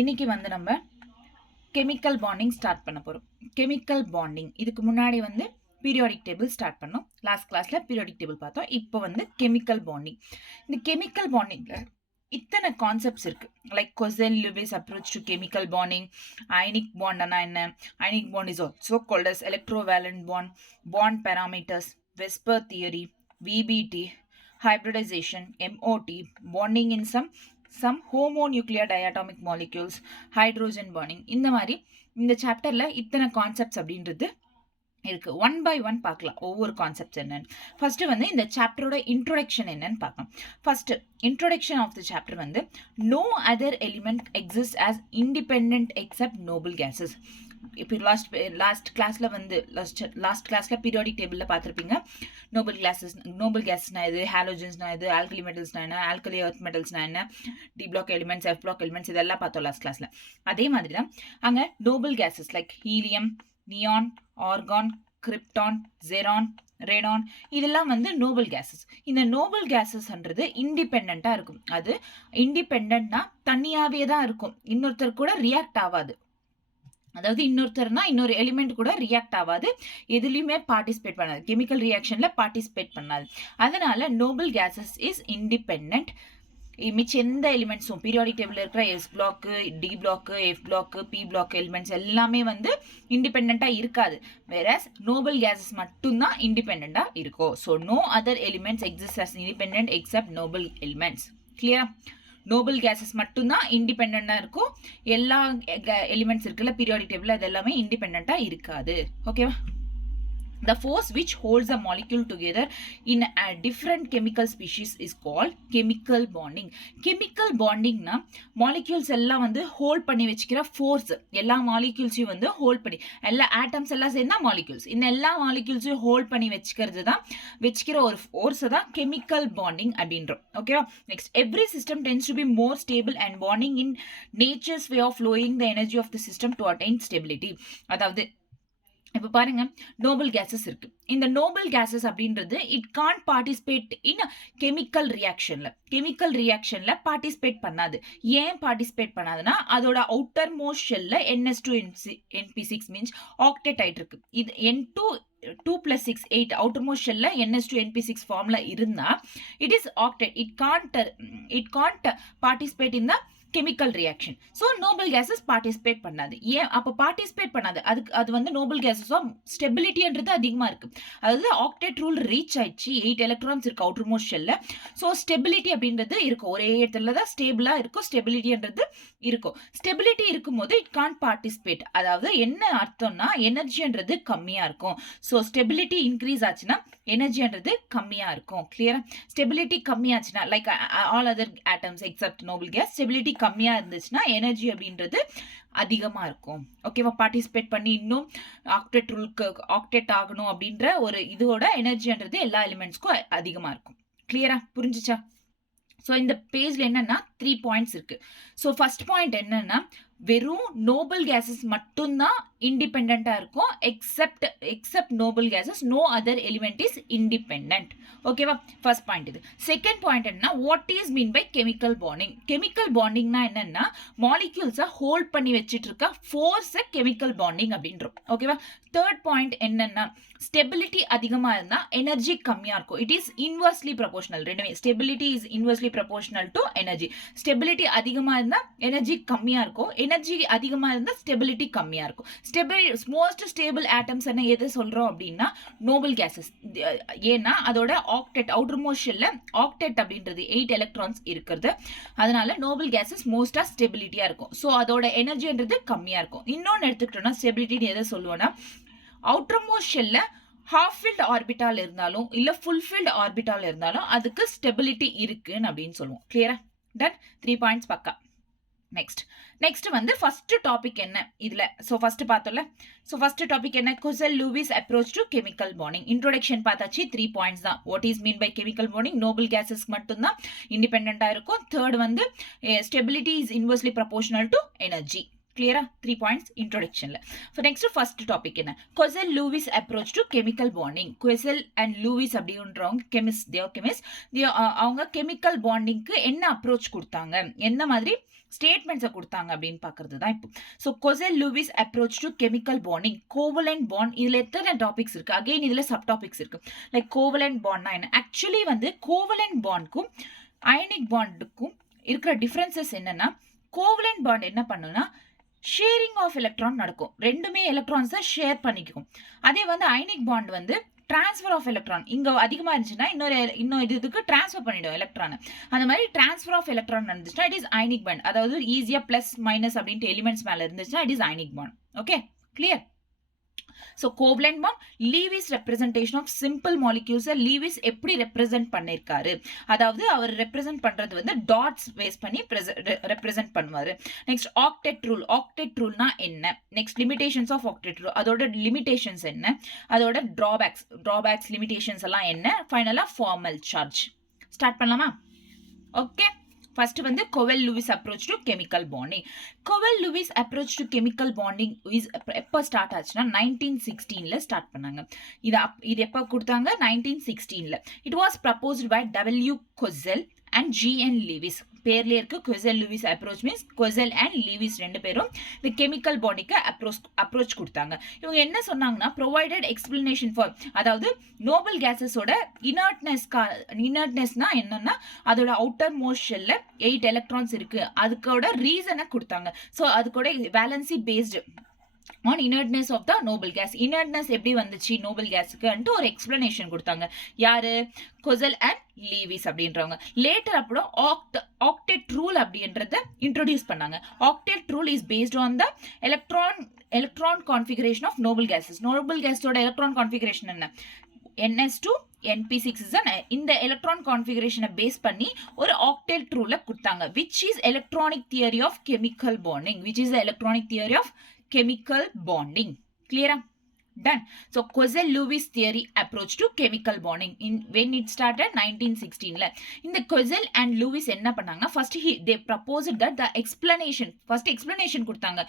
இன்னைக்கு வந்து நம்ம கெமிக்கல் பாண்டிங் ஸ்டார்ட் பண்ண போகிறோம். கெமிக்கல் பாண்டிங் இதுக்கு முன்னாடி வந்து பீரியாடிக் டேபிள் ஸ்டார்ட் பண்ணோம். லாஸ்ட் கிளாஸ்ல பீரியாடிக் டேபிள் பார்த்தோம். இப்போ வந்து கெமிக்கல் பாண்டிங். இந்த கெமிக்கல் பாண்டிங்ல இத்தனை கான்செப்ட்ஸ் இருக்கு. Like Kossel Lewis approach to chemical bonding, ionic பாண்ட்னா என்ன, ionic bond is also called as electrovalent bond, bond parameters, VSEPR theory, VBT, hybridization, MOT, bonding in some homonuclear diatomic molecules, hydrogen bonding. இந்த மாதிரி இந்த சாப்டர்ல இத்தனை concepts அப்படின்றது இருக்கு. One by one பார்க்கலாம் ஒவ்வொரு கான்செப்ட்ஸ் என்னன்னு. ஃபர்ஸ்ட் வந்து இந்த சாப்டரோட இன்ட்ரோடக்ஷன் என்னன்னு பார்க்கலாம். First introduction of the chapter வந்து no other element exist as independent except noble gases. இப்போ லாஸ்ட் கிளாஸ்ல வந்து லாஸ்ட் கிளாஸ்ல பீரியாடிக் டேபிள்ல பார்த்துருப்பீங்க. நோபல் கேஸஸ்னா இது, ஹாலோஜன்ஸ்னா இது, ஆல்கலி மெட்டல்ஸ்னா என்ன, ஆல்கலி எர்த் மெட்டல்ஸ்னா என்ன, D block elements, F block elements இதெல்லாம் பார்த்தோம் லாஸ்ட் கிளாஸ்ல. அதே மாதிரி தான் அங்கே noble gases like helium, neon, argon, krypton, ஜெரான், ரேடான் இதெல்லாம் வந்து நோபல் கேஸஸ். இந்த நோபல் கேஸஸ்ன்றது இண்டிபெண்டா இருக்கும். அது இண்டிபெண்டா தனியாவே தான் இருக்கும், இன்னொருத்தர் கூட ரியாக்ட் ஆகாது. அதாவது இன்னொருத்தர்னா இன்னொரு எலிமெண்ட் கூட ரியாக்ட் ஆகாது, எதுலையுமே பார்ட்டிசிபேட் பண்ணாது, கெமிக்கல் ரியாக்ஷன்ல பார்ட்டிசிபேட் பண்ணாது. அதனால நோபல் கேஸஸ் இஸ் இண்டிபெண்ட். மிச்ச எந்த எலிமெண்ட்ஸும் பீரியாடிக் டேபிள் இருக்கிற S block, D block, F block, P block elements எல்லாமே வந்து இண்டிபெண்டா இருக்காது. வேறஸ் நோபல் கேஸஸ் மட்டும்தான் இண்டிபெண்டா இருக்கும். So no other elements exist as independent except noble elements. கிளியரா? நோபல் கேஸஸ் மட்டும்தான் இண்டிபெண்டா இருக்கும். எல்லா எலிமெண்ட்ஸ் இருக்குல்ல பீரியாடிக் டேபிள் அது எல்லாமே இண்டிபெண்டா இருக்காது. ஓகேவா? The force which holds a molecule together in a different chemical species is called chemical bonding. Chemical bonding na molecules எல்லாம் வந்து ஹோல்ட் பண்ணி வச்சுக்கிற ஃபோர்ஸ். எல்லா மாலிக்யூல்ஸையும் வந்து ஹோல்ட் பண்ணி, எல்லா ஆட்டம்ஸ் எல்லாம் சேர்ந்தா மாலிக்யூல்ஸ், இந்த எல்லா மாலிக்யூல்ஸையும் ஹோல்ட் பண்ணி வச்சுக்கிறது தான், வச்சுக்கிற ஒரு ஃபோர்ஸ் தான் கெமிக்கல் பாண்டிங் அப்படின்றோம். ஓகேவா? Next, every system tends to be more stable and bonding in nature's way of flowing the energy of the system to attain stability. அதாவது இப்போ பாருங்க, நோபல் கேஸஸ் இருக்கு. இந்த நோபல் கேஸஸ் அப்படின்றது it can't participate in chemical ரியாக்ஷன்ல பார்ட்டிசிபேட் பண்ணாது. ஏன் பார்ட்டிசிபேட் பண்ணாதுன்னா அதோட அவுட்டர் மோஸ்ட் ஷெல்ல NH2NP6 மீன்ஸ் ஆக்டேட் ஆயிட்டு இருக்கு. இது N2 2 + 6 8 அவுட்டர் மோஸ்ட் ஷெல்ல NH2NP6 ஃபார்ம்ல இருந்தா it is octet. It can't participate in the chemical reaction. So noble gases participate பண்ணாது. ஏன் அப்போ பார்ட்டிசிபேட் பண்ணாது? அது வந்து நோபல் கேஸஸோ ஸ்டெபிலிட்டின்றது அதிகமாக இருக்கு. அதாவது ஆக்டேட் ரூல் ரீச் ஆயிடுச்சு, 8 எலக்ட்ரான்ஸ் இருக்கு அவுட்டர் மோஸ்ட் ஷெல்ல. ஸோ ஸ்டெபிலிட்டி அப்படின்றது இருக்கும், ஒரே இடத்துல தான் ஸ்டேபிளா இருக்கும், ஸ்டெபிலிட்டின்றது இருக்கும். ஸ்டெபிலிட்டி இருக்கும்போது இட் கான்ட் பார்ட்டிசிபேட். அதாவது என்ன அர்த்தம்னா எனர்ஜின்றது கம்மியா இருக்கும். ஸோ ஸ்டெபிலிட்டி இன்க்ரீஸ் ஆச்சுன்னா எனர்ஜின்றது கம்மியா இருக்கும். கிளியரா? ஸ்டெபிலிட்டி கம்மியாச்சுன்னா like all other atoms except noble gas, stability கம்மியா இருந்துச்சுன்னா எனர்ஜி அப்படின்றது அதிகமா இருக்கும். ஓகேவா? பார்ட்டிசிபேட் பண்ணி இன்னும் ஆக்டேட் ஆகணும் அப்படின்ற ஒரு இதோட எனர்ஜின்றது எல்லா எலிமெண்ட்ஸ்க்கும் அதிகமா இருக்கும். கிளியரா? புரிஞ்சுச்சா? ஸோ இந்த பேஜ்ல என்னன்னா 3 பாயிண்ட்ஸ் இருக்கு. ஸோ ஃபர்ஸ்ட் பாயிண்ட் என்னன்னா வெறும் நோபல் கேஸஸ் மட்டும்தான் இண்டிபெண்டா இருக்கும். Except noble gases no other element is independent. ஓகேவா? ஃபர்ஸ்ட் பாயிண்ட் இது. செகண்ட் பாயிண்ட் என்னன்னா what is mean by chemical bonding. Chemical பாண்டிங்னா என்னன்னா மாலிக்யூல்ஸை ஹோல்ட் பண்ணி வச்சுட்டு இருக்க ஃபோர்ஸ் கெமிக்கல் பாண்டிங் அப்படின்றோம். ஓகேவா? தேர்ட் பாயிண்ட் என்னன்னா ஸ்டெபிலிட்டி அதிகமா இருந்தா எனர்ஜி கம்மியா இருக்கும். It is inversely proportional. ரெண்டுமே stability is inversely proportional to energy. Stability அதிகமா இருந்தா எனர்ஜி கம்மியா இருக்கும், எனர்ஜி அதிகமா இருந்தா ஸ்டெபிலிட்டி கம்மியா இருக்கும். மோஸ்ட் ஸ்டேபிள் ஆட்டம்ஸ் என்ன எது சொல்றோம் அப்படின்னா நோபல் கேஸஸ். ஏன்னா அதோட ஆக்டேட் அவுட்டர் மோஸ்ட் ஷெல்ல ஆக்டேட் அப்படின்றது 8 எலக்ட்ரான்ஸ் இருக்கிறது. அதனால நோபல் கேஸஸ் மோஸ்டா ஸ்டெபிலிட்டியா இருக்கும். ஸோ அதோட எனர்ஜின்றது கம்மியா இருக்கும். இன்னொன்னு எடுத்துக்கிட்டோம்னா ஸ்டெபிலிட்டி எதை சொல்லுவோம்னா அவுட்டர் மோஸ்ட் ஷெல்ல ஹாஃப் ஃபில்ட் ஆர்பிட்டால் இருந்தாலும் இல்ல ஃபுல் ஃபில்ட் ஆர்பிட்டால் இருந்தாலும் அதுக்கு ஸ்டெபிலிட்டி இருக்குன்னு அப்படின்னு சொல்லுவோம். கிளியரா? டன். 3 பாயிண்ட்ஸ் பக்கா. நெக்ஸ்ட் வந்து ஃபர்ஸ்ட் டாபிக் என்ன இதுல. ஸோ ஃபர்ஸ்ட் பார்த்தோம்ல. ஸோ ஃபர்ஸ்ட் டாபிக் என்ன? Kossel Lewis approach to chemical bonding. Introduction பார்த்தாச்சு, 3 பாயிண்ட்ஸ் தான். What is mean by chemical bonding? Noble gases மட்டும்தான் இண்டிபெண்டா இருக்கும். தேர்ட் வந்து stability is inversely proportional to energy. clear? 3 points introduction. For next first topic என்ன Quezel-Lewis approach to chemical bonding. Quezel and Lewis அப்படின்றவங்க chemist, they are chemist. அவங்க chemical bondingக்கு என்ன approach கொடுத்தாங்க, என்ன மாதிரி ஸ்டேட்மெண்ட்ஸை கொடுத்தாங்க அப்படின்னு பார்க்கறது தான் இப்போ. So Quezel-Lewis approach to chemical bonding, covalent bond, இதில் எத்தனை டாபிக்ஸ் இருக்கு, அகெயின் இதில் சப் டாபிக்ஸ் இருக்கு. லைக் கோவலண்ட் பாண்ட்னா என்ன, ஆக்சுவலி வந்து கோவலண்ட் பாண்டுக்கும் அயனிக் பாண்டுக்கும் இருக்கிற டிஃபரன்சஸ் என்னன்னா, கோவலண்ட் பாண்ட் என்ன பண்ணுன்னா ஷேரிங் ஆஃப் எலக்ட்ரான் நடக்கும், ரெண்டுமே எலக்ட்ரான்ஸை ஷேர் பண்ணிக்கும். அதே வந்து அயனிக் பாண்ட் வந்து டிரான்ஸ்ஃபர் ஆஃப் எலக்ட்ரான் இங்க அதிகமா இருந்துச்சுன்னா இன்னொரு இதுக்கு டிரான்ஸ்ஃபர் பண்ணிடும் எலக்ட்ரான். அந்த மாதிரி டிரான்ஸ்ஃபர் ஆஃப் எலக்ட்ரான் நடந்துச்சுன்னா இட் இஸ் அயனிக் பாண்ட். அதாவது ஈஸியா பிளஸ் மைனஸ் அப்படின்ட்டு எலிமெண்ட்ஸ் மேல இருந்துச்சுன்னா it is ionic bond. Okay, clear? So covalent bond, Lewis representation of simple molecules. Lewis எப்படி represent பண்ணிருக்காரு, அதாவது அவர் represent பண்றது வந்து dots base பண்ணி represent பண்ணுவாரு. Next octet rule. Octet rule னா என்ன, next limitations of octet rule, அதோட limitations என்ன, அதோட drawbacks limitations எல்லாம் என்ன, ஃபைனலா formal charge. ஸ்டார்ட் பண்ணலாமா? ஓகே, ஃபர்ஸ்ட் வந்து Quezel-Lewis approach to chemical bonding. Quezel-Lewis approach to chemical bonding is எப்போ ஸ்டார்ட் ஆச்சுன்னா 1916ல ஸ்டார்ட் பண்ணாங்க. இது எப்போ கொடுத்தாங்க, 1916ல. It was proposed by W. Quezel and G. N. Lewis. பேர்ல இருக்கு Quezel-Lewis approach means Quezel and Lewis ரெண்டு பேரும் இந்த கெமிக்கல் பாண்டிக்கு அப்ரோச் கொடுத்தாங்க. இவங்க என்ன சொன்னாங்கன்னா ப்ரொவைடட் எக்ஸ்பிளனேஷன் ஃபார், அதாவது நோபல் கேஸஸோட இனர்ட்னஸ்னா என்னன்னா அதோட அவுட்டர் மோஸ்ட் ஷெல்ல 8 எலக்ட்ரான்ஸ் இருக்கு, அதுக்கோட ரீசனை கொடுத்தாங்க. ஸோ அதுக்கோட valency based on inertness of the noble gas. Inertness எப்படி வந்துச்சு நோபல் கேஸுக்கு ஒரு எக்ஸ்பிளனேஷன் கொடுத்தாங்க. யாரு, Quezel and Lewis அப்படின்றவங்க. லேட்டர் அப்புறம் ஆக்டெட் ரூல் அப்படின்றத இன்ட்ரோடியூஸ் பண்ணாங்க. Octet rule is based on the electron configuration of noble gases. Noble கேஸோட எலக்ட்ரான் கான்ஃபிகரேஷன் என்ன, NS2 NP6 இந்த எலக்ட்ரான் கான்ஃபிகரேஷனை பேஸ் பண்ணி ஒரு ஆக்டெட் ரூலை கொடுத்தாங்க, which is electronic theory of chemical bonding, which is the electronic theory of chemical bonding. Clear? Done. So Quezel-Lewis theory approach to chemical bonding when it started 1916ல. இந்த Quezel and Lewis என்ன பண்ணாங்க, first they proposed that the explanation கொடுத்தாங்க.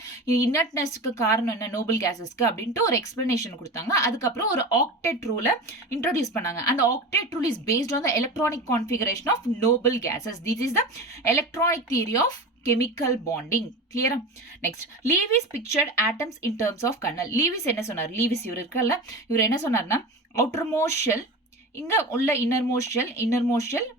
இனர்ட்னஸ்க்கு காரணம் என்ன Nobel கேஸஸ்க்கு அப்படின்ட்டு ஒரு explanation கொடுத்தாங்க. அதுக்கப்புறம் ஒரு ஆக்டெட் ரூலை இன்ட்ரோடியூஸ் பண்ணாங்க. அந்த octet rule is based on the electronic configuration of noble gases. This is the electronic theory of chemical bonding. Clear? Next, Lewis pictured atoms in terms of kernel. Lewis என்ன சொன்னார், Lewis இவர் இருக்கல்ல, இவர் என்ன சொன்னார்னா outermost shell, இங்க உள்ள innermost shell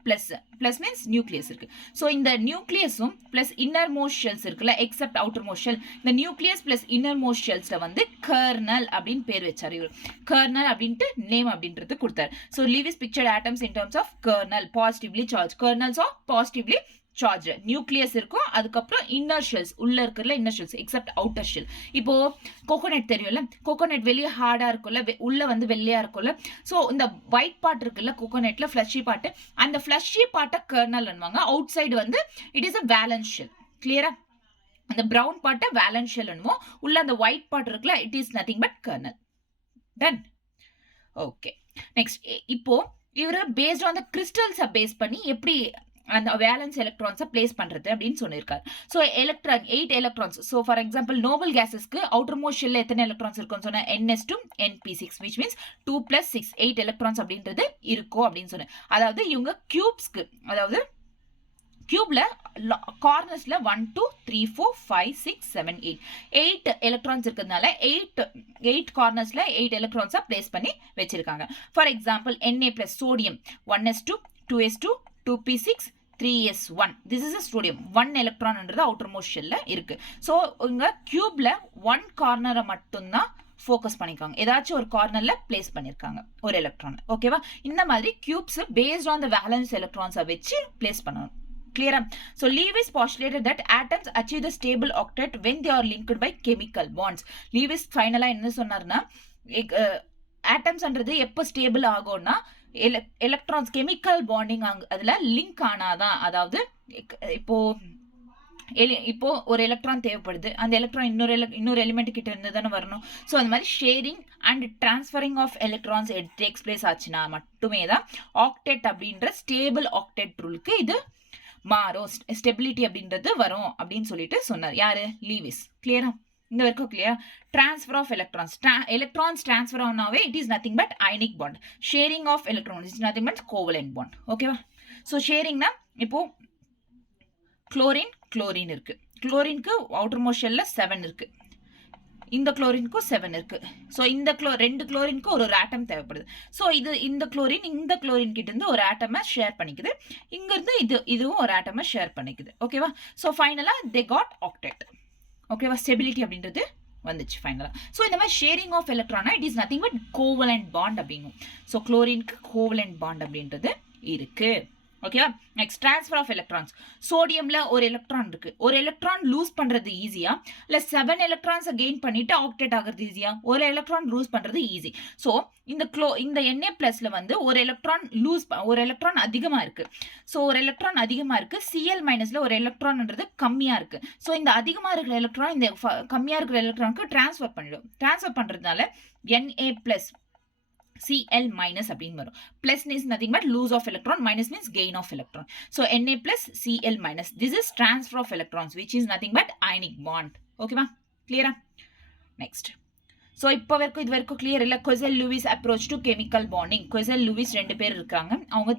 plus means nucleus இருக்கு. So இந்த nucleusum plus innermost shells இருக்குல்ல, except outermost shell, இந்த nucleus plus innermost shellsல வந்து kernel அப்படின்னு பேர் வச்சார். இவர் kernel அப்படின்ட்டு நேம் அப்படின்றது கொடுத்தார். So Lewis pictured atoms in terms of kernel, positively charged. Kernels are positively charge nucleus இருக்கும், அதுக்கப்புறம் இன்னர் ஷெல்ஸ் உள்ள இருக்கிறதுல inner shells accept outer shell. இப்போ கோகோனட் தெரியும்ல, கோகோனட் வெளியே ஹார்டா இருக்கும்ல, உள்ள வந்து வெள்ளையா இருக்கும்ல. ஸோ இந்த ஒயிட் பார்ட் இருக்குல்ல கோகோனட்ல, ஃபிளஷி பார்ட், அந்த ஃபிளஷி பார்ட்டை கர்னல் பண்ணுவாங்க. அவுட் சைடு வந்து it is a valence shell. கிளியரா? அந்த பிரவுன் பார்ட்டை வேலன்ஸ் ஷெல் என்னமோ, உள்ள அந்த ஒயிட் பார்ட் இருக்குல்ல it is nothing but kernel. Done. Okay, next இப்போ இவர் பேஸ்ட் ஆன் த கிறிஸ்டல்ஸை பேஸ் பண்ணி எப்படி அந்த வேலன்ஸ் எலக்ட்ரான்ஸை பிளேஸ் பண்றது அப்படின்னு சொல்லியிருக்காரு. ஸோ 8 எலக்ட்ரான்ஸ். ஸோ ஃபார் எக்ஸாம்பிள் நோபல் கேஸஸ்க்கு அவுட்டர் மோஸ்ட் ஷெல்ல எத்தனை எலக்ட்ரான்ஸ் இருக்குன்னு சொன்னேன், NS2 NP6 which means 2 + 6 8 electrons அப்படின்றது இருக்கும் அப்படின்னு சொன்னேன். அதாவது இவங்க கியூப்ஸ்க்கு, அதாவது கியூப்ல கார்னர்ஸ்ல 1 2 3 4 5 6 7 8 எலக்ட்ரான்ஸ் இருக்கிறதுனால 8 கார்னர்ஸ்ல 8 எலக்ட்ரான்ஸா பிளேஸ் பண்ணி வச்சிருக்காங்க. For example Na+ sodium 1s2 2s2 2p6 3s1. this is a sodium. 1 எலக்ட்ரான்ன்றது அவுட்டர் மோஸ்ட் ஷெல்ல இருக்கு. ஸோ இங்க கியூப்ல 1 கார்னரை மட்டும்தான் ஃபோக்கஸ் பண்ணிக்காங்க, ஏதாச்சும் ஒரு கார்னர்ல பிளேஸ் பண்ணிருக்காங்க ஒரு எலக்ட்ரான். ஓகேவா? இந்த மாதிரி cubes based on the valence எலக்ட்ரான்ஸை வச்சு பிளேஸ் பண்ணணும். Clear? So Lewis postulated that atoms achieve the stable octet when they are linked by chemical bonds. Lewis finally என்ன சொன்னார்னா, ஆட்டம்ஸ்ன்றது எப்போ ஸ்டேபிள் ஆகும்னா எலக்ட்ரான்ஸ் கெமிக்கல் பாண்டிங் அதுல லிங்க் ஆனாதான். அதாவது இப்போ ஒரு எலக்ட்ரான் தேவைப்படுது, அந்த எலக்ட்ரான் இன்னொரு எலிமெண்ட் கிட்ட இருந்து தானே வரணும். ஸோ அந்த மாதிரி sharing and transferring of electrons takes place ஆச்சுன்னா மட்டுமே தான் ஆக்டெட் அப்படின்ற ஸ்டேபிள் ஆக்டெட் ரூலுக்கு இது மாறும், ஸ்டெபிலிட்டி அப்படின்றது வரும் அப்படின்னு சொல்லிட்டு சொன்னார். யாரு? லீவிஸ். கிளியரா? இந்த வரைக்கும் clear. Transfer of electrons. Electrons transfer ஆனாவே it is nothing but ionic bond. Sharing of electrons is nothing but covalent bond. ஓகேவா? ஸோ ஷேரிங்னா இப்போ குளோரின் இருக்கு. குளோரினுக்கு அவுட்டர் மோஸ்ட் ஷெல்ல 7 இருக்கு. இந்த குளோரினுக்கும் 7 இருக்கு. ஸோ இந்த ரெண்டு குளோரினுக்கு ஒரு ஆட்டம் தேவைப்படுது. ஸோ இந்த குளோரின் கிட்ட இருந்து ஒரு ஆட்டமை ஷேர் பண்ணிக்குது. இங்க இருந்து இதுவும் ஒரு ஆட்டமை ஷேர் பண்ணிக்குது. ஓகேவா? ஸோ ஃபைனலா தே காட் ஆக்டெட். ஓகேவா? ஸ்டெபிலிட்டி அப்படின்றது வந்துச்சு ஃபைனலா. ஸோ இந்த மாதிரி ஷேரிங் ஆஃப் எலக்ட்ரானா it is nothing but covalent bond அப்படிங்கும். ஸோ குளோரினுக்கு கோவலன்ட் பாண்ட் அப்படின்றது இருக்கு. ஓகேவா? Next transfer of electrons. சோடியம்ல ஒரு எலக்ட்ரான் இருக்கு. ஒரு எலக்ட்ரான் லூஸ் பண்றது ஈஸியா இல்ல 7 எலக்ட்ரான்ஸ் கெயின் பண்ணிட்டு ஆக்டேட் ஆகிறது ஈஸியா? ஒரு எலக்ட்ரான் லூஸ் பண்றது ஈஸி. ஸோ இந்த Na+ல வந்து ஒரு எலக்ட்ரான் அதிகமா இருக்கு. ஸோ ஒரு எலக்ட்ரான் அதிகமா இருக்கு. Cl- ஒரு எலக்ட்ரான்ன்றது கம்மியா இருக்கு. ஸோ இந்த அதிகமா இருக்கிற எலக்ட்ரான் இந்த கம்மியா இருக்கிற எலக்ட்ரானுக்கு டிரான்ஸ்ஃபர் பண்ணிடும். டிரான்ஸ்ஃபர் பண்றதுனால Na+ Cl- அப்படின்னு வரும். Plus is nothing but lose of electron, minus means gain of electron. So Na plus Cl-. This is transfer of electrons, which is nothing but ionic bond. Okay ma? Clear? Next. So இப்போ வரைக்கும் இது வரைக்கும் clear இல்லை. Kossel Lewis approach to chemical bonding. Kossel Lewis 2 பேர் இருக்காங்க. அவங்க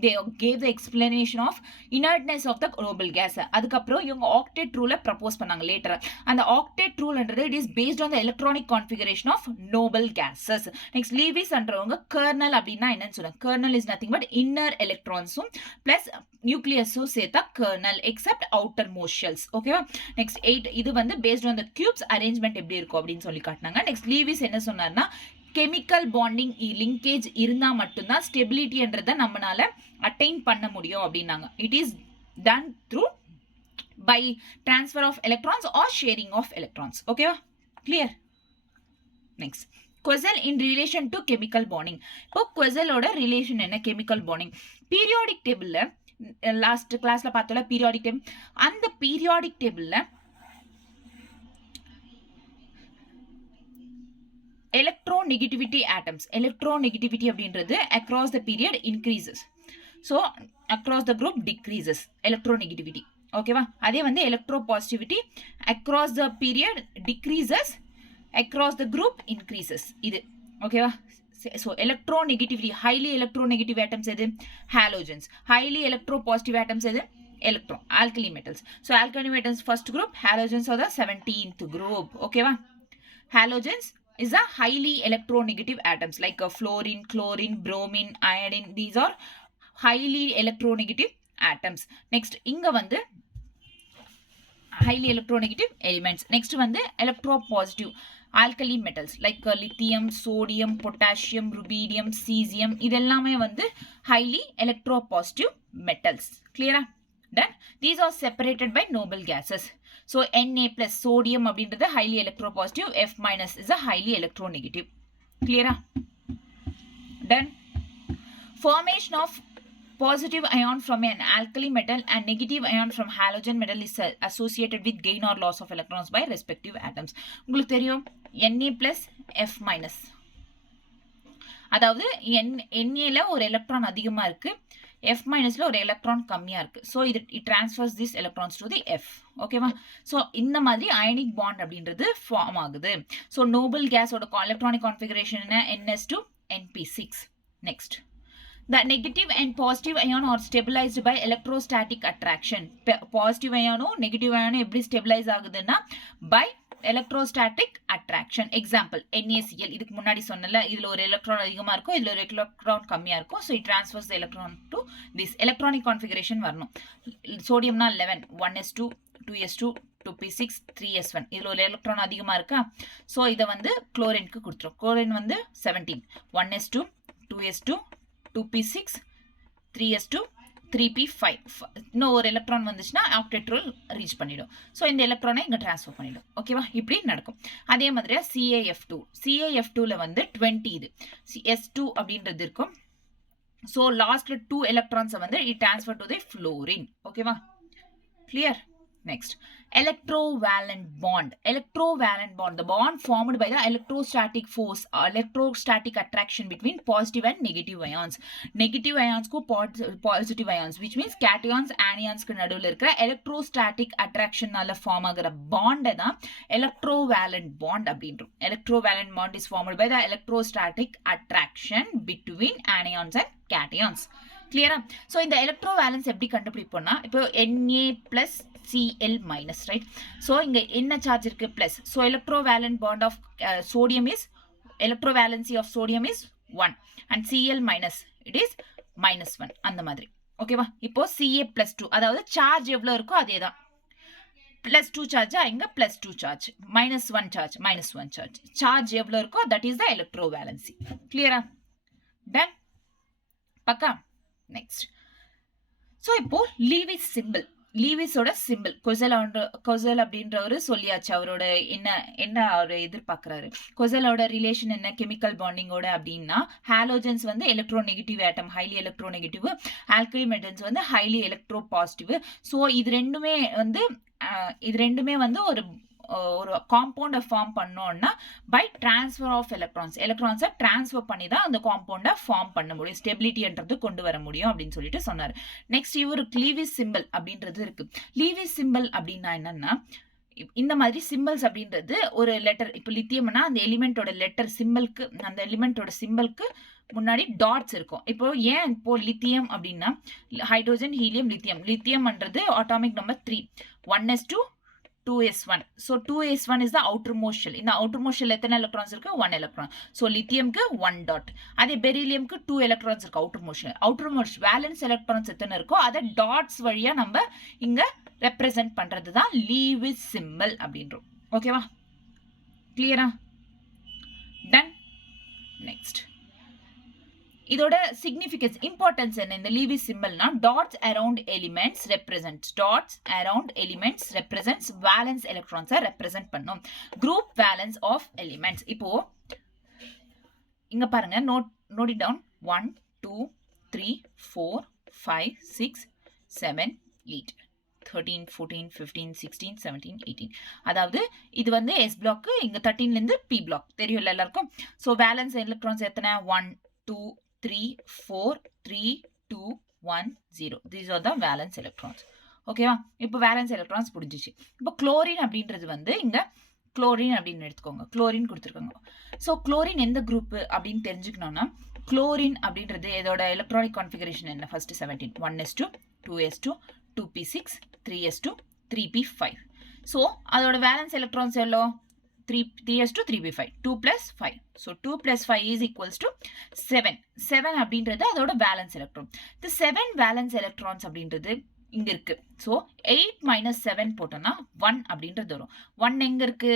gave the explanation of inertness of the noble gas. அதுக்கப்புறம் இவங்க ஆக்டேட் ரூலை ப்ரப்போஸ் பண்ணாங்க லேட்டர். அந்த ஆக்டேட் ரூல்ன்றது it is based on the electronic configuration of noble gases. Next லீவிஸ்ன்றவங்க கர்னல் அப்படின்னா என்னன்னு சொல்லுவாங்க. Kernel is nothing but inner எலக்ட்ரான்ஸும் பிளஸ் நியூக்ளியஸும் சேர்த்தா kernel except outer most shells. ஓகேவா? நெக்ஸ்ட் 8 இது வந்து paste on the cubes arrangement எப்படி இருக்கும் அப்படின்னு சொல்லி காட்டினாங்க. நெக்ஸ்ட் லீவிஸ் என்ன சொன்னார்னா கெமிக்கல் பாண்டிங் லிங்கேஜ் இருந்தா மட்டும்தான் ஸ்டெபிலிட்டின்றதை நம்மளால அட்டைன் பண்ண முடியும் அப்படின்னாங்க. It is done through by transfer of electrons or sharing of electrons. ஓகேவா? Clear? Next Kossel in relation to chemical bonding. இப்போ கொசலோட ரிலேஷன் என்ன? Chemical bonding. பீரியாடிக் டேபிள்ல லாஸ்ட் கிளாஸ்ல பார்த்தோம்ல பீரியாடிக் டேபிள். அந்த பீரியாடிக் டேபிள்ல electronegativity atoms. Electronegativity அப்படின்றது across the period increases. So across the group decreases electronegativity. ஓகேவா? அதே வந்து electropositivity across the period decreases, across the group increases. இது ஓகேவா? So electronegativity, highly electronegative atoms எது? Halogens. Highly electropositive atoms எது? Electron. Alkali metals. So alkali metals first group, halogens are the 17th group. ஓகேவா? Halogens is a highly electronegative atoms like fluorine, chlorine, bromine, iodine. These are highly electronegative atoms. Next inga வந்து highly electronegative elements. Next வந்து electropositive alkali metals like lithium, sodium, potassium, rubidium, cesium. இதெல்லாமே வந்து highly electropositive metals. Clear? Then these are separated by noble gases. So Na plus sodium அப்படின்றது highly electropositive, F minus is a highly electronegative. Clear? Then formation of positive ion from an alkali metal and negative ion from halogen metal is associated with gain or loss of electrons by respective atoms. உங்களுக்கு தெரியும் Na plus F minus. அதாவது Na ஒரு electron அதிகமா இருக்கு, F minusல ஒரு electron கம்மியா இருக்கு. So it transfers these electrons to the F. ஓகேவா? ஸோ இந்த மாதிரி அயனிக் பாண்ட் அப்படின்றது ஃபார்ம் ஆகுது. ஸோ நோபல் கேஸோட எலக்ட்ரானிக் கான்ஃபிகரேஷன் என்ன? NS2 NP6. Next the negative and positive ion are stabilized by electrostatic attraction. Positive ion negative ion எப்படி stabilize ஆகுதுன்னா by electrostatic attraction. Example NaCl. இதுக்கு முன்னாடி சொன்னல இதுல ஒரு எலக்ட்ரான் அதிகமா இருக்கும், இதுல ஒரு எலக்ட்ரான் கம்மியா இருக்கும். So it transfers the electron to this electronic configuration வரணும். சோடியம்னா 11 1s2 2s2 2p6 3s1. இதுல ஒரு எலக்ட்ரான் அதிகமா இருக்கா? So இத வந்து குளோரினுக்கு கொடுத்துரும். குளோரின் வந்து 17 1s2 2s2 2p6 3s2 3p5. இன்னும் ஒரு எலக்ட்ரான் வந்துச்சுன்னா ஆக்டேட் ரூல் ரீச் பண்ணிடும். ஸோ இந்த எலக்ட்ரானை இங்கே ட்ரான்ஸ்ஃபர் பண்ணிடும். ஓகேவா? இப்படி நடக்கும். அதே மாதிரியா CaF2. CaF2ல வந்து 20 இது S2 அப்படின்றது இருக்கும். ஸோ லாஸ்ட்ல 2 எலக்ட்ரான்ஸை வந்து it transfer to the fluorine. ஓகேவா? Clear? Next, electrovalent bond. Electrovalent bond, the bond formed by the electrostatic force or electrostatic attraction between positive and negative ions. Negative ions ko positive ions, which means cations, anions ku நடுவுல இருக்கிற electrostatic attraction நால form ஆகிற bond தான் electrovalent bond அப்படின்றோம். Electrovalent bond is formed by the electrostatic attraction between anions and cations. கிளியரா? So இந்த electrovalence எப்படி கண்டுபிடிப்போம்னா, இப்போ Na plus Cl minus, right? So இங்க என்ன சார்ஜ் இருக்கு? Plus. So electrovalent bond of sodium is, electrovalency of sodium is 1 and Cl minus it is -1 அந்த மாதிரி. ஓகேவா? இப்போ Ca பிளஸ் 2, அதாவது சார்ஜ் எவ்வளோ இருக்கோ அதே தான். பிளஸ் 2 சார்ஜா, இங்க plus 2 charge, -1 charge, -1 charge. Charge எவ்வளோ இருக்கோ தட் இஸ் த எலக்ட்ரோவேலன்சி. கிளியரா? டன்? பக்கா? நெக்ஸ்ட், ஸோ இப்போ லீவிஸ் சிம்பிள், லீவிஸோட சிம்பிள், கொசல் அப்படின்றவரு சொல்லியாச்சு அவரோட என்ன அவர் எதிர்பார்க்குறாரு. கொசலோட ரிலேஷன் என்ன கெமிக்கல் பாண்டிங்கோட அப்படின்னா, ஹாலோஜன்ஸ் வந்து எலக்ட்ரோநெகட்டிவ் ஆட்டம், ஹைலி எலக்ட்ரோநெகட்டிவ், ஆல்கலி மெட்டல்ஸ் வந்து ஹைலி எலக்ட்ரோ பாசிட்டிவ். ஸோ இது ரெண்டுமே வந்து ஒரு காம்பவுண்டை ஃபார்ம் பண்ணோம்னா பை டிரான்ஸ்ஃபர் ஆஃப் எலக்ட்ரான்ஸை டிரான்ஸ்ஃபர் பண்ணி தான் அந்த காம்பவுண்டை ஃபார்ம் பண்ண முடியும், ஸ்டெபிலிட்டின்றது கொண்டு வர முடியும் அப்படின்னு சொல்லிட்டு சொன்னார். நெக்ஸ்ட், இவருக்கு லீவிஸ் சிம்பிள் அப்படின்றது இருக்கு. லீவிஸ் சிம்பிள் அப்படின்னா என்னன்னா, இந்த மாதிரி சிம்பிள்ஸ் அப்படின்றது ஒரு லெட்டர், இப்போ லித்தியம்னா அந்த எலிமெண்டோட லெட்டர் சிம்பிளுக்கு, அந்த எலிமெண்டோட சிம்பிளுக்கு முன்னாடி டாட்ஸ் இருக்கும். இப்போ ஏன் இப்போ லித்தியம் அப்படின்னா ஹைட்ரோஜன், ஹீலியம், லித்தியம்ன்றது atomic number 3, 1s2 2s1. So 2s1 is the outermost shell. இந்த outermost shell எத்தனை electrons இருக்கு? 1 electron. So lithiumக்கு 1 dot. அதே berylliumக்கு 2 electrons இருக்கு outermost shell. outermost valence electrons எத்தனை இருக்கோ அதை dots வழியா நம்ம இங்க represent பண்றது தான் Lewis symbol அப்படின்றோம். ஓகேவா? கிளியரா? டன்? நெக்ஸ்ட், இதோட சிக்னிஃபிகன்ஸ், இம்பார்ட்டன்ஸ் என்ன? இந்த லீவிஸ் சிம்பிள்னா dots around elements represents valence எலக்ட்ரான்ஸை ரெப்ரசென்ட் பண்ணும். Group valence of elements. இப்போ இங்க பாருங்க, நோட் இட் டவுன். 1 2 3 4 5 6 7 8 13 14 15 16 17 18. அதாவது இது வந்து எஸ் பிளாக், இங்க 13ல இருந்து பி பிளாக் தெரியும்ல எல்லாருக்கும். ஸோ வேலன்ஸ் எலக்ட்ரான்ஸ் எத்தனை? 1 2 3 4 3 2 1 0. These are the valence electrons. ஓகேவா? இப்போ வேலன்ஸ் எலக்ட்ரான்ஸ் புரிஞ்சிச்சு. இப்போ குளோரின் அப்படின்றது வந்து இங்க குளோரின் அப்படின்னு எடுத்துக்கோங்க, குளோரின் கொடுத்துருக்காங்க. ஸோ குளோரின் எந்த குரூப் அப்படின்னு தெரிஞ்சுக்கணும்னா, குளோரின் அப்படின்றது இதோட எலக்ட்ரானிக் கான்ஃபிகரேஷன் என்ன? First 17, 1s2 2s2 2p6 3s2 3p5. So அதோட வேலன்ஸ் எலக்ட்ரான்ஸ் எவ்வளோ? 3s2 3p5, 2 plus 5. So 2 plus 5 is equals to 7. 7 அப்படின்றது அதோட வேலன்ஸ் எலக்ட்ரான். இந்த 7 வேலன்ஸ் எலக்ட்ரான்ஸ் அப்படின்றது இங்க இருக்கு. ஸோ 8 minus 7 போட்டோம்னா 1 அப்படின்றது வரும். 1 எங்க இருக்கு?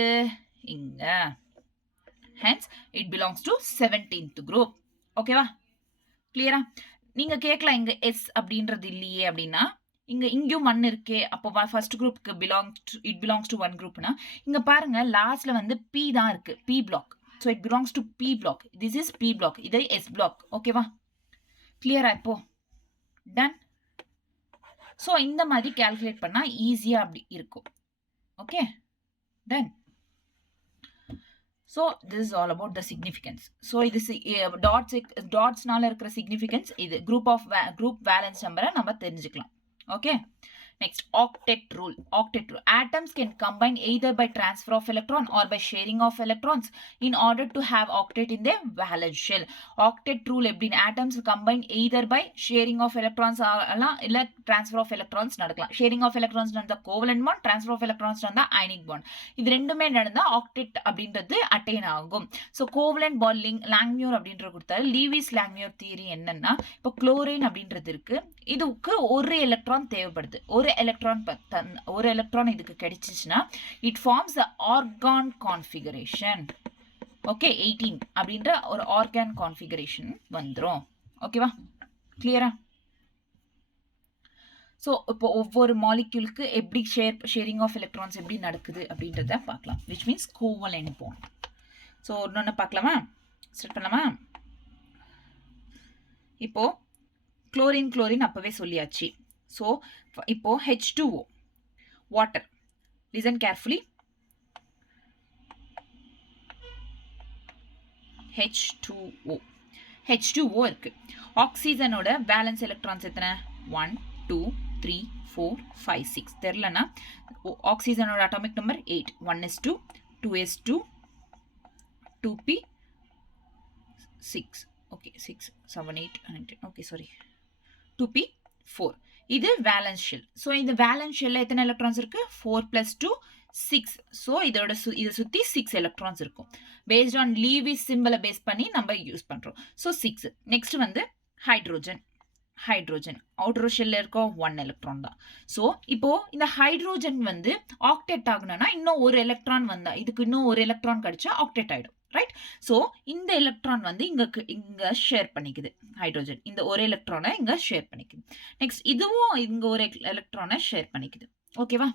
இங்க. Hence it belongs to 17th group. ஓகேவா? கிளியரா? நீங்க கேட்கலாம் இங்க S அப்படின்றது இல்லையே அப்படின்னா, இங்கேயும் 1 இருக்கே, அப்போ ஃபர்ஸ்ட் குரூப்க்கு இட் பிலாங்ஸ் டு 1 குரூப்னா, இங்க பாருங்க லாஸ்ட்ல வந்து P தான் இருக்கு, P block. So it belongs to P block. This is P block, இது S பிளாக். ஓகேவா? கிளியரா? இப்போ டன். ஸோ இந்த மாதிரி கால்குலேட் பண்ணா ஈஸியா அப்படி இருக்கும். Okay, done. So this is all about the significance. So this dotsனால இருக்கிற significance இது group valence number நம்ம தெரிஞ்சுக்கலாம். Okay. Next, octet rule. Atoms can combine either by transfer of electron or by sharing of electrons in order to have octet in their valence shell. Octet rule எப்படின்னு, atoms combine either by sharing of electrons இல்ல transfer of electrons நடக்கலாம். sharing of electrons நடந்தா covalent bond, transfer of electrons நடந்தா ionic bond. இது ரெண்டுமே நடந்தா octet அப்படின்றது attain ஆகும். So covalent bond Langmuir அப்படின்றது கொடுத்தாரு. லீவிஸ் லாங்மியூர் தியரி என்னன்னா, இப்போ குளோரின் அப்படின்றது இருக்கு, இதுக்கு ஒரு எலக்ட்ரான் தேவைப்படுது. ஒரு எலக்ட்ரான் இதுக்கு கிடைச்சிச்சுன்னா it forms the organ configuration. Okay, 18 அப்படின்ற ஒரு ஆர்கான் கான்ஃபிகரேஷன் வந்துரும். ஓகேவா? கிளியரா? ஸோ இப்போ ஒவ்வொரு மாலிக்யூலுக்கு எப்படி ஷேரிங் ஆஃப் எலக்ட்ரான்ஸ் எப்படி நடக்குது அப்படின்றத பார்க்கலாம். Which means covalent bond. So ஒன்னொன்று பார்க்கலாமா? ஸ்டார்ட் பண்ணலாமா? இப்போ குளோரின் அப்பவே சொல்லியாச்சு. ஸோ இப்போ H2O water. Listen carefully. H2O. H2O இருக்கு. ஆக்சிஜனோட வேலன்ஸ் எலக்ட்ரான்ஸ் எத்தனை? 1 2 3 4 5 6. தெரியலனா ஆக்சிஜனோட atomic number 8. 1s2 2s2 2p 6. Okay 6 7 8 9 okay sorry 2p 4. இது வேலன்ஸ் ஷெல். ஸோ இந்த வேலன்ஸ் ஷெல்ல எத்தனை எலக்ட்ரான்ஸ் இருக்கு? 4 + 2 6. ஸோ இதை சுற்றி 6 எலக்ட்ரான்ஸ் இருக்கும். பேஸ்ட் ஆன் லீவிஸ் சிம்பிளை பேஸ் பண்ணி நம்ம யூஸ் பண்ணுறோம். ஸோ 6. நெக்ஸ்ட் வந்து ஹைட்ரோஜன். ஹைட்ரோஜன் அவுட்டர் ஷெல்ல இருக்க 1 எலக்ட்ரான் தான். ஸோ இப்போ இந்த ஹைட்ரோஜன் வந்து ஆக்டேட் ஆகணும்னா இன்னும் ஒரு எலக்ட்ரான் வந்தா இதுக்கு இன்னும் ஒரு எலக்ட்ரான் கிடைச்சா ஆக்டேட் ஆகிடும். ரைட். ஸோ இந்த எலக்ட்ரான் வந்து இங்க ஷேர் பண்ணிக்குது. ஹைட்ரோஜன் இந்த ஒரு எலக்ட்ரானை இங்க ஷேர் பண்ணிக்குது. நெக்ஸ்ட் இதுவும் இங்க ஒரு எலக்ட்ரானை ஷேர் பண்ணிக்குது. ஓகேவா?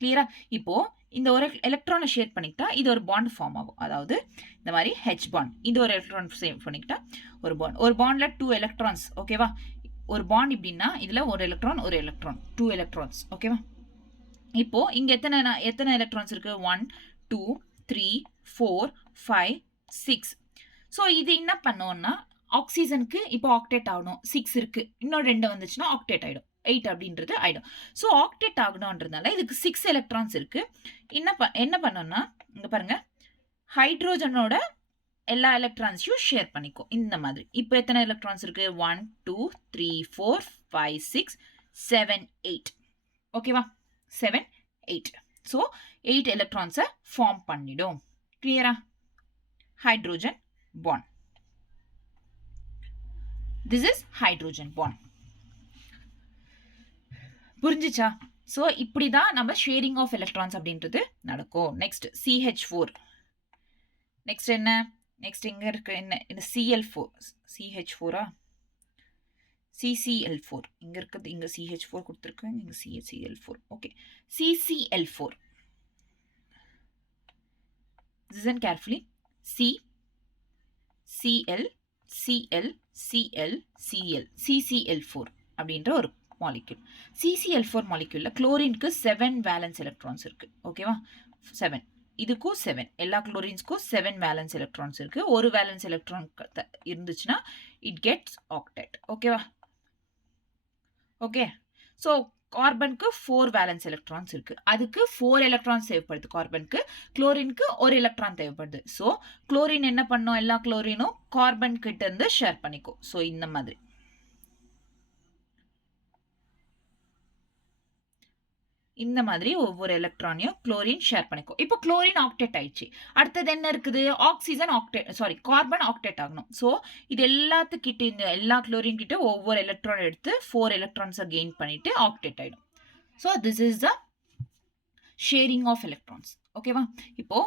கிளியரா? இப்போ இந்த ஒரு எலக்ட்ரானை ஷேர் பண்ணிக்கிட்டா இது ஒரு பாண்ட் ஃபார்ம் ஆகும். அதாவது இந்த மாதிரி ஹெச் பாண்ட். இந்த ஒரு எலக்ட்ரான் சேவ் பண்ணிக்கிட்டா ஒரு பாண்ட். ஒரு பாண்ட்ல 2 எலக்ட்ரான்ஸ். ஓகேவா? ஒரு பாண்ட் இப்படின்னா இதுல ஒரு எலக்ட்ரான் 2 எலக்ட்ரான்ஸ். ஓகேவா? இப்போ இங்க எத்தனை எலக்ட்ரான்ஸ் இருக்கு? 1 2 3 4 5 6. ஸோ இது என்ன பண்ணோம்னா ஆக்சிஜனுக்கு இப்போ ஆக்டேட் ஆகணும். 6 இருக்கு. இன்னும் 2 வந்துச்சுன்னா ஆக்டேட் ஆயிடும். 8 அப்படின்றது ஆயிடும். ஸோ ஆக்டேட் ஆகணும்ன்றதுனால இதுக்கு 6 எலக்ட்ரான்ஸ் இருக்கு. என்ன பண்ணோம்னா இங்க பாருங்க, ஹைட்ரோஜனோட எல்லா எலக்ட்ரான்ஸையும் ஷேர் பண்ணிக்கும் இந்த மாதிரி. இப்போ எத்தனை எலக்ட்ரான்ஸ் இருக்கு? 1 2 3 4 5 6 7 8. ஓகேவா? 7 8. ஸோ 8 எலக்ட்ரான்ஸை ஃபார்ம் பண்ணிடும். கிளியரா? Hydrogen bond. This is hydrogen bond. புரிஞ்சுச்சா? ஸோ இப்படிதான் நம்ம ஷேரிங் ஆஃப் எலக்ட்ரான்ஸ் அப்படின்றது நடக்கும். Next CH4. நெக்ஸ்ட் என்ன? நெக்ஸ்ட் எங்க இருக்கு? என்ன Cl4. CH4ஆ? CCl4. இங்க இருக்குது. இங்க CH4 கொடுத்துருக்கேன். இங்க CCl4. Okay. CCl4. Listen carefully. C Cl Cl Cl Cl CCl4 அப்படின்ற ஒரு மாலிக்யூல். CCl4 மாலிக்யூல்ல குளோரினுக்கு 7 வேலன்ஸ் எலக்ட்ரான்ஸ் இருக்கு. ஓகேவா? 7. இதுக்கும் 7. எல்லா குளோரின்ஸ்க்கும் 7 வேலன்ஸ் எலக்ட்ரான்ஸ் இருக்கு. ஒரு வேலன்ஸ் எலக்ட்ரான் இருந்துச்சுன்னா இட் கெட்ஸ் ஆக்டேட். ஓகேவா? ஓகே. ஸோ கார்பனுக்கு 4 வேலன்ஸ் எலக்ட்ரான்ஸ் இருக்கு. அதுக்கு 4 எலக்ட்ரான்ஸ் தேவைப்படுது கார்பனுக்கு. குளோரினுக்கு ஒரு எலக்ட்ரான் தேவைப்படுது. ஸோ குளோரின் என்ன பண்ணும்? எல்லா குளோரினும் கார்பன் கிட்ட இருந்து ஷேர் பண்ணிக்கும். ஸோ இந்த மாதிரி ஒவ்வொரு எலக்ட்ரானையும் குளோரின் ஷேர் பண்ணிக்கும். இப்போ குளோரின் ஆக்டேட் ஆயிடுச்சு. அடுத்தது என்ன இருக்குது? ஆக்சிஜன் ஆக்டேட் கார்பன் ஆக்டேட் ஆகணும். ஸோ இது எல்லாத்துக்கிட்ட இந்த எல்லா குளோரின் கிட்ட ஒவ்வொரு எலக்ட்ரான் எடுத்து 4 எலக்ட்ரான்ஸை கெயின் பண்ணிட்டு ஆக்டேட் ஆயிடும். So this is the sharing of electrons. ஓகேவா? இப்போ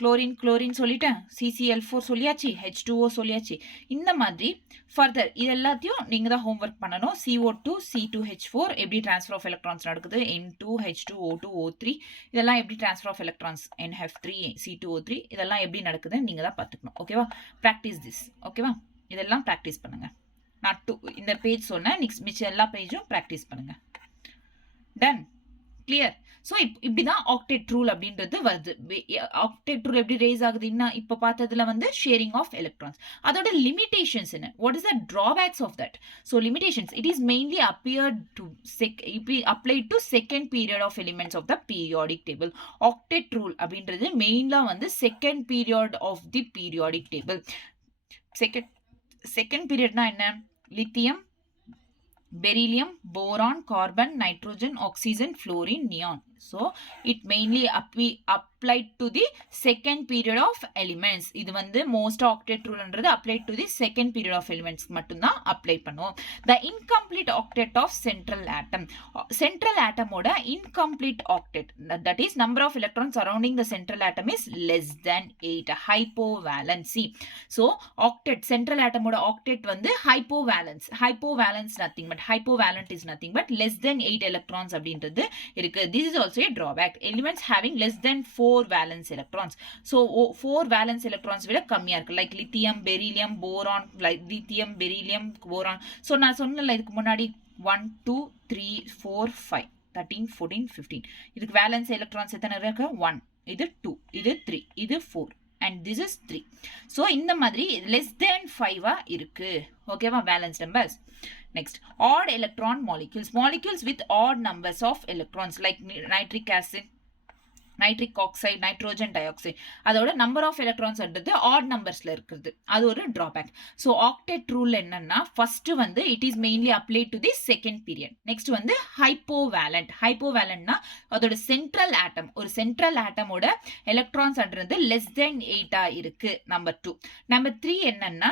குளோரின் சொல்லிட்டேன். CCl4 சொல்லியாச்சு. H2O சொல்லியாச்சு. இந்த மாதிரி ஃபர்தர் இது எல்லாத்தையும் நீங்க தான் ஹோம்ஒர்க் பண்ணணும். CO2 C2H4 எப்படி ட்ரான்ஸ்ஃபர் ஆஃப் எலக்ட்ரான்ஸ் நடக்குது? N2 H2 O2 O3 இதெல்லாம் எப்படி transfer of electrons? NF3 C2O3 இதெல்லாம் எப்படி நடக்குதுன்னு நீங்க தான் பார்த்துக்கணும். ஓகேவா? Practice this. ஓகேவா? இதெல்லாம் ப்ராக்டிஸ் பண்ணுங்க. நான் இந்த பேஜ் சொன்னேன். நெக்ஸ்ட் மிச்சம் எல்லா பேஜும் ப்ராக்டிஸ் பண்ணுங்க. டன். கிளியர்? ஸோ இப்படிதான் ஆக்டேட் ரூல் அப்படின்றது வருது. ஆக்டேட் ரூல் எப்படி ரேஸ் ஆகுதுன்னா இப்போ பார்த்ததுல வந்து ஷேரிங் ஆஃப் எலக்ட்ரான்ஸ். அதோட லிமிடேஷன்ஸ் என்ன? What is the drawbacks of that? So limitations it is mainly applied to second period of elements of the periodic table. Octet rule அப்படின்றது மெயின்லா வந்து second period of the periodic table. Second பீரியட்னா என்ன? Lithium, beryllium, boron, carbon, nitrogen, oxygen, fluorine, neon. So it mainly applied to the second period of elements. இது வந்து most octet rule ன்றது applied to the second period of elements மட்டும்தான் apply பண்ணுவோம். The incomplete octet of central atom. Central atom ஓட incomplete octet, that is number of electrons surrounding the central atom is less than 8. Hypovalency. So octet, central atom ஓட octet வந்து hypovalence. Hypovalence nothing but hypovalent is nothing but less than 8 electrons அப்படின்றது இருக்கு. This is also a drawback. Elements having less than 4 valence electrons. So 4 valence electrons விட கம்மியா இருக்கு. Like lithium, beryllium, boron, like lithium, beryllium, boron. So நான் சொன்னல இதுக்கு முன்னாடி 1 2 3 4 5 13, 14, 15. இதுக்கு வேலன்ஸ் எலக்ட்ரான்ஸ் எத்தனை இருக்கு? 1. இது 2. இது 3. இது 4. And this is 3. So, இந்த மாதிரி less than 5 இருக்கு. ஓகேவா? Valence numbers. Next, odd electron molecules. Molecules with odd numbers of electrons like nitric acid, nitric oxide, nitrogen di oxide, அதோட நம்பர் ஆஃப் எலக்ட்ரான்ஸ்ன்றது ஆட் நம்பர்ஸ்ல இருக்குது. அது ஒரு டிராபேக். ஸோ ஆக்டெட் ரூல் என்னன்னா, ஃபர்ஸ்ட் வந்து it is mainly apply to the second period. Next வந்து ஹைப்போவேலண்ட். ஹைப்போவேலண்ட்னா அதோட central ஆட்டம், ஒரு சென்ட்ரல் ஆட்டமோட எலக்ட்ரான்ஸ்ன்றது லெஸ் தென் 8 இருக்கு. நம்பர் 2. நம்பர் 3 என்னன்னா,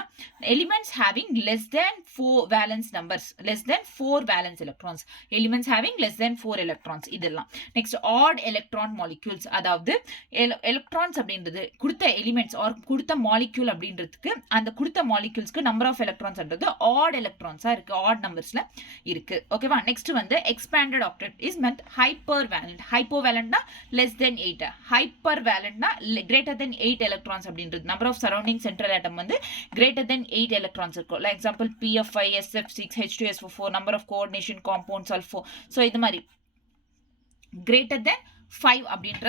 elements having less than 4 valence numbers, less than 4 valence electrons, elements having less than 4 electrons, இதெல்லாம். Next odd electron molecule, அதாவது electrons அப்படின்றது கொடுத்த elements or கொடுத்த மாலிக்யூல் அப்படின்றதுக்கு அந்த கொடுத்த மாலிக்யூல்ஸ்க்கு நம்பர் ஆஃப் எலக்ட்ரான்ஸ்ன்றது ஆட் எலக்ட்ரான்ஸா இருக்கு, ஆட் நம்பர்ஸ்ல இருக்கு. ஓகேவா? நெக்ஸ்ட் வந்து expanded octet is meant hypervalent. ஹைப்போவேலண்ட்னா லெஸ் தென் 8, ஹைப்பர் வேலண்ட்னா கிரேட்டர் தென் 8 எலக்ட்ரான்ஸ் அப்படின்றது. Number of surrounding central atom வந்து கிரேட்டர் தென் 8 எலக்ட்ரான்ஸ் இருக்கும். Like example PF5, SF6, H2SO4, number of coordination compounds ஆல்ஃபோ. ஸோ இது மாதிரி கிரேட்டர் தென் 5 அப்படின்ற.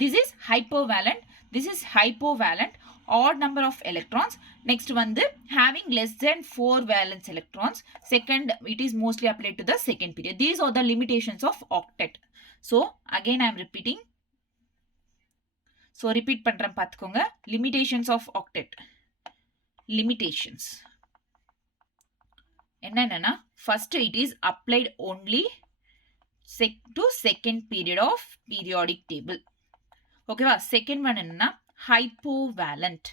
This is hypovalent. This is hypovalent, odd number of electrons. Next வந்து having less than 4 valence electrons. Second, it is mostly applied to the second period. These are the limitations of octet. So again I am repeating. So repeat பண்றேன் பார்த்துக்கோங்க. Limitations of octet. Limitations என்னன்னா, first it is applied only to second period of periodic table. ஓகேவா? Second one என்னன்னா hypovalent.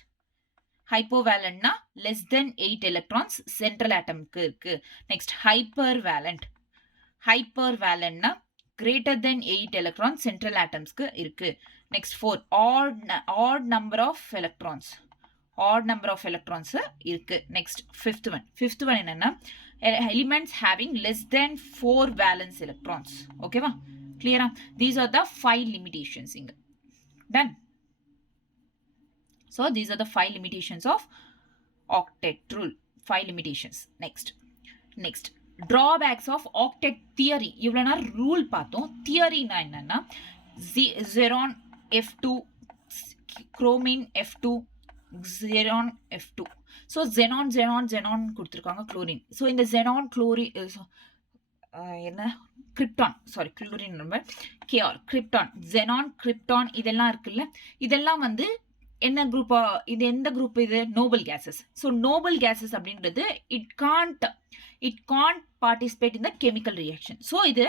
ஹைப்போவேலண்ட்னா less than 8 electrons central ஆட்டம்க்கு இருக்கு. Next hypervalent. ஹைப்பர் வேலண்ட்னா கிரேட்டர் தென் 8 எலக்ட்ரான்ஸ் சென்ட்ரல் ஆட்டம்ஸ்க்கு இருக்கு. Next 4 odd number of electrons, odd number of electrons இருக்கு. நெக்ஸ்ட் ஃபிஃப்த் ஒன் என்னன்னா elements having less than 4 valence electrons. ஓகேவா? கிளியரா? These are the 5 limitations இங்க. Done. So these are the 5 limitations of octet rule. 5 limitations. Next drawbacks of octet theory. இவ்வளவு நேரம் rule பார்த்தோம். தியரினா என்னன்னா, xenon F2, chromin F2, xenon F2. So xenon கொடுத்துருக்காங்க, chlorine. So இந்த xenon chlorine என்ன krypton, sorry chlorine number KR, krypton, xenon, krypton இதெல்லாம் இருக்குல்ல, இதெல்லாம் வந்து என்ன குரூப்பா? இது எந்த குரூப்? இது noble gases. So noble gases அப்படின்றது it can't participate in the chemical reaction. So இது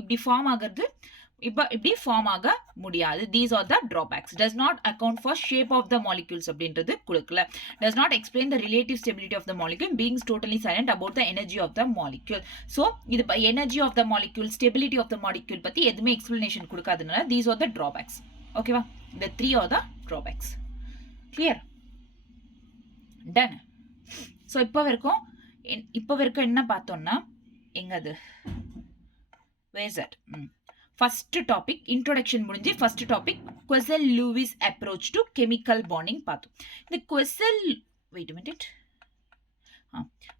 இப்படி ஃபார்ம் ஆகிறது, இப்படி ஃபார்ம் ஆக முடியாது. These are the drawbacks. Does not account for shape of the molecules அப்படின்றது கொடுக்கல. Does not explain the relative stability of the molecule, being totally silent about the energy of the molecule. So இது energy of the molecule, stability of the molecule பத்தி எதுவுமே explanation கொடுக்காதனால these are the drawbacks. ஓகேவா? The 3 are the drawbacks. Clear? Done. So இப்போ வரைக்கும் என்ன பார்த்தோம்னா, எங்கது where is that? First topic introduction முடிஞ்சு first topic Kossel Lewis approach to chemical bonding பார்த்தோம்.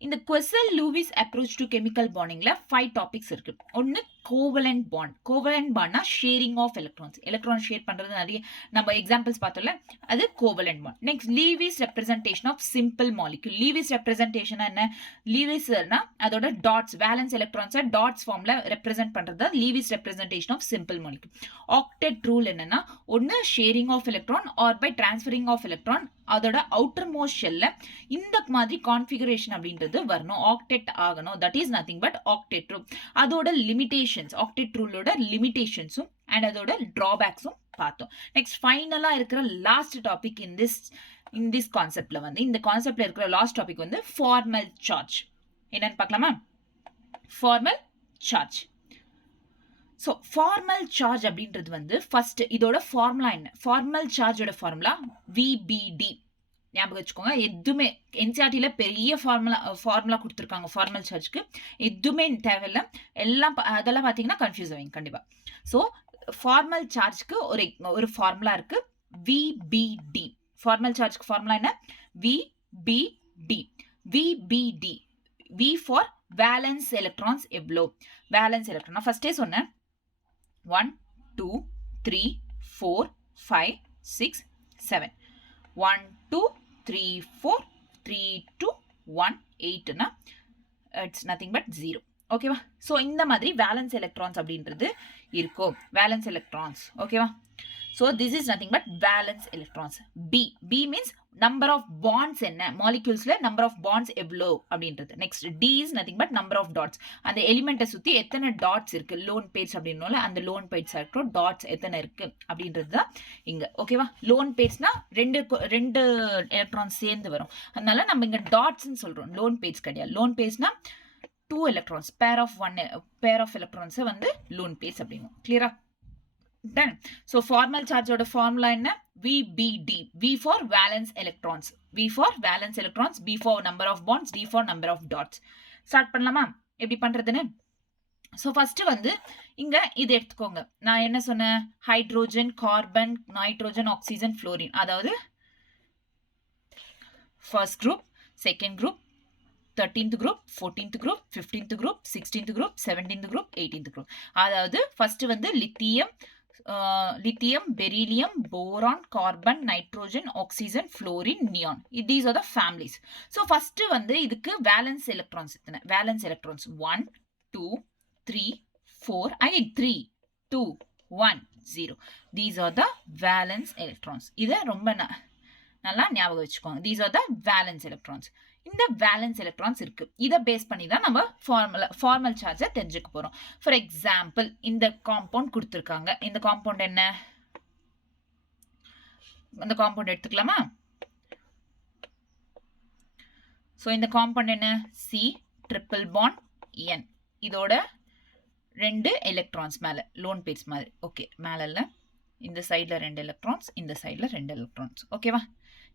இந்த குவெசல்-லூயிஸ் அப்ரோச் டு கெமிக்கல் பாண்டிங்ல 5 டாபிக்ஸ் இருக்கு. ஒன்னு கோவலன்ட் பாண்ட். கோவலன்ட் பாண்ட்னா sharing of electrons. Electron share பண்றது நிறைய நம்ம எக்ஸாம்பிள்ஸ் பார்த்தோம்ல, அது covalent bond. Next Lewis representation of simple molecule. Lewis representation என்ன? லீவிஸ்னா அதோட டாட்ஸ், வேலன்ஸ் எலக்ட்ரான்ஸை டாட்ஸ் ஃபார்ம்ல ரெப்ரசென்ட் பண்றது Lewis representation of simple molecule. Octet rule என்னன்னா, ஒன்னு sharing of electron or by transferring of electron அதோட அவுட்டர் மோஸ்ட் ஷெல்ல இந்த மாதிரி கான்ஃபிகரேஷன் அப்படின்றது வரணும், ஆக்டெட் ஆகணும். That is nothing but octet rule. அதோட லிமிடேஷன்ஸ், ஆக்டெட் ரூலோட லிமிடேஷன்ஸும் அண்ட் அதோட டிராபேக்ஸும் பார்த்தோம். நெக்ஸ்ட் ஃபைனலா இருக்கிற லாஸ்ட் டாபிக் இன் திஸ் கான்செப்ட்ல வந்து, இந்த கான்செப்ட்ல இருக்கிற லாஸ்ட் டாபிக் வந்து ஃபார்மல் சார்ஜ். என்னன்னு பார்க்கலாமா? Formal charge. So formal charge அப்படின்றது வந்து ஃபர்ஸ்ட் இதோட ஃபார்முலா என்ன? ஃபார்மல் சார்ஜோட ஃபார்முலா VBD. ஞாபகம் வச்சுக்கோங்க. எதுவுமே என்சிஆர்டியில் பெரிய ஃபார்முலா கொடுத்துருக்காங்க ஃபார்மல் சார்ஜ்க்கு, எதுவுமே தேவையில்லை. எல்லாம் அதெல்லாம் பார்த்தீங்கன்னா கன்ஃபியூஸ் ஆகும் கண்டிப்பாக. ஸோ ஃபார்மல் சார்ஜ்க்கு ஒரு ஃபார்முலா இருக்கு, VBD. ஃபார்மல் சார்ஜ்க்கு ஃபார்முலா என்ன? VBD. VBD. V for valence electrons எவ்வளோ? வேலன்ஸ் எலக்ட்ரான் நான் ஃபர்ஸ்டே சொன்னேன் 1 2 3 4 5 6 7 1 2 3 4 3 2 1 8னா இட்ஸ் நத்திங் பட் 0. ஓகேவா? ஸோ இந்த மாதிரி வேலன்ஸ் எலக்ட்ரான்ஸ் அப்படின்றது இருக்கும். வேலன்ஸ் எலக்ட்ரான்ஸ் ஓகேவா? So this is nothing but valence electrons. B means number of bonds என்ன, மாலிக்யூல்ஸ்ல நம்பர் ஆஃப் பாண்ட்ஸ் எவ்வளோ அப்படின்றது. Next D is nothing but number of dots, அந்த எலிமெண்ட்டை சுற்றி எத்தனை டாட்ஸ் இருக்கு, லோன் பேர்ஸ் அப்படின்னால அந்த லோன் பேர்ஸ் இருக்கட்டும் டாட்ஸ் எத்தனை இருக்கு அப்படின்றது தான் இங்க. ஓகேவா? லோன் பேர்ஸ்னா ரெண்டு எலக்ட்ரான்ஸ் சேர்ந்து வரும், அதனால நம்ம இங்க டாட்ஸ்ன்னு சொல்றோம், லோன் பேர்ஸ் கிடையாது. லோன் பேர்ஸ்னா 2 electrons, pair of electrons வந்து lone pairs அப்படிங்கும். கிளியரா? Done. So formal charge ஓட formula என்ன? VBD. V for valence electrons. V for valence electrons. B for number of bonds. D for number of dots. Start பண்ணலாமா எப்படி பண்றதுன்னு? So first வந்து இங்க இது எடுத்துக்கோங்க. நான் என்ன சொன்னேன்? Hydrogen, carbon, nitrogen, oxygen, fluorine. அதாவது first group, second group, 13th group, 14th group, 15th group, 16th group, 17th group, 18th group. அதாவது ஃபர்ஸ்ட் வந்து lithium, beryllium, boron, carbon, nitrogen, oxygen, fluorine, neon. These are the families. So first வந்து இதுக்கு valence electrons எத்தனை? Valence electrons 1 2 3 4 again 3 2 1 0. These are the valence electrons. இதை ரொம்ப நல்லா ஞாபகம் வச்சுக்கோங்க. These are the valence electrons. இந்த வேலன்ஸ் எலக்ட்ரான்ஸ் இருக்கு. இதை பேஸ் பண்ணி தான் நம்ம ஃபார்மல் சார்ஜை தெரிஞ்சுக்க போறோம். ஃபார் எக்ஸாம்பிள் இந்த காம்பவுண்ட் கொடுத்துருக்காங்க. இந்த காம்பவுண்ட் என்ன? இந்த காம்பவுண்ட் எடுத்துக்கலாமா? ஸோ இந்த காம்பவுண்ட் என்ன? சி ட்ரிபிள் பாண்ட் என். இதோட 2 எலக்ட்ரான்ஸ் மேல லோன் பேர்ஸ் மாதிரி. ஓகே, மேல இல்ல, இந்த சைட்ல 2 எலக்ட்ரான்ஸ், இந்த சைட்ல 2 எலக்ட்ரான்ஸ். ஓகேவா?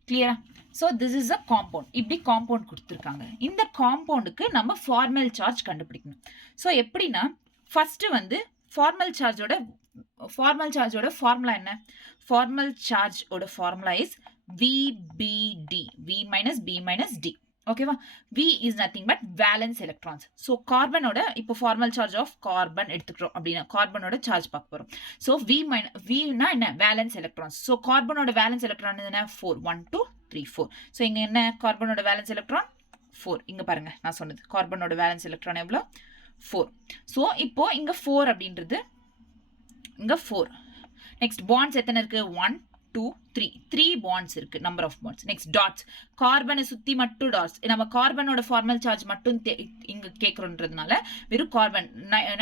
கிளியரா? So this is a compound. இப்படி காம்பவுண்ட் கொடுத்துருக்காங்க. இந்த காம்பவுண்டுக்கு நம்ம ஃபார்மல் சார்ஜ் கண்டுபிடிக்கணும். ஸோ எப்படின்னா ஃபர்ஸ்ட் வந்து ஃபார்மல் சார்ஜோட ஃபார்முலா என்ன? ஃபார்மல் சார்ஜோட formula is VBD. V minus B minus D. ஓகேவா? V is nothing but valence electrons. So கார்பனோட இப்போ ஃபார்மல் சார்ஜ் ஆஃப் கார்பன் எடுத்துக்கிறோம் அப்படின்னா கார்பனோட சார்ஜ் பார்க்க போறோம். ஸோ Vனா என்ன? Valence electrons. ஸோ கார்பனோட வேலன்ஸ் எலக்ட்ரான் என்ன? 4 1 2 3 4. ஸோ இங்க என்ன? கார்பனோட வேலன்ஸ் எலக்ட்ரான் 4. இங்க பாருங்க, நான் சொன்னது கார்பனோட வேலன்ஸ் எலக்ட்ரான் எவ்வளோ? 4. ஸோ இப்போ இங்க 4 அப்படின்றது இங்க 4. நெக்ஸ்ட் பாண்ட்ஸ் எத்தனை இருக்கு? 1 2 3 பாண்ட்ஸ் இருக்கு, number of bonds. Next dots, கார்பனை சுத்தி மட்டும் டாட்ஸ். நம்ம கார்பனோட ஃபார்மல் சார்ஜ் மட்டும் இங்க கேட்கறதுனால வெறும் கார்பன்,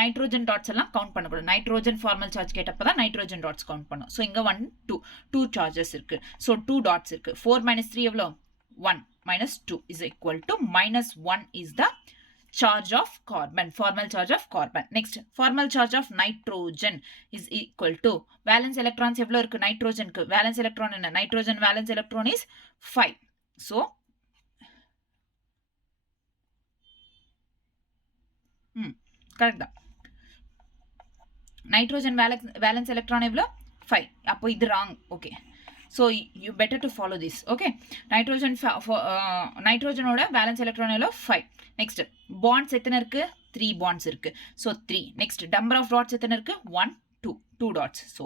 நைட்ரோஜன் டாட்ஸ் எல்லாம் கவுண்ட் பண்ணக்கூடாது. நைட்ரோஜன் ஃபார்மல் சார்ஜ் கேட்டப்பதான் நைட்ரோஜன் டாட்ஸ் கவுண்ட் பண்ணும். ஸோ இங்க 1 2 சார்ஜஸ் இருக்கு. ஸோ 2 டாட்ஸ் இருக்கு. 4 minus 3 எவ்வளோ? 1 minus 2 is equal to -1 is the charge of carbon, formal charge of carbon. Next, formal charge of nitrogen is equal to valence electrons எவ்வளவு இருக்கு நைட்ரோஜனுக்கு? valence electron என்ன? Nitrogen valence electron is 5. so correct தான். Nitrogen valence electron எவ்வளவு? 5. அப்போ இது wrong. Okay, so you better to follow this. okay, நைட்ரோஜனோட valence electron எவ்வளவு? 5. next bonds எத்தனை இருக்கு? 3 bonds இருக்கு. so 3. next number of dots எத்தனை இருக்கு? 1 2 dots. so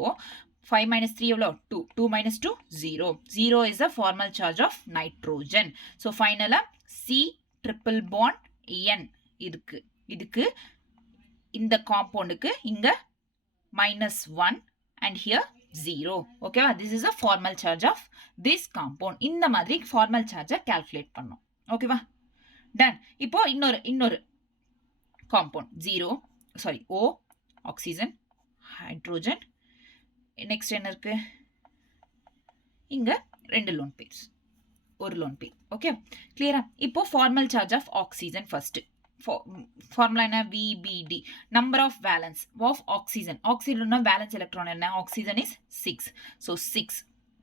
5 minus 3 எவ்வளோ? 2 2 minus 2 0. 0 is the formal charge of nitrogen. so finally C triple bond N இதுக்கு இந்த காம்பவுண்டுக்கு இங்க -1 and here 0. ஓகேவா? this is a formal charge of this compound. இந்த மாதிரி formal charge calculate பண்ணோம். ஓகேவா? டன். இப்போ இன்னொரு compound O oxygen, hydrogen. Next என்ன இருக்கு? இங்க 2 லோன் பேர்ஸ், ஒரு லோன் பேர். ஓகே, கிளியரா? இப்போ formal charge of oxygen first. Formula என்ன? VBD. Number of valence of oxygen. Oxygen valence electron என்ன? Oxygen is 6. So 6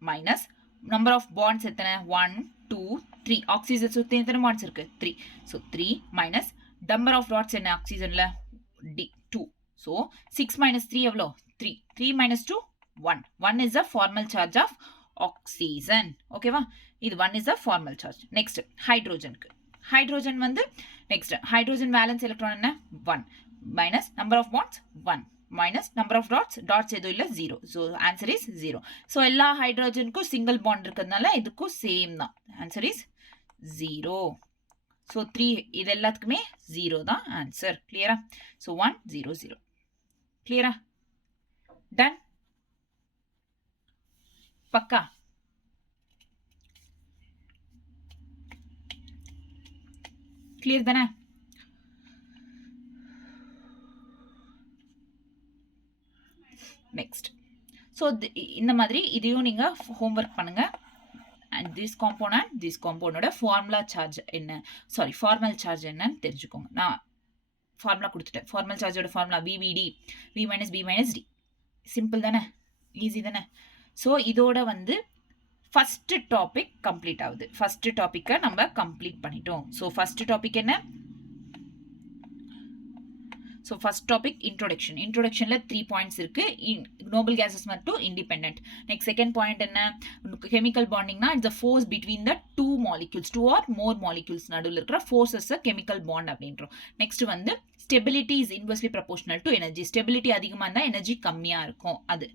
minus number of bonds எத்தனை? 1 2 3. Oxygen சுற்றி எத்தனை பாண்ட்ஸ் இருக்கு? 3. So 3 minus number of dots என்ன ஆக்சிஜன்ல? D 2. ஸோ 6 minus 3 எவ்வளோ? 3. 3 minus 2 1. 1 is the formal charge of oxygen. ஓகேவா? இது 1 is the formal charge. Next ஹைட்ரோஜனுக்கு ஹைட்ரோஜன் வந்து நெக்ஸ்ட் ஹைட்ரோஜன் வேலன்ஸ் எலக்ட்ரான் என்ன 1 minus number of bonds 1 minus number of dots எதுவும் இல்லை 0. So answer is 0. So எல்லா ஹைட்ரோஜனுக்கும் single bond இருக்கிறதுனால இதுக்கும் சேம் தான். Answer is 0. So 3 இது எல்லாத்துக்குமே 0 தான் ஆன்சர். கிளியரா? So 1 0 0. கிளியரா? டன்? பக்கா? கிளியர் தானே? நெக்ஸ்ட் ஸோ இந்த மாதிரி இதையும் நீங்கள் ஹோம்ஒர்க் பண்ணுங்கள். அண்ட் திஸ் காம்பவுண்டோட ஃபார்முலா சார்ஜ் என்ன, சாரி ஃபார்மல் சார்ஜ் என்னன்னு தெரிஞ்சுக்கோங்க. நான் ஃபார்முலா கொடுத்துட்டேன். ஃபார்மல் சார்ஜோட formula VBD V minus B minus D. Simple தானே, ஈஸி தானே. ஸோ இதோட வந்து ஃபஸ்ட்டு டாபிக் கம்ப்ளீட் ஆகுது. ஃபஸ்ட்டு டாப்பிக்கை நம்ம கம்ப்ளீட் பண்ணிட்டோம். ஸோ ஃபஸ்ட்டு டாபிக் என்ன? So first topic introduction. Introductionல 3 points இருக்கு. Noble gases மட்டும் independent. Next second point என்ன? Chemical bonding it's the force between the two molecules, two or more molecules நடுவுல இருக்கிற forces chemical bond அப்படின்றோம். Next வந்து stability is inversely proportional to energy. Stability அதிகமா இருந்தா energy கம்மியா இருக்கும். அது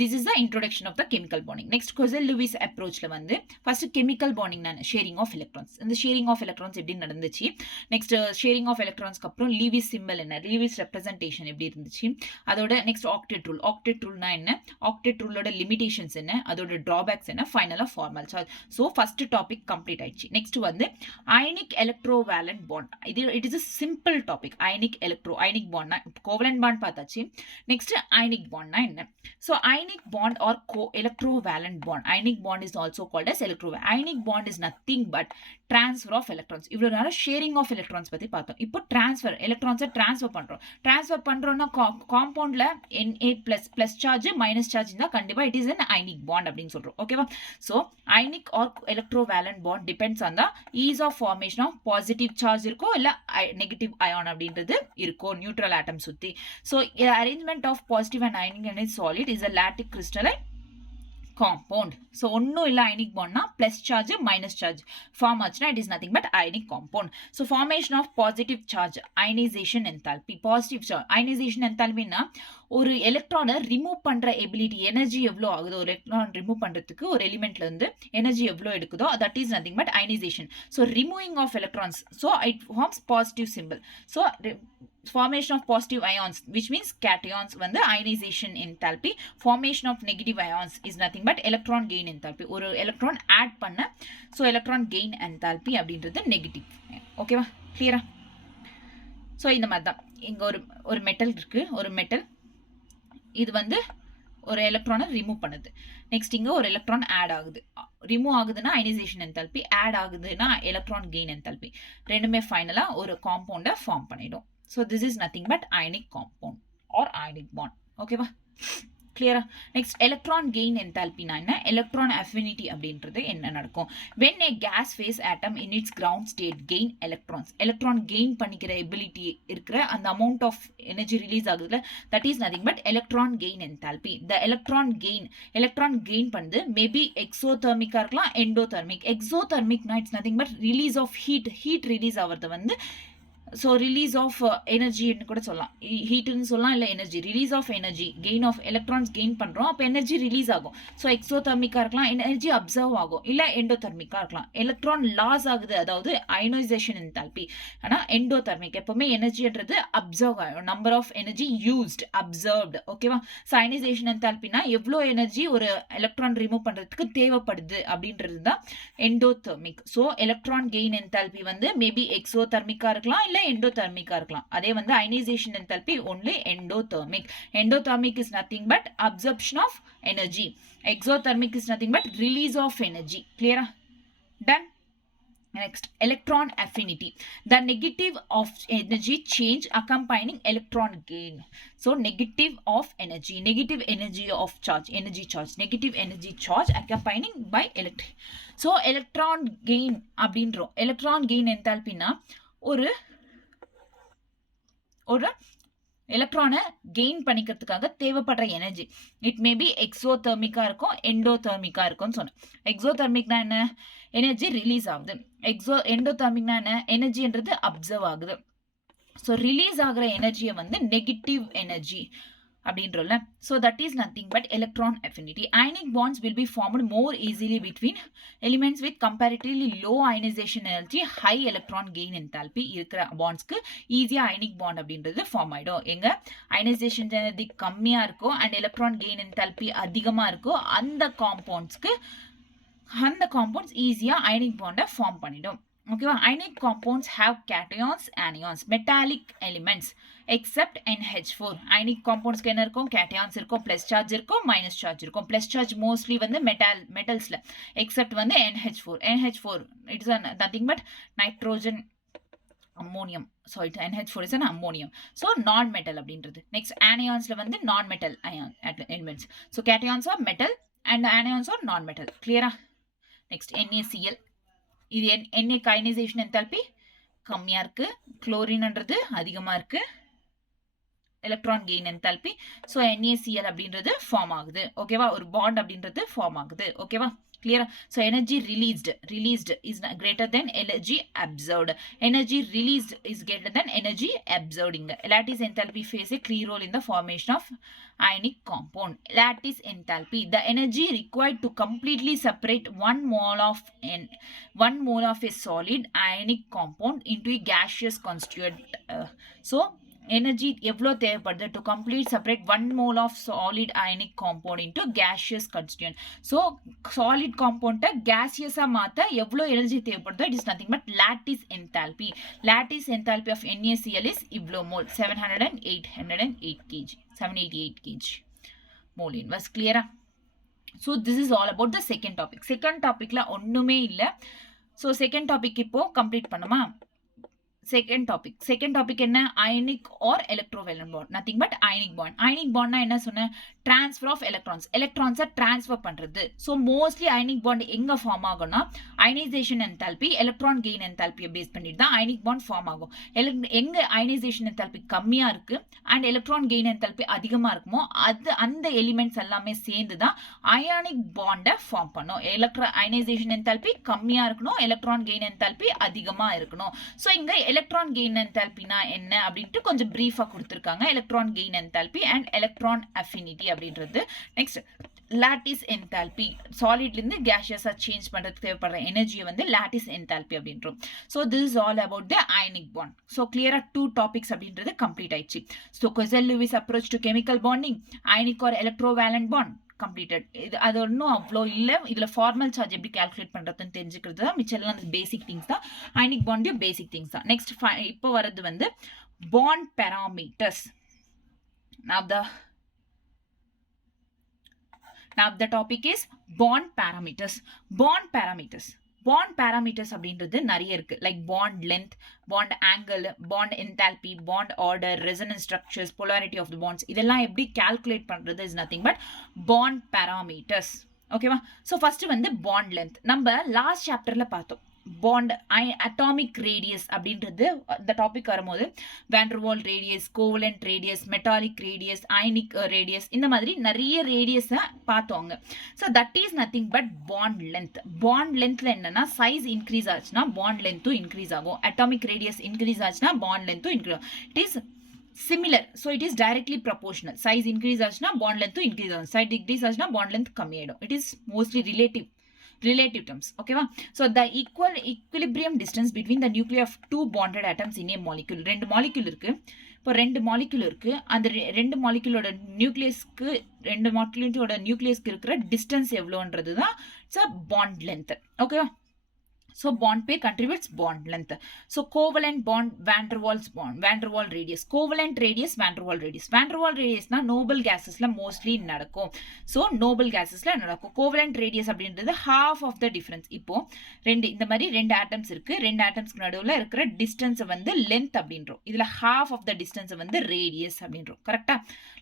this is the introduction of the chemical bonding. Next Lewis approachல வந்து first chemical bonding sharing of electrons. இந்த sharing of electrons எப்படி நடந்துச்சு? Next sharing of electrons அப்புறம் Lewis symbol என்ன? Lewis representation எப்படி இருந்துச்சு? அதோட next octet rule. Octet ruleனா என்ன? Octet ruleோட limitations என்ன? அதோட drawbacks என்ன? Final formal charge. So first topic complete ஆயிடுச்சு. Next வந்து ionic electrovalent bond. It is a simple topic. Ionic bond covalent bond பார்த்தாச்சு. Next ionic bond na என்ன? So ionic bond or electrovalent bond. Ionic bond is also called as electrovalent. Ionic bond is nothing but transfer of electrons. இவ்வளவு நேரம் sharing of electrons பத்தி பார்த்தோம். இப்போ transfer electrons transfer பண்றோம்னா காம்பவுண்ட்ல Na+ charge minus charge இருந்தா கண்டிப்பா it is an ionic bond அப்படின்னு சொல்றோம். ஓகேவா? So ionic or electrovalent bond depends on the ease of formation of positive charge இருக்கோ இல்ல negative ion அப்படின்றது இருக்கோ neutral atom சுத்தி. So arrangement of positive and ionic solid is a lattice crystalline compound. So ஒன்னும் இல்ல ionic bond na plus charge minus charge form ஆச்சுனா it is nothing but ionic compound. So formation of positive charge ionization enthalpy. Positive charge ionization enthalpy na ஒரு எலக்ட்ரானை remove பண்ற ability energy எவ்வளோ ஆகுது, ஒரு electron remove பண்றதுக்கு ஒரு எலிமெண்ட்ல இருந்து எனர்ஜி எவ்வளோ எடுக்குதோ that is nothing but ionisation. So removing of electrons, so it forms positive simple. So formation of positive ions which means cations வந்து ionization enthalpy. Formation of negative ions is nothing but electron gain enthalpy. ஒரு electron add பண்ண so electron gain enthalpy அப்படின்றது negative. ஓகேவா? கிளியரா? So இந்த மாதிரி தான் இங்கே ஒரு மெட்டல் இருக்கு. ஒரு மெட்டல் இது வந்து ஒரு எலக்ட்ரானை ரிமூவ் பண்ணுது. நெக்ஸ்ட் இங்கே ஒரு எலக்ட்ரான் ஆட் ஆகுது. ரிமூவ் ஆகுதுன்னா அயனைசேஷன் என்தால்பி, ஆட் ஆகுதுன்னா எலக்ட்ரான் கெயின் என்தால்பி. ரெண்டுமே ஃபைனலாக ஒரு காம்பவுண்டை ஃபார்ம் பண்ணிடும். So this is nothing but ionic compound or ionic bond. ஓகேவா? கிளியரா? நெக்ஸ்ட் எலக்ட்ரான் கெயின் என்தால்பினா என்ன, எலக்ட்ரான் அஃபினிட்டி அப்படின்றது என்ன நடக்கும்? when a gas phase atom in its ground state gain electrons, electron gain பண்ணிக்கிற எபிலிட்டி இருக்கிற அந்த அமௌண்ட் ஆஃப் எனர்ஜி ரிலீஸ் ஆகுதுல that is nothing but electron gain enthalpy. The electron gain பண்ணுது maybe எக்ஸோதெர்மிக்கா இருக்கலாம், எண்டோதெர்மிக். எக்ஸோதெர்மிக்னா it's nothing but release of heat release ஆகிறது வந்து ஸோ ரிலீஸ் ஆஃப் எனர்ஜின்னு கூட சொல்லலாம், ஹீட்டுன்னு சொல்லலாம், இல்லை energy release of energy gain of electrons gain பண்ணுறோம், அப்போ எனர்ஜி ரிலீஸ் ஆகும். ஸோ எக்ஸோதெர்மிக்காக இருக்கலாம், எனர்ஜி அப்சர்வ் ஆகும், இல்லை எண்டோதெர்மிக்காக இருக்கலாம். எலக்ட்ரான் லாஸ் ஆகுது, அதாவது அயனைசேஷன் என்தால்பி. ஆனால் எண்டோதெர்மிக் எப்பவுமே எனர்ஜின்றது அப்சர்வ் ஆகும், number of energy used absorbed. ஓகேவா? ஸோ அயனைசேஷன் என்தால்பினா எவ்வளோ எனர்ஜி ஒரு எலக்ட்ரான் ரிமூவ் பண்ணுறதுக்கு தேவைப்படுது அப்படின்றது தான் endothermic. So electron gain enthalpy வந்து மேபி எக்ஸோதெர்மிக்காக இருக்கலாம், இல்லை எண்டோதெர்மிக்கா இருக்கலாம். அதே வந்து ionization enthalpy only endothermic. Endothermic is nothing but absorption of energy. Exothermic is nothing but release of energy. Clear? Done? Next, electron affinity. The negative of energy change accompanying electron gain. So negative of energy, negative energy of charge, negative energy charge accompanying by electron. So electron gain அப்படின்றோம். electron gain enthalpy na ஒரு எலக்ட்ரானை gain பண்ணிக்கிறதுக்காக தேவைப்படுற energy. It may be எக்ஸோதெர்மிக்கா இருக்கும், எண்டோதெர்மிக்கா இருக்கும்னு சொன்னேன். எக்ஸோதெர்மிக்னா என்ன? Energy release ஆகுது. எண்டோதெர்மிக்னா என்ன? எனர்ஜின்றது அப்சர்வ் ஆகுது. ஸோ ரிலீஸ் ஆகிற எனர்ஜியை வந்து நெகட்டிவ் எனர்ஜி அப்படின்றோம்ல. So that is nothing but electron affinity. Ionic bonds will be formed more easily between elements with comparatively low ionisation energy, high electron gain enthalpy இருக்கிற பாண்ட்ஸ்க்கு ஈஸியாக அயனிக் பாண்ட் அப்படின்றது form ஆகிடும். எங்க அயனைசேஷன் எனர்ஜி கம்மியாக இருக்கோ and electron gain enthalpy அதிகமாக இருக்கோ அந்த காம்பவுண்ட்ஸ் ஈஸியாக அயனிக் பாண்டை ஃபார்ம் பண்ணிடும். ஓகேவா? Ionic compounds have cations, anions, metallic elements except NH4. Ionic காம்பவுண்ட்ஸ்க்கு என்ன இருக்கும்? கேட்டயான்ஸ் இருக்கும், பிளஸ் சார்ஜ் இருக்கும், மைனஸ் சார்ஜ் இருக்கும். பிளஸ் சார்ஜ் மோஸ்ட்லி வந்து மெட்டல்ஸ்ல, எக்ஸப்ட் வந்து NH4. NH4 it's nothing but nitrogen ammonium. So it NH4 is an ammonium. So non metal அப்படின்றது. நெக்ஸ்ட் ஆனியான்ஸ்ல வந்து non metal ion elements. So cations are metal and anions are non metal. கிளியரா? Next NaCl. இது என்ன ionisation enthalpy கம்மியா இருக்கு, குளோரின்ன்றது அதிகமா இருக்கு, electron gain enthalpy. So NaCl அப்படின்றது ஃபார்ம் ஆகுது. ஓகேவா? ஒரு பாண்ட் அப்படின்றது ஃபார்ம் ஆகுது. ஓகேவா? clear? So energy released is greater than energy absorbed. Energy released is greater than energy absorbing. Lattice enthalpy plays a key role in the formation of ionic compound. Lattice enthalpy, the energy required to completely separate 1 mole of a solid ionic compound into a gaseous constituent. So energy எவ்வளோ தேவைப்படுது to complete separate 1 mole of solid ionic compound into gaseous constituent. So solid compound gaseous மாத்த எவ்வளோ energy தேவைப்படுது? It is nothing but lattice enthalpy. Lattice enthalpy of NaCl is இவ்வளோ mole, 788 kg, 788 kg mole inverse. Clear? So this is all about the second topic. Second topicல ஒண்ணுமே இல்லை. So second topic இப்போ complete பண்ணுமா? Second topic என்ன? ionic or electrovalent bond. Nothing but ionic bond. Ionic bond na என்ன சொன்ன? transfer of electrons. electrons transfer பண்றது. So mostly ionic bond எங்க form ஆகும்னா ionization enthalpy, electron gain enthalpy base பண்ணிட்டு தான் ionic bond ஃபார்ம் ஆகும். எங்க ionization enthalpy கம்மியா இருக்கு and electron gain enthalpy அதிகமா இருக்குமோ அந்த எலிமெண்ட்ஸ் எல்லாமே சேர்ந்து தான் ionic bond ஃபார்ம் பண்ணும். ionization enthalpy கம்மியா இருக்கணும், electron gain enthalpy அதிகமா இருக்கணும். So இங்க electron gain enthalpy na என்ன அப்படின்ட்டு கொஞ்சம் பிரீஃபா கொடுத்திருக்காங்க. electron gain enthalpy and electron affinity அப்படின்றது. நெக்ஸ்ட் lattice enthalpy, solidல இருந்து gaseous சேஞ்ச் பண்றதுக்கு தேவைப்படுற எனர்ஜியை வந்து lattice enthalpy அப்படின்றோம். So this is all about the ionic bond. So clear 2 topics அப்படின்றது கம்ப்ளீட் ஆயிடுச்சு. So Cousel-Lewis approach to chemical bonding, ionic or electrovalent bond completed. அது ஒன்றும் அவ்வளோ இல்லை. இதில் ஃபார்மல் சார்ஜ் எப்படி கால்குலேட் பண்ணுறதுன்னு தெரிஞ்சுக்கிறது தான். மிச்சம்லாம் அந்த பேசிக் திங்ஸ் தான். அயனிக் பாண்டியும் பேசிக் திங்ஸ் தான். நெக்ஸ்ட் இப்போ வர்றது வந்து bond parameters. Now the topic is bond parameters. Bond parameters அப்படின்றது நிறைய இருக்கு. Like bond length, bond angle, bond enthalpy, bond order, resonance structures, polarity of the bonds, இதெல்லாம் எப்படி கால்குலேட் பண்றது is nothing but bond parameters. ஓகேவா? So first வந்து bond length நம்ம லாஸ்ட் சாப்டர்ல பார்த்தோம். பாண்ட் அட்டாமிக் ரேடியஸ் அப்படின்றது இந்த டாபிக் வரும்போது van der Waals radius, covalent radius, metallic radius, ionic radius, இந்த மாதிரி நிறைய ரேடியஸை பார்த்தோங்க. So that is nothing but bond length. Bond லென்த்ல என்னன்னா சைஸ் இன்க்ரீஸ் ஆச்சுன்னா பாண்ட் லென்த்தும் இன்க்ரீஸ் ஆகும். அட்டாமிக் ரேடியஸ் இன்க்ரீஸ் ஆச்சுன்னா பாண்ட் லென்த்தும் இன்க்ரீஸ் ஆகும். It is similar, so it is directly proportional. Size increase ஆச்சுன்னா bond length increase ஆகும், size decrease ஆச்சுன்னா bond length கம்மியாயிடும். It is mostly relative terms. Okay va? So the equilibrium distance between the nuclei of two bonded atoms in a molecule. ரெண்டு molecule இருக்கு. இப்போ ரெண்டு molecule இருக்கு. அந்த ரெண்டு moleculeோட நியூக்ளியஸ்க்கு இருக்கிற டிஸ்டன்ஸ் எவ்வளோன்றது தான் it's a bond length. Okay va? So bond pair contributes bond length. So covalent bond, van der Waals radius. Covalent radius, van der Waals radius. Van der Waals radius na noble gases la mostly நடக்கும். So noble gases la நடக்கும். Covalent radius அப்படின்றது half of the difference. இப்போ இந்த மாதிரி ரெண்டு atoms இருக்கு. ரெண்டு atomsக்கு நடுவுல இருக்கிற distance வந்து length அப்படின்றோம். இதுல half of the distance வந்து radius அப்படின்றோம். கரெக்ட்டா?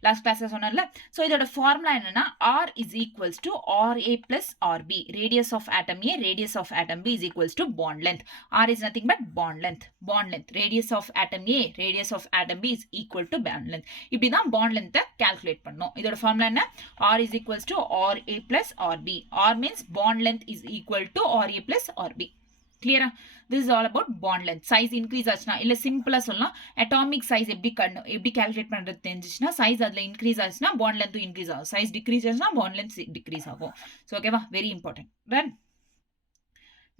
லாஸ்ட் கிளாஸ்ல சொன்னேன்ல. So இதோட ஃபார்முலா என்னன்னா R is equals to RA plus RB. Radius of atom A, radius of atom B is equal equals to bond length. R is nothing but bond length. Bond length. Radius of atom A, radius of atom B is equal to bond length. இப்படி தான் bond length calculate பண்ணோம். இதோட formula என்ன? R is equals to RA plus RB. R means bond length is equal to RA plus RB. Clear? This is all about bond length. Size increase ஆச்சுனா இல்ல சிம்பிளா சொல்லலாம் atomic size எப்படி calculate பண்றது தெரிஞ்சிச்சுனா size அதுல increase ஆச்சுனா bond length increase ஆகும். Size decrease ஆச்சுனா bond length decrease ஆகும். So ஓகேவா? Very important. Done.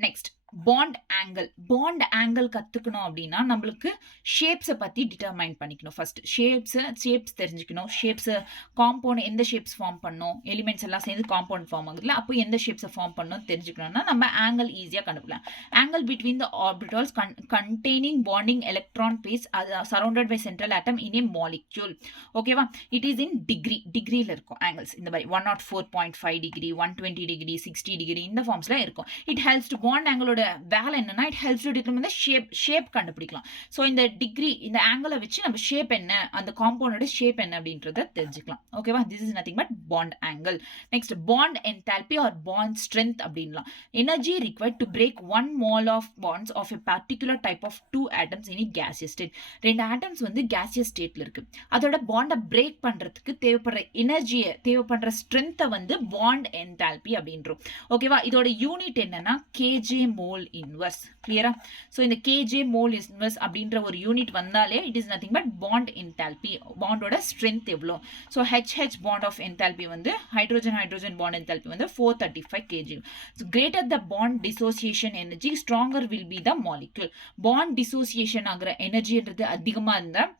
Next, bond angle. Bond angle கத்துக்கணும் அப்படின்னா நம்மளுக்கு ஷேப்ஸை பற்றி டிட்டர்மைன் பண்ணிக்கணும். ஃபர்ஸ்ட் ஷேப்ஸ் தெரிஞ்சுக்கணும். ஷேப்ஸை காம்பவுண்ட் எந்த ஷேப்ஸ் ஃபார்ம் பண்ணணும், எலிமெண்ட்ஸ் எல்லாம் சேர்ந்து காம்பவுண்ட் ஃபார்ம் ஆகுதுல, அப்போ எந்த ஷேப்ஸை ஃபார்ம் பண்ணணும் தெரிஞ்சுக்கணும்னா நம்ம ஆங்கிள் ஈஸியாக கண்டுபிடிக்கலாம். Angle between the orbitals containing bonding electron pairs surrounded by central atom in a molecule. ஓகேவா? இட் இஸ் இன் டிகிரியில் இருக்கும் ஆங்கிள்ஸ். இந்த மாதிரி 104.5 டிகிரி, 120 டிகிரி, 60 டிகிரி இந்த ஃபார்ம்ஸ்ல இருக்கும். இட் ஹெல்ப்ஸ் டு பாண்ட் ஆங்கிளோட வேலை என்னன்னா it helps to determine the shape கண்டுபிடிக்கலாம். ஸோ இந்த டிகிரி இந்த ஆங்கிளை வச்சு நம்ம ஷேப் என்ன, அந்த காம்பவுண்டோட ஷேப் என்ன அப்படின்றத தெரிஞ்சுக்கலாம். ஓகேவா? This is nothing but bond angle. Next bond enthalpy or bond strength அப்படின்லாம். Energy required to break 1 mole of bonds of a particular type of 2 atoms in gaseous state. 2 atoms வந்து gaseous stateல இருக்கு. அதோட பாண்டை break பண்றதுக்கு தேவைப்படுற எனர்ஜியை, தேவைப்படுற ஸ்ட்ரென்த்தை வந்து பாண்ட் என்தால்பி அப்படின்றோம். ஓகேவா? இதோட யூனிட் என்னன்னா kJ mole inverse. கிளியரா? ஸோ இந்த kJ mole inverse அப்படின்ற ஒரு யூனிட் வந்தாலே it is nothing but bond enthalpy, பாண்டோட ஸ்ட்ரென்த் எவ்வளோ. So HH bond of enthalpy வந்து ஹைட்ரோஜன் பாண்ட் என்தால்பி வந்து 435 kJ. So greater the bond dissociation energy stronger will be the molecule. Bond dissociation ஆகிற எனர்ஜின்றது அதிகமாக இருந்தால்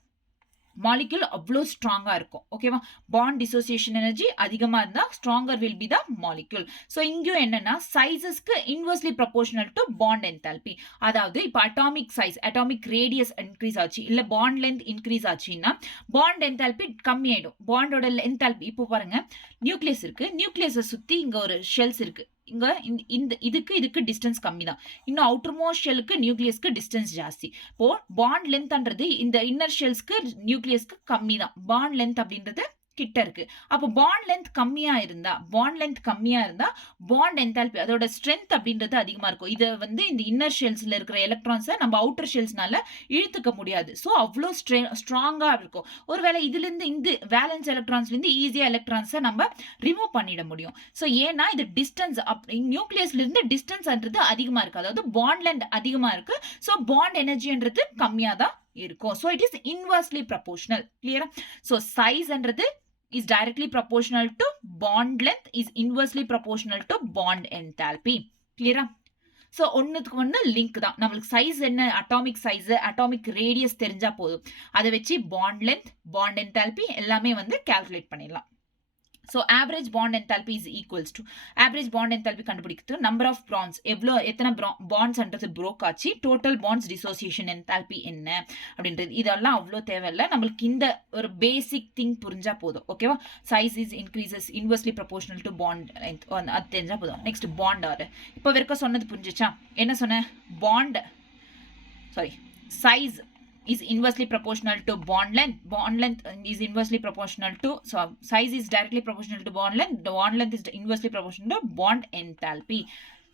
மாலிக்யூல் அவ்வளோ ஸ்ட்ராங்காக இருக்கும். ஓகேவா? பாண்ட் டிசோசியேஷன் எனர்ஜி அதிகமாக இருந்தால் stronger will be the molecule. So இங்கேயும் என்னன்னா சைஸஸ்க்கு inversely proportional to bond enthalpy. அதாவது இப்போ atomic size, atomic radius increase ஆச்சு, இல்லை பாண்ட் லென்த் இன்க்ரீஸ் ஆச்சுன்னா பாண்ட் என்தால்பி கம்மியாயிடும். பாண்டோட என்தால்பி இப்போ பாருங்க, நியூக்ளியஸ் இருக்கு, நியூக்ளியஸை சுற்றி இங்கே ஒரு ஷெல்ஸ் இருக்கு. இங்க இந்த இதுக்கு டிஸ்டன்ஸ் கம்மி தான். இன்னும் அவுட்டர் மோஸ்ட் ஷெல்லுக்கு நியூக்ளியஸ்க்கு டிஸ்டன்ஸ் ஜாஸ்தி. இப்போ பாண்ட் லென்த்ன்றது இந்த இன்னர் ஷெல்ஸ்க்கு நியூக்ளியஸ்க்கு கம்மி தான். பாண்ட் லென்த் அப்படின்றது கிட்ட இருக்கு. அப்போ பாண்ட் லென்த் கம்மியா இருந்தா பாண்ட் என்தால்பி அதோட ஸ்ட்ரென்த் அப்படின்றது அதிகமா இருக்கும். இதை வந்து இந்த இன்னர் ஷெல்ஸ்ல இருக்கிற எலக்ட்ரான்ஸை நம்ம அவுட்டர் ஷெல்ஸ்னால இழுத்துக்க முடியாது. ஸோ அவ்வளோ ஸ்ட்ராங்கா இருக்கும். ஒருவேளை இதுல இருந்து இந்த வேலன்ஸ் எலக்ட்ரான்ஸ்ல இருந்து ஈஸியா எலக்ட்ரான்ஸை நம்ம ரிமூவ் பண்ணிட முடியும். ஸோ ஏன்னா இது டிஸ்டன்ஸ் நியூக்ளியஸ்ல இருந்து டிஸ்டன்ஸ்ன்றது அதிகமா இருக்கு, அதாவது பாண்ட் லென்த் அதிகமா இருக்கு. ஸோ பாண்ட் எனர்ஜின்றது கம்மியா தான் இருக்கும். So it is inversely proportional. Clear? So size என்றது is directly proportional to bond length is inversely proportional to bond enthalpy. Clear? So ஒன்னுக்கு ஒன்னு லிங்க் தான். நம்மளுக்கு சைஸ் என்ன, அட்டாமிக் சைஸ், அட்டாமிக் ரேடியஸ் தெரிஞ்சா போதும். அதை வச்சு பாண்ட் லென்த், பாண்ட் என்தால்பி எல்லாமே வந்து கால்குலேட் பண்ணிடலாம். So average bond enthalpy is equals to average bond enthalpy கண்டுபிடிக்கிறது number of bonds, எத்தனை bonds அன்றது broke ஆச்சு, total bonds dissociation enthalpy என்ன அப்படின்றது. இதெல்லாம் அவ்வளோ தேவையில்லை, நம்மளுக்கு இந்த ஒரு பேசிக் திங் புரிஞ்சா போதும். ஓகேவா? Size is increases inversely proportional to bond length, அது தெரிஞ்சா போதும். Next bond order. இப்போ வரைக்கும் சொன்னது புரிஞ்சிச்சா? என்ன சொன்னேன்? size is inversely proportional to bond length is inversely proportional to, so size is directly proportional to bond length is inversely proportional to bond enthalpy.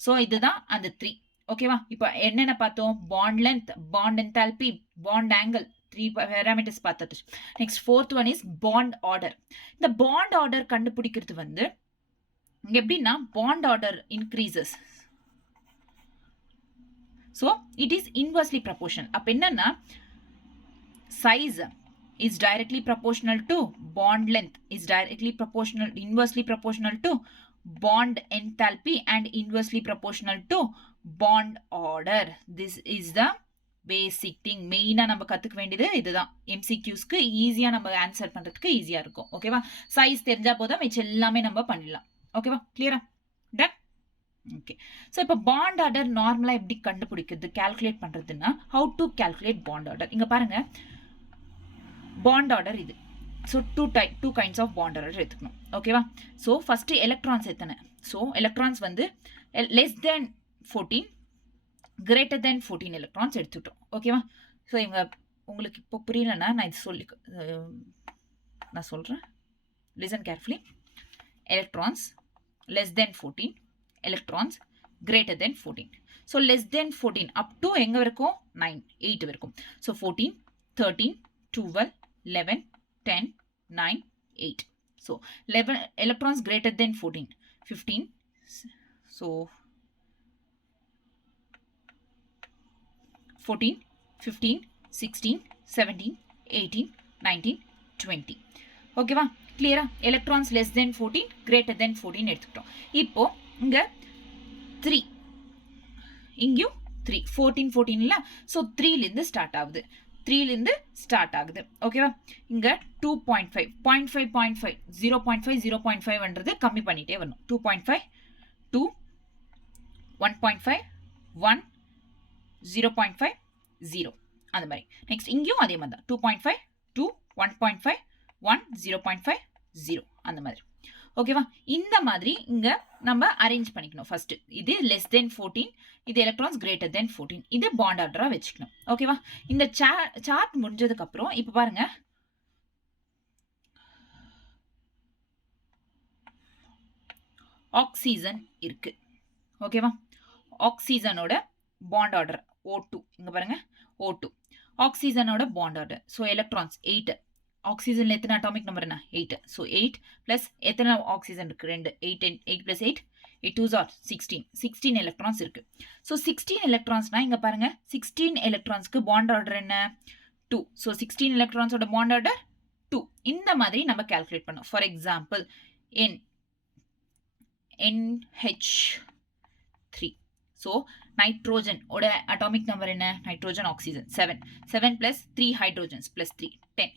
So இதுதான் அந்த 3. ஓகேவா? இப்போ என்னென்ன பார்த்தோம்? bond length, bond enthalpy, bond angle, 3 parameters பார்த்துட்டு. Next 4th one is bond order. இந்த bond order கண்டுபிடிக்கிறது வந்து எப்படின்னா bond order increases, so it is inversely proportional. அப்ப என்னன்னா size is directly proportional to bond length is directly proportional, inversely proportional to bond enthalpy and inversely proportional to bond order. This is the basic thing. மெயினா நம்ம கத்துக்க வேண்டியது இதுதான். MCQஸ்க்கு ஈஸியா நம்ம answer பண்றதுக்கு ஈஸியா இருக்கும். ஓகேவா? சைஸ் தெரிஞ்சா போதும், மிச்ச எல்லாமே நம்ம பண்ணிடலாம். ஓகேவா? கிளியரா? டன்? ஓகே. ஸோ இப்போ பாண்ட் ஆர்டர் நார்மலாக எப்படி கண்டுபிடிக்கிறது, கால்குலேட் பண்ணுறதுன்னா how to calculate bond order. இங்கே பாருங்க, பாண்ட் ஆர்டர் இது. So two kinds of bond order எடுத்துக்கணும். ஓகேவா? ஸோ ஃபஸ்ட்டு எலக்ட்ரான்ஸ் எத்தனை? ஸோ எலக்ட்ரான்ஸ் வந்து less than 14, greater than 14 electrons எடுத்துக்கிட்டோம். ஓகேவா? ஸோ இவங்க உங்களுக்கு இப்போ புரியலன்னா நான் இது நான் சொல்கிறேன். Listen carefully. Electrons less than 14, electrons greater than 14. So less than 14 up to எங்கே வரைக்கும் 9 8 வரைக்கும். So 14 13 12 11 10 9 8. So 11 electrons greater than 14 15. So 14 15 16 17 18 19 20. ஓகேவா? கிளியரா? Electrons less than 14 greater than 14 எடுத்துக்கிட்டோம். இப்போ இங்க 3 இங்கேயும் 3 14 14 இல்ல. ஸோ 3லேருந்து ஸ்டார்ட் ஆகுது. 3லேருந்து ஸ்டார்ட் ஆகுது. ஓகேவா? இங்க 2.5 0.5 0.5 0.5 0.5ன்றது கம்மி பண்ணிட்டே வரணும். 2.5 2 1.5 1 0.5 0 அந்த மாதிரி. நெக்ஸ்ட் இங்கேயும் அதே மாதிரி தான். 2.5 2 1.5 1 0.5 0 அந்த மாதிரி. ஓகேவா? இந்த மாதிரி இங்க நம்ம அரேஞ்ச் பண்ணிக்கணும். ஃபர்ஸ்ட் இது லெஸ் தென் 14, இது எலக்ட்ரான்ஸ் கிரேட்டர் தென் 14. இது பாண்ட் ஆர்டரா வச்சுக்கணும். ஓகேவா? இந்த சார்ட் முடிஞ்சதுக்கு அப்புறம் இப்ப பாருங்க, ஆக்சிஜன் இருக்கு. ஓகேவா? ஆக்சிஜனோட பாண்ட் ஆர்டர் O2 இங்க பாருங்க, O2 ஆக்சிஜனோட பாண்ட் ஆர்டர். So electrons 8. ஆக்சிஜன்ல எத்தனை அட்டாமிக் நம்பர் என்ன? 8. ஸோ 8 பிளஸ் எத்தனை ஆக்சிஜன் இருக்கு? 2. 8 பிளஸ் 8 8 2s are 16. 16 எலக்ட்ரான்ஸ் இருக்கு. ஸோ 16 எலக்ட்ரான்ஸ்னா இங்க பாருங்க, 16 எலக்ட்ரான்ஸ்க்கு பாண்ட் ஆர்டர் என்ன? 2. ஸோ 16 எலக்ட்ரான்ஸோட பாண்ட் ஆர்டர் 2. இந்த மாதிரி நம்ம கால்குலேட் பண்ணோம். For example NH3. So nitrogen ஓட அட்டாமிக் நம்பர் என்ன? Nitrogen oxygen 7. 7 plus 3 hydrogens plus 3 10.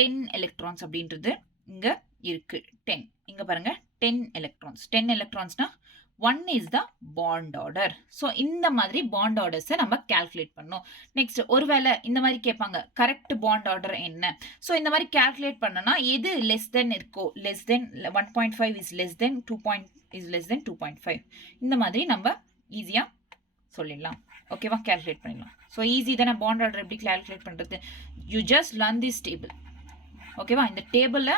10 electrons அப்படின்றது இங்க இருக்கு. 10 இங்க பாருங்க, 10 எலக்ட்ரான்ஸ். 10 எலக்ட்ரான்ஸ்னா 1 is the bond order. So இந்த மாதிரி பாண்ட் ஆர்டர்ஸை நம்ம கால்குலேட் பண்ணோம். நெக்ஸ்ட் ஒருவேளை இந்த மாதிரி கேட்பாங்க, கரெக்ட் பாண்ட் ஆர்டர் என்ன? ஸோ இந்த மாதிரி கால்குலேட் பண்ணனா எது லெஸ் தென் இருக்கோ, less than 1.5 is less than 2.5 இந்த மாதிரி நம்ம ஈஸியா சொல்லிடலாம். ஓகேவா? கால்குலேட் பண்ணிடலாம். ஸோ ஈஸி தானே பாண்ட் ஆர்டர் எப்படி கால்குலேட் பண்றது? You just learn this table. ஓகேவா? இந்த டேபிளை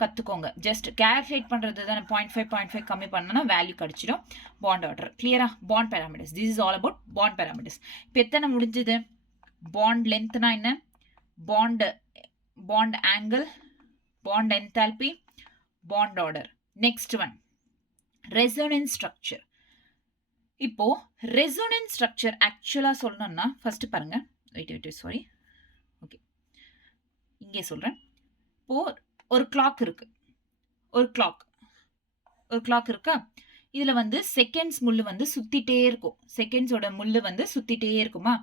கற்றுக்கோங்க. ஜஸ்ட் கால்குலேட் பண்ணுறது தானே. 0.5 கம்மி பண்ணனா வேல்யூ கிடைச்சிடும். பாண்ட் ஆர்டர் கிளியரா? Bond parameters. This is all about bond parameters. இப்போ எத்தனை முடிஞ்சது? பாண்ட் லென்த்னா என்ன? Bond angle, bond enthalpy, bond order. Next one resonance structure. இப்போ ரெசோனன்ஸ் ஸ்ட்ரக்சர் ஆக்சுவலா சொல்லணும்னா ஃபர்ஸ்ட் பாருங்க, வெயிட் சாரி, ஓகே இங்கே சொல்றேன். இப்போ ஒரு கிளாக் இருக்கு, ஒரு கிளாக் இருக்கா? இதுல வந்து செகண்ட்ஸ் முள்ளு வந்து சுத்திட்டே இருக்கும். செகண்ட்ஸோட முள்ளு வந்து சுத்திட்டே இருக்குமா?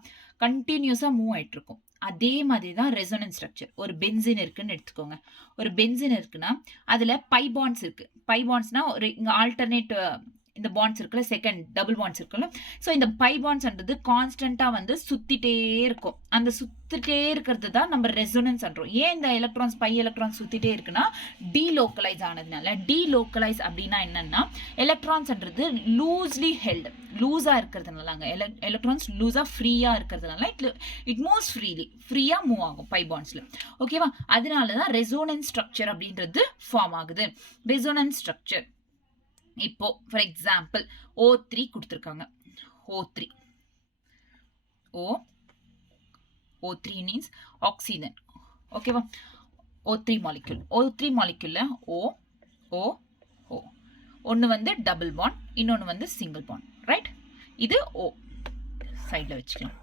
கண்டினியூஸா மூவ் ஆயிட்டு இருக்கும். அதே மாதிரி தான் ரெசோனன்ஸ் ஸ்ட்ரக்சர். ஒரு பென்சின் இருக்குன்னு எடுத்துக்கோங்க. ஒரு பென்சின் இருக்குன்னா அதுல பை பாண்ட்ஸ் இருக்கு. பை பாண்ட்ஸ்னா ஒரு இங்க ஆல்டர்னேட் இந்த பாண்ட்ஸ் இருக்குல்ல, செகண்ட் டபுள் பாண்ட்ஸ் இருக்குல்ல. ஸோ இந்த பை பாண்ட்ஸ்ன்றது கான்ஸ்டன்டா வந்து சுத்திட்டே இருக்கும். அந்த சுத்திட்டே இருக்கிறது தான் நம்ம ரெசோனன்ஸ் பண்றோம். ஏன் இந்த எலக்ட்ரான்ஸ் பை எலக்ட்ரான்ஸ் சுத்திட்டே இருக்குன்னா டீலோக்கலைஸ் ஆனதுனால. டீலோக்கலைஸ் அப்படின்னா என்னன்னா எலக்ட்ரான்ஸ்ன்றது லூஸ்லி ஹெல்டு, லூஸா இருக்கிறதுனால, அங்கே எலக்ட்ரான்ஸ் லூஸா ஃப்ரீயா இருக்கிறதுனால இட் மூவ்ஸ் ஃப்ரீயா மூவ் ஆகும் பை பாண்ட்ஸ்ல. ஓகேவா? அதனால தான் ரெசோனன்ஸ் ஸ்ட்ரக்சர் அப்படின்றது ஃபார்ம் ஆகுது. ரெசோனன்ஸ் ஸ்ட்ரக்சர் இப்போ ஃபார் எக்ஸாம்பிள் O3 கொடுத்துருக்காங்க. O3 means oxygen. ஓகேவா? O3 மாலிக்யூல்ல O ஒன்று வந்து டபுள் பாண்ட், இன்னொன்று வந்து சிங்கிள் பாண்ட். ரைட்? இது O சைடில் வச்சுக்கலாம்.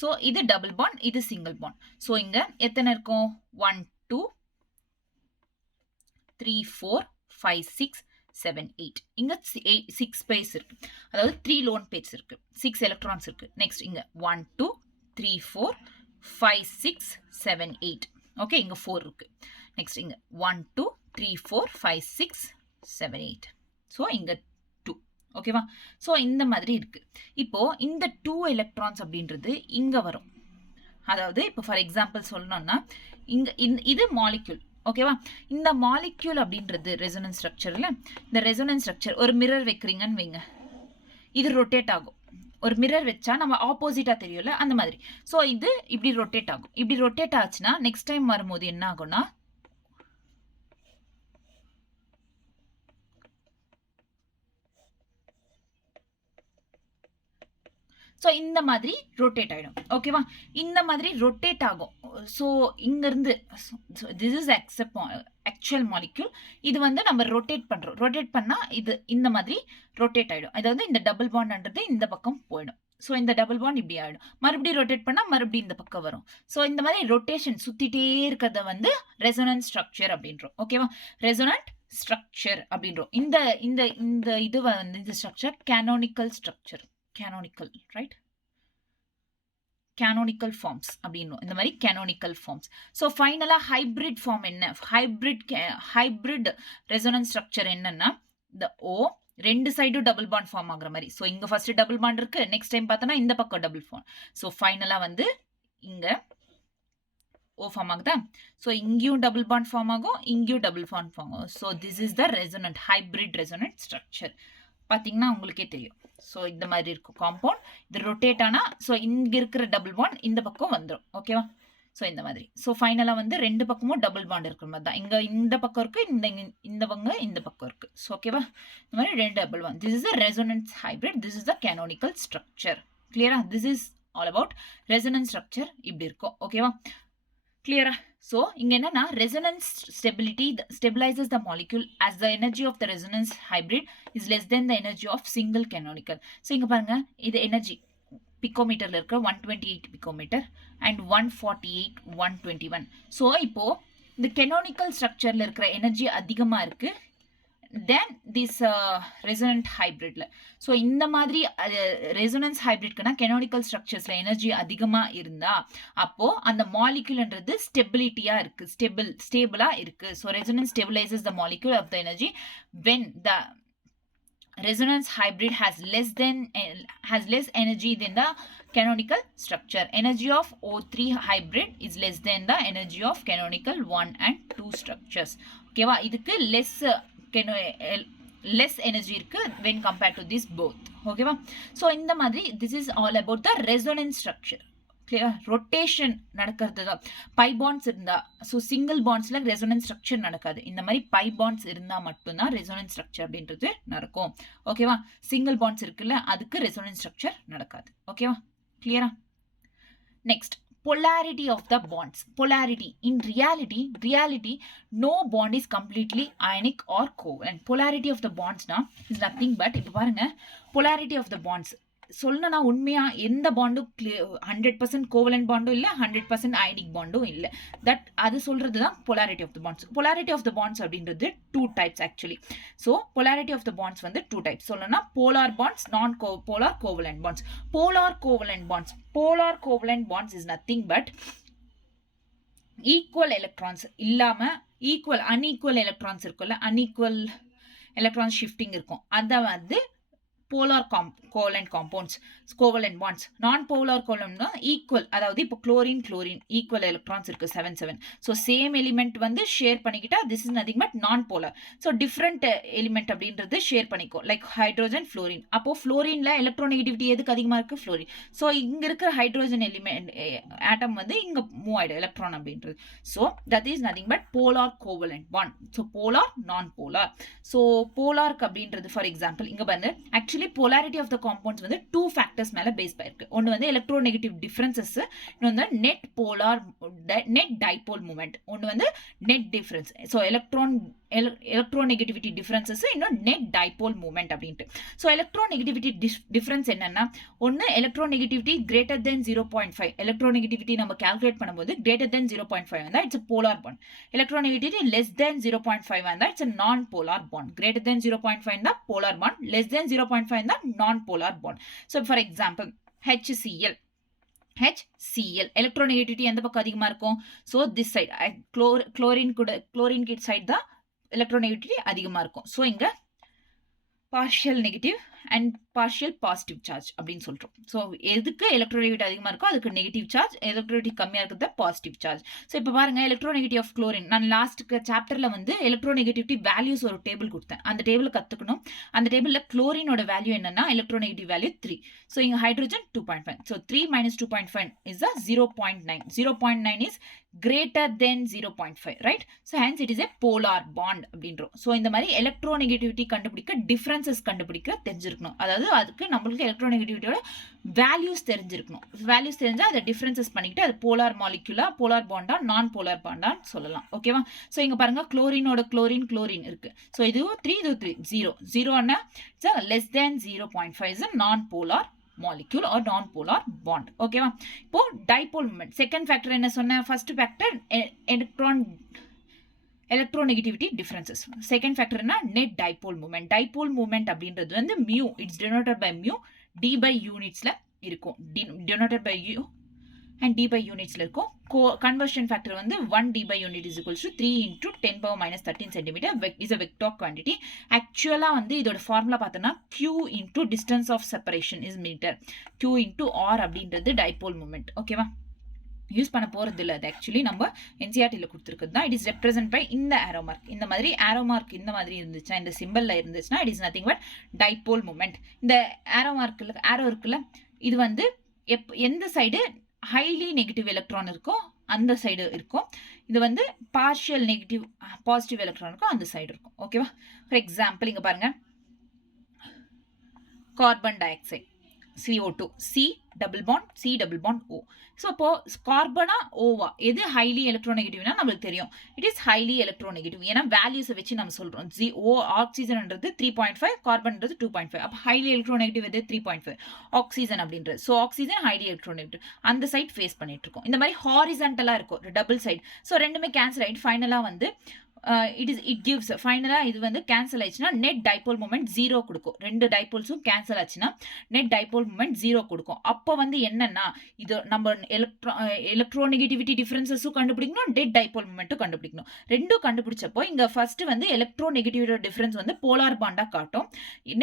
ஸோ இது டபுள் பாண்ட், இது சிங்கிள் பாண்ட். ஸோ இங்க எத்தனை இருக்கும்? 1 2 3 4 5 6 7 8. இங்க 6 பேஸ் இருக்கு. அதாவது 3 லோன் பேர்ஸ் இருக்கு. 6 எலக்ட்ரான்ஸ் இருக்கு. நெக்ஸ்ட் இங்க 1 2 3 4 5 6 7 8. ஓகே, இங்க 4 இருக்கு. நெக்ஸ்ட் இங்க 1 2 3 4 5 6 7 8. ஸோ இங்க 2. ஓகேவா? ஸோ இந்த மாதிரி இருக்கு. இப்போ இந்த 2 எலக்ட்ரான்ஸ் அப்படின்றது இங்க வரும். அதாவது இப்போ ஃபார் எக்ஸாம்பிள் சொல்லணும்னா இங்க இது மாலிக்யூல். ஓகேவா? இந்த மாலிக்யூல் அப்படின்றது ரெசோனன்ஸ் ஸ்ட்ரக்சர்ல, இந்த ரெசோனன்ஸ் ஸ்ட்ரக்சர் ஒரு மிரர் வைக்கிறீங்கன்னு வைங்க, இது ரொட்டேட் ஆகும். ஒரு மிரர் வச்சா நம்ம ஆப்போசிட்டா தெரியும்ல, அந்த மாதிரி. ஸோ இது இப்படி ரொட்டேட் ஆகும். இப்படி ரொட்டேட் ஆச்சுன்னா நெக்ஸ்ட் டைம் வரும்போது என்ன ஆகும்னா ஸோ இந்த மாதிரி ரொட்டேட் ஆகிடும். ஓகேவா? இந்த மாதிரி ரொட்டேட் ஆகும். ஸோ இங்கேருந்து திஸ் இஸ் ஆக்சுவல் மாலிக்யூல். இது வந்து நம்ம ரொட்டேட் பண்ணுறோம். ரொட்டேட் பண்ணால் இது இந்த மாதிரி ரொட்டேட் ஆகிடும். அதாவது இந்த டபுள் பாண்ட்ன்றது இந்த பக்கம் போயிடும். ஸோ இந்த டபுள் பாண்ட் இப்படி ஆகிடும். மறுபடியும் ரொட்டேட் பண்ணால் மறுபடியும் இந்த பக்கம் வரும். ஸோ இந்த மாதிரி ரொட்டேஷன் சுற்றிட்டே இருக்கிறத வந்து ரெசோனன்ஸ் ஸ்ட்ரக்சர் அப்படின்றோம். ஓகேவா? ரெசோனன்ட் ஸ்ட்ரக்சர் அப்படின்றோம். இந்த இந்த இந்த இது வந்து இந்த ஸ்ட்ரக்சர் கேனோனிக்கல் ஸ்ட்ரக்சர். கேனோனிக்கல், ரைட்? கேனோனிக்கல் ஃபார்ம்ஸ் அப்படின்னும். இந்த மாதிரி கேனோனிக்கல் ஃபார்ம்ஸ். ஸோ ஃபைனலாக ஹைப்ரிட் ஃபார்ம் என்ன? ஹைப்ரிட் ரெசோனன்ஸ் ஸ்ட்ரக்சர் என்னன்னா இந்த ஓ ரெண்டு சைடும் டபுள் பாண்ட் ஃபார்ம் ஆகுற மாதிரி. ஸோ இங்கே ஃபர்ஸ்ட் டபுள் பாண்ட் இருக்கு, நெக்ஸ்ட் டைம் பார்த்தோன்னா இந்த பக்கம் டபுள் ஃபார்ம். ஸோ ஃபைனலாக வந்து இங்கே ஓ ஃபார்ம் ஆகுதா? ஸோ இங்கேயும் டபுள் பாண்ட் ஃபார்ம் ஆகும், இங்கேயும் டபுள் பாண்ட் ஃபார்ம் ஆகும். So this is the resonant hybrid resonant structure. பார்த்தீங்கன்னா உங்களுக்கே தெரியும். ஸோ இந்த மாதிரி இருக்கும் காம்பவுண்ட். இது ரொட்டேட் ஆனால் ஸோ இங்கே இருக்கிற டபுள் பாண்ட் இந்த பக்கம் வந்துடும். ஓகேவா? ஸோ இந்த மாதிரி. ஸோ ஃபைனலாக வந்து ரெண்டு பக்கமும் டபுள் பாண்ட் இருக்கிற மாதிரி தான். இங்கே இந்த பக்கம் இருக்குது, இந்த பக்கம் இருக்குது. ஸோ ஓகேவா? இந்த மாதிரி ரெண்டு double bond. This is a resonance hybrid. This is the canonical structure. கிளியரா? This is all about resonance structure. இப்படி இருக்கும். ஓகேவா? கிளியரா? ஸோ இங்கே என்னன்னா resonance stability stabilizes the molecule as the energy of the resonance hybrid is less than the energy of single canonical. So இங்கே பாருங்க, இது எனர்ஜி பிகோமீட்டரில் இருக்கிற 128 பிகோமீட்டர் அண்ட் 148 121. ஸோ இப்போ இந்த கெனோனிக்கல் ஸ்ட்ரக்சரில் இருக்கிற எனர்ஜி அதிகமாக இருக்கு தென் திஸ் ரெசோனன்ட் ஹைப்ரிட்ல. ஸோ இந்த மாதிரி ரெசோனன்ஸ் ஹைப்ரிட்க்குனா கெனோனிக்கல் ஸ்ட்ரக்சர்ஸ்ல எனர்ஜி அதிகமாக இருந்தா அப்போ அந்த மாலிக்யூல்ன்றது ஸ்டெபிலிட்டியா இருக்கு, ஸ்டேபிளா இருக்கு. So resonance stabilises the molecule of the energy when the resonance hybrid has less energy than the canonical structure. Energy of O3 hybrid is less than the energy of canonical 1 and 2 structures. Okay va? இதுக்கு less energy இருக்கு when compared to this both. Okay va? So இந்த மாதிரி this is all about the resonance structure. Clear? Rotation நடக்கிறது தான். By bonds இருந்தால், so single பாண்ட்ஸில் resonance structure நடக்காது. இந்த மாதிரி பை பாண்ட்ஸ் இருந்தால் மட்டும்தான் ரெசோனன்ஸ் ஸ்ட்ரக்சர் அப்படின்றது நடக்கும். ஓகேவா? சிங்கிள் பாண்ட்ஸ் இருக்குல்ல, அதுக்கு ரெசோனன்ஸ் ஸ்ட்ரக்சர் நடக்காது. ஓகேவா? கிளியரா? Next, polarity of the bonds. Polarity. In reality, no bond is completely ionic or covalent. Polarity of the bonds na is nothing but, இப்போ பாருங்க, polarity of the bonds சொல்லணும்னா உண்மையா எந்த பாண்டும் 100% கோவலன்ட் பாண்டும் இல்லை, 100% அயனிக் பாண்டும் இல்லை. அது சொல்றது தான் polarity of the bonds. Polarity of the bonds அப்படின்றது 2 types actually. So polarity of the bonds வந்து 2 டைப்ஸ். சொல்லணும்னா polar bonds, polar covalent bonds. Polar covalent bonds is nothing but equal electrons இல்லாம unequal electrons இருக்கும்ல, unequal electron shifting இருக்கும். அதை வந்து polar covalent compounds, covalent bonds. Non-polar covalent equal, அதாவது இப்போ chlorine equal electrons இருக்கு 7 ஸோ சேம் எலிமெண்ட் வந்து share பண்ணிக்கிட்டா திஸ் இஸ் நதிங் பட் நான் போலார். ஸோ டிஃப்ரெண்ட் எலிமெண்ட் அப்படின்றது ஷேர் பண்ணிக்கும், லைக் ஹைட்ரோஜன் ஃப்ளோரின். அப்போ ஃப்ளோரின்ல எலக்ட்ரோநெகட்டிவிட்டி எதுக்கு அதிகமாக இருக்கு? ஃப்ளோரின். ஸோ இங்க இருக்கிற ஹைட்ரோஜன் எலிமெண்ட் ஆட்டம் வந்து இங்க மூவ் ஆயிடும் எலக்ட்ரான் அப்படின்றது. So that is nothing but polar covalent bond. So polar நான் போலார். ஸோ போலார்க்கு அப்படின்றது ஃபார் எக்ஸாம்பிள் இங்க பாருங்க, actually polarity of the compounds வந்து 2 factors மேல பேஸ் பண்ணிருக்கு. ஒன்னு வந்து எலக்ட்ரோநெகட்டிவ் டிஃபரன்சஸ், இன்னொன்னு நெட் டைபோல் மூமெண்ட், ஒன்னு வந்து net difference. So electronegativity differences, இன்னும் நெட் டைபோல் மூமெண்ட் அப்படின்ட்டு. ஸோ எலக்ட்ரோநெகட்டிவிட்டி டிஃபரன்ஸ் என்னன்னா, ஒன்னு எலக்ட்ரோநெகட்டிவிட்டி கிரேட்டர் தென் 0.5. எலக்ட்ரோநெகட்டிவிட்டி நம்ம கால்குலேட் பண்ணும்போது கிரேட்டர் தென் 0.5 வந்தா it's polar bond. Electronegativity less than 0.5 வந்தா இட்ஸ் நான் போலார் பாண்ட். கிரேட்டர் தென் 0.5 தான் போலார் பாண்ட், லெஸ் தென் 0.5 தான் non polar bond. So for example HCl electronegativity எந்த பக்கம் அதிகமாக இருக்கும்? So this side chlorine side தான் எலக்ட்ரோநெகட்டிவிட்டி அதிகமாக இருக்கும். ஸோ இங்கே partial negative and partial positive charge அப்படின்னு சொல்கிறோம். ஸோ எதுக்கு எலக்ட்ரோநெகட்டிவிட்டி அதிகமாக இருக்கோ அதுக்கு நெகட்டிவ் சார்ஜ், எலக்ட்ரோநெகட்டிவிட்டி கம்மியாக இருக்கிறது பாசிட்டிவ் சார்ஜ். ஸோ இப்போ பாருங்க, எலக்ட்ரோநெகட்டிவ் ஆஃப் குளோரின், நான் லாஸ்ட்டுக்கு சாப்டரில் வந்து எலக்ட்ரோநெகட்டிவிட்டி வேல்யூஸ் ஒரு டேபிள் கொடுத்தேன். அந்த டேபிள் கற்றுக்கணும். அந்த டேபிளில் குளோரினோட வேல்யூ என்னன்னா எலக்ட்ரோநெகட்டிவ் வேல்யூ 3. ஸோ இங்கே hydrogen 2.5. So 3 - 2.5 is a 0.9. 0.9 is greater than 0.5, right? So hence it is a polar bond அப்படின்றோம். ஸோ இந்த மாதிரி எலக்ட்ரோநெகட்டிவிட்டி கண்டுபிடிக்க, டிஃபரன்சஸ் கண்டுபிடிக்க தெரிஞ்சிருக்கும். தெரிஞ்சிருக்கணும். அதாவது அதுக்கு நம்மளுக்கு எலக்ட்ரோநெகட்டிவிட்டியோட வேல்யூஸ் தெரிஞ்சிருக்கணும். வேல்யூஸ் தெரிஞ்சால் அதை டிஃபரன்சஸ் பண்ணிக்கிட்டு அது போலார் மாலிக்யூலா, போலார் பாண்டா, நான் போலார் பாண்டான்னு சொல்லலாம். ஓகேவா? ஸோ இங்கே பாருங்க குளோரினோட குளோரின் இருக்கு. ஸோ இது 3, இது 3, 0. 0ன்னா லெஸ் தேன் 0.5 இஸ் நான் polar molecule or non-polar bond. ஓகேவா? இப்போ டைபோல் மூமெண்ட் செகண்ட் ஃபேக்டர் என்ன சொன்ன? First factor electronegativity differences. Second factor என்ன? Net dipole moment. Dipole moment அப்படின்றது வந்து mu, it's denoted by mu, Debye யூனிட்ஸ்ல இருக்கும். Denoted by U and Debye யூனிட்ஸ்ல இருக்கும். கன்வர்ஷன் ஃபேக்டர் வந்து 1 Debye unit is equals to 3 into 10 power minus 13 centimeter is a vector quantity. ஆக்சுவலா வந்து இதோட ஃபார்முலா பார்த்தோம்னா q into distance of separation is meter. q into r அப்படின்றது dipole moment. ஓகேவா? Use பண்ண போறது இல்லை. அது ஆக்சுவலி நம்ம என்சிஆர்டியில் கொடுத்துருக்குது தான். இட் இஸ் ரெப்ரசென்ட் பை இந்த ஆரோ மார்க். இந்த மாதிரி ஆரோ மார்க் இந்த மாதிரி இருந்துச்சுன்னா, இந்த சிம்பிள்ல இருந்துச்சுன்னா it is nothing but dipole moment. இந்த ஆரோ மார்க்கில் ஆரோ இருக்குல்ல, இது வந்து எந்த சைடு ஹைலி நெகட்டிவ் எலக்ட்ரான் இருக்கோ அந்த சைடு இருக்கும். இது வந்து பார்ஷியல் நெகட்டிவ் பாசிட்டிவ் எலக்ட்ரான் இருக்கும் அந்த சைடு இருக்கும். ஓகேவா? ஃபார் எக்ஸாம்பிள் இங்க பாருங்க, carbon di oxide CO2 C double bond C double bond O. So அப்போ கார்பனா ஓவா எது ஹைலி எலக்ட்ரோநெகட்டிவ்னா நம்மளுக்கு தெரியும். It is highly electronegative. ஏன்னா வேல்யூஸை வச்சு நம்ம சொல்றோம். O ஆக்சிஜன்ன்றது 3.5, கார்பன்ன்றது 2.5. அப்போ ஹைலி எலக்ட்ரோநெகட்டிவ் எது? 3.5 ஆக்சிஜன் அப்படின்றது. So oxygen highly electronegative. அந்த சைட் ஃபேஸ் பண்ணிட்டு இருக்கோம். இந்த மாதிரி ஹாரிசன்டலா இருக்கும் டபுள் சைடு. ஸோ ரெண்டுமே கேன்சல் ஆயிட்டு ஃபைனலா வந்து it gives ஃபைனலா இது வந்து கேன்சல் ஆயிடுச்சுன்னா நெட் டைபோல் மூமெண்ட் 0 கொடுக்கும். ரெண்டு டைபோல்ஸும் கேன்சல் ஆச்சுன்னா நெட் டைபோல் மூமெண்ட் 0 கொடுக்கும். அப்போ வந்து என்னன்னா இது நம்ம எலக்ட்ரோநெகட்டிவிட்டி டிஃபரன்சஸும் கண்டுபிடிக்கணும், நெட் டைபோல் மூமெண்ட்டும் கண்டுபிடிக்கணும். ரெண்டும் கண்டுபிடிச்சப்போ இங்க ஃபர்ஸ்ட் வந்து எலக்ட்ரோநெகட்டிவிட்டி டிஃபரன்ஸ் வந்து போலார் பாண்டா காட்டும்.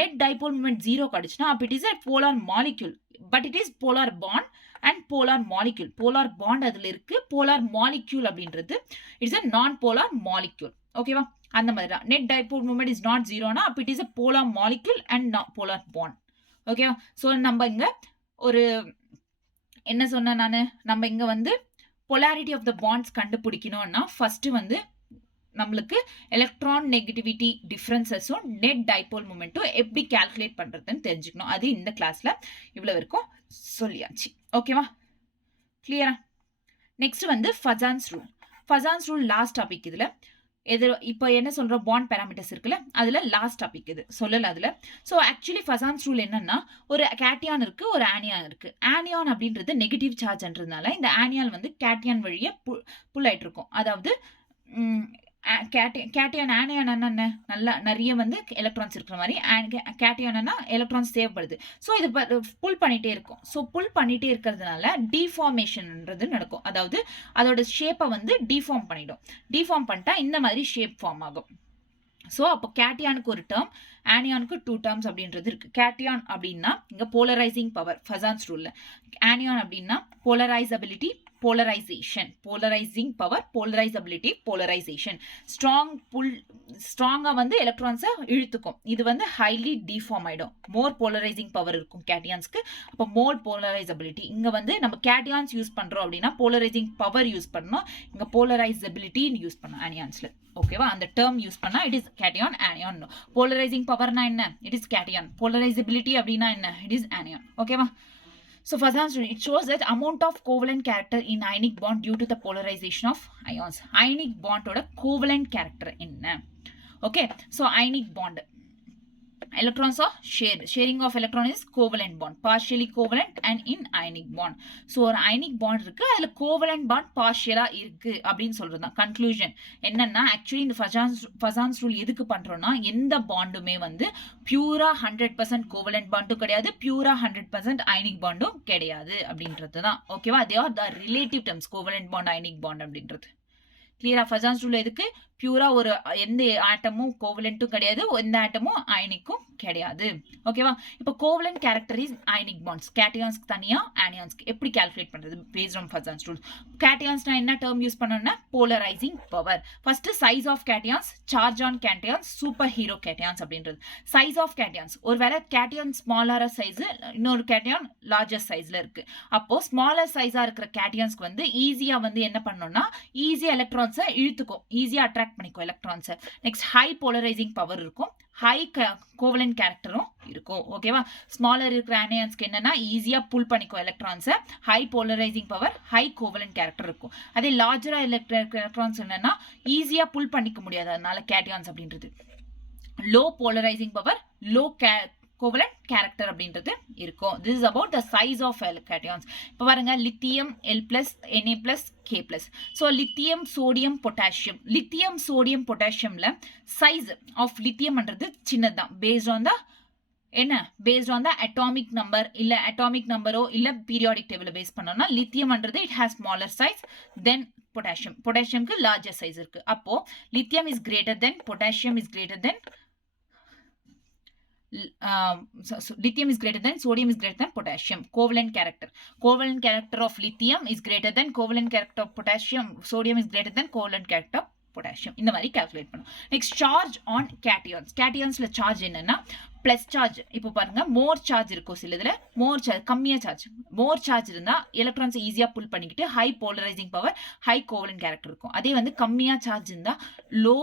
நெட் டைபோல் மூமெண்ட் 0 காட்டுச்சுன்னா அப்ப it is a polar molecule, but it is polar bond and polar molecule. Polar bond அதுல இருக்கு, போலார் மாலிக்யூல் அப்படின்றது it's a non polar molecule. ஓகேவா? அந்த மாதிரி தான் net dipole moment is not 0னா அப்ப it is a polar molecule and polar bond. ஓகேவா? ஸோ நம்ம இங்க ஒரு என்ன சொன்ன நானு, நம்ம இங்க வந்து polarity ஆஃப் த பாண்ட்ஸ் கண்டுபிடிக்கணும்னா ஃபர்ஸ்ட் வந்து நம்மளுக்கு எலக்ட்ரான் நெகட்டிவிட்டி டிஃபரன்சஸும் நெட் டைபோல் மூமெண்ட்டும் எப்படி கால்குலேட் பண்றதுன்னு தெரிஞ்சுக்கணும். அது இந்த கிளாஸ்ல இவ்வளவு வரைக்கும் சொல்லியாச்சு. ஓகேவா? கிளியரா? நெக்ஸ்ட் வந்து Fajans rule. Fajans rule last topic. இதுல எது இப்போ என்ன சொல்றோம், பாண்ட் பேராமீட்டர்ஸ் இருக்குல்ல, அதுல லாஸ்ட் டாபிக் இது சொல்லல அதுல. ஸோ ஆக்சுவலி ஃபசான்ஸ் ரூல் என்னன்னா, ஒரு கேட்டியான் இருக்கு, ஒரு ஆனியான் இருக்கு. ஆனியான் அப்படின்றது நெகட்டிவ் சார்ஜ்ன்றதுனால இந்த ஆனியான் வந்து கேட்டியான் வழியா புல் ஆயிட்டு இருக்கும். அதாவது கேட்டியான் ஆனியான் என்ன நல்லா நிறைய வந்து எலக்ட்ரான்ஸ் இருக்கிற மாதிரி கேட்டியானா எலக்ட்ரான்ஸ் தேவைப்படுது. ஸோ இது புல் பண்ணிட்டே இருக்கும். ஸோ புல் பண்ணிட்டே இருக்கிறதுனால டிஃபார்மேஷன்ன்றது நடக்கும். அதாவது அதோட ஷேப்பை வந்து டிஃபார்ம் பண்ணிடும். டிஃபார்ம் பண்ணிட்டா இந்த மாதிரி ஷேப் ஃபார்ம் ஆகும். ஸோ அப்போ கேட்டியானுக்கு ஒரு டேர்ம், ஆனியானுக்கு 2 டேர்ம்ஸ் அப்படின்றது இருக்கு. கேட்டியான் அப்படின்னா இங்க போலரைசிங் பவர் ஃபசான்ஸ் ரூல்ல. ஆனியான் அப்படின்னா போலரைசபிலிட்டி, போலரைசேஷன், போலரைசிங் பவர், போலரைசபிலிட்டி, போலரைசேஷன். ஸ்ட்ராங்கா வந்து எலக்ட்ரான்ஸை இழுத்துக்கும். இது வந்து ஹைலி டிஃபார்ம் ஆயிடும். மோர் போலரைசிங் பவர் இருக்கும் கேட்டியான்ஸ்க்கு. அப்போ மோர் போலரைசபிலிட்டி. இங்க வந்து நம்ம கேட்டியான்ஸ் யூஸ் பண்றோம் அப்படின்னா போலரைசிங் பவர் யூஸ் பண்ணணும். இங்க போலரைசபிலிட்டி யூஸ் பண்ணணும் ஆனியான்ஸ்ல. ஓகேவா? அந்த டேர்ம் யூஸ் பண்ணா it is cation anion. Polarising power என்ன? It is cation. போலரைசபிலிட்டி அப்படின்னா என்ன? It is anion. ஓகேவா? So Fazan's rule, it shows that amount of covalent character in ionic bond due to the polarization of ions. Ionic bond oda covalent character enna? Okay, so ionic bond electrons are shared. Sharing of electron is covalent bond, partially covalent and in ionic bond. So ஒரு ionic bond இருக்கு, அதுல covalent bond partial-ஆ இருக்கு அப்படின்னு சொல்றது தான் conclusion. என்னன்னா actually இந்த Fazan's rule எதுக்கு பண்றோம்னா, எந்த பாண்டுமே வந்து பியூரா 100% covalent பாண்டும் கிடையாது, பியூரா 100% ionic பாண்டும் கிடையாது அப்படின்றது தான். ஓகேவா? they are the relative terms, covalent bond, ionic bond அப்படின்றது. கிளியரா? Fazan's rule எதுக்கு? பியூரா ஒரு எந்த ஆட்டமும் கோவலண்ட்டும் கிடையாது, எந்த ஆட்டமும் அயனிக்கும் கிடையாது. ஓகேவா? இப்போ covalent character is ionic bonds. கேட்டியான்ஸ்க்கு தனியா, ஆனியான்ஸ்க்கு எப்படி கால்குலேட் பண்றது பேஸ்ட் ஆன் ஃபசான்ஸ் ரூல். கேட்டியான்ஸ்னா என்ன டேர்ம் யூஸ் பண்ணணும்னா polarising power. First size of cations, charge on cations, super hero cations அப்படின்றது. சைஸ் ஆஃப் கேட்டியான்ஸ், ஒருவேளை கேட்டியான் ஸ்மாலர் சைஸ், இன்னொரு கேட்டியான் லார்ஜர் சைஸ்ல இருக்கு. அப்போ ஸ்மாலர் சைஸா இருக்கிற கேட்டியான்ஸ்க்கு வந்து ஈஸியா வந்து என்ன பண்ணணும்னா, ஈஸியா எலக்ட்ரான்ஸை இழுத்துக்கும், ஈஸியா அட்ராக்ட் பண்ணிக்கும் electrons. Next high polarising power இருக்கும். ஹை கோவலன்ட் கேரக்டரும் இருக்கும். ஓகேவா? ஸ்மாலர் இருக்கிற அனியான்ஸ்க்கு என்னன்னா ஈஸியா புல் பண்ணிக்கும் எலக்ட்ரான்ஸை, high polarising power, high covalent character இருக்கும். அதே லார்ஜரா எலக்ட்ரான்ஸ் என்னன்னா ஈஸியா புல் பண்ணிக்க முடியாது, அதனால கேட்டியான்ஸ் அப்படின்றது. Low polarising power, low covalent character அப்படின்றது இருக்கும். This is about the size of cations. இப்போ பாருங்க, lithium L plus Na plus K plus. So lithium sodium potassium, lithium sodium பொட்டாசியம்ல சைஸ் ஆஃப் லித்தியம்ன்றது சின்னதுதான், பேஸ்ட் ஆன் த என்ன, based on the atomic number, இல்ல atomic நம்பரோ இல்ல periodic table base பண்ணோம்னா லித்தியம்ன்றது it has smaller size than potassium. பொட்டாசியம்க்கு லார்ஜர் சைஸ் இருக்கு. அப்போ lithium is greater then potassium is greater then lithium is greater than sodium is greater than potassium. Covalent character of lithium is greater than covalent character of potassium. Sodium is greater than covalent character of potassium. இந்த மாதிரி calculate பண்ணும். Next, charge on cations. Cationsல charge என்னன்னா plus charge. இப்போ பாருங்க, மோர் charge இருக்கும் சில இதுல, மோர் charge கம்மியா சார்ஜ், மோர் சார்ஜ் இருந்தா எலக்ட்ரான்ஸ் ஈஸியா புல் பண்ணிக்கிட்டு high polarising power, high covalent character இருக்கும். அதே வந்து கம்மியா சார்ஜ் இருந்தா லோ,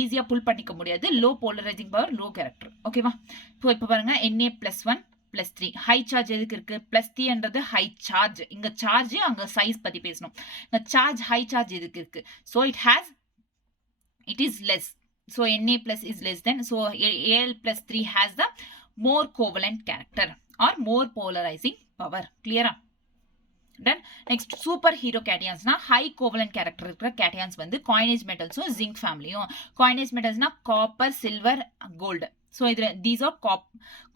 ஈஸியா புல் பண்ணிக்க முடியாது, low polarising power, low character. ஓகேவா? இப்போ பாருங்க, Na+1 +3 ஹை சார்ஜ் எதுக்கு இருக்கு? +3ன்றது ஹை சார்ஜ். இங்க சார்ஜ், அங்க சைஸ் பத்தி பேசணும். இங்க சார்ஜ், ஹை சார்ஜ் எதுக்கு இருக்கு? So it is less. So Na plus is less than, so Al plus 3 has the more covalent character or more polarizing power. Clear? Then next, superhero cations na high covalent character இருக்கிற cations வந்து coinage metals zinc family. Coinage metals na copper, silver, gold. So these are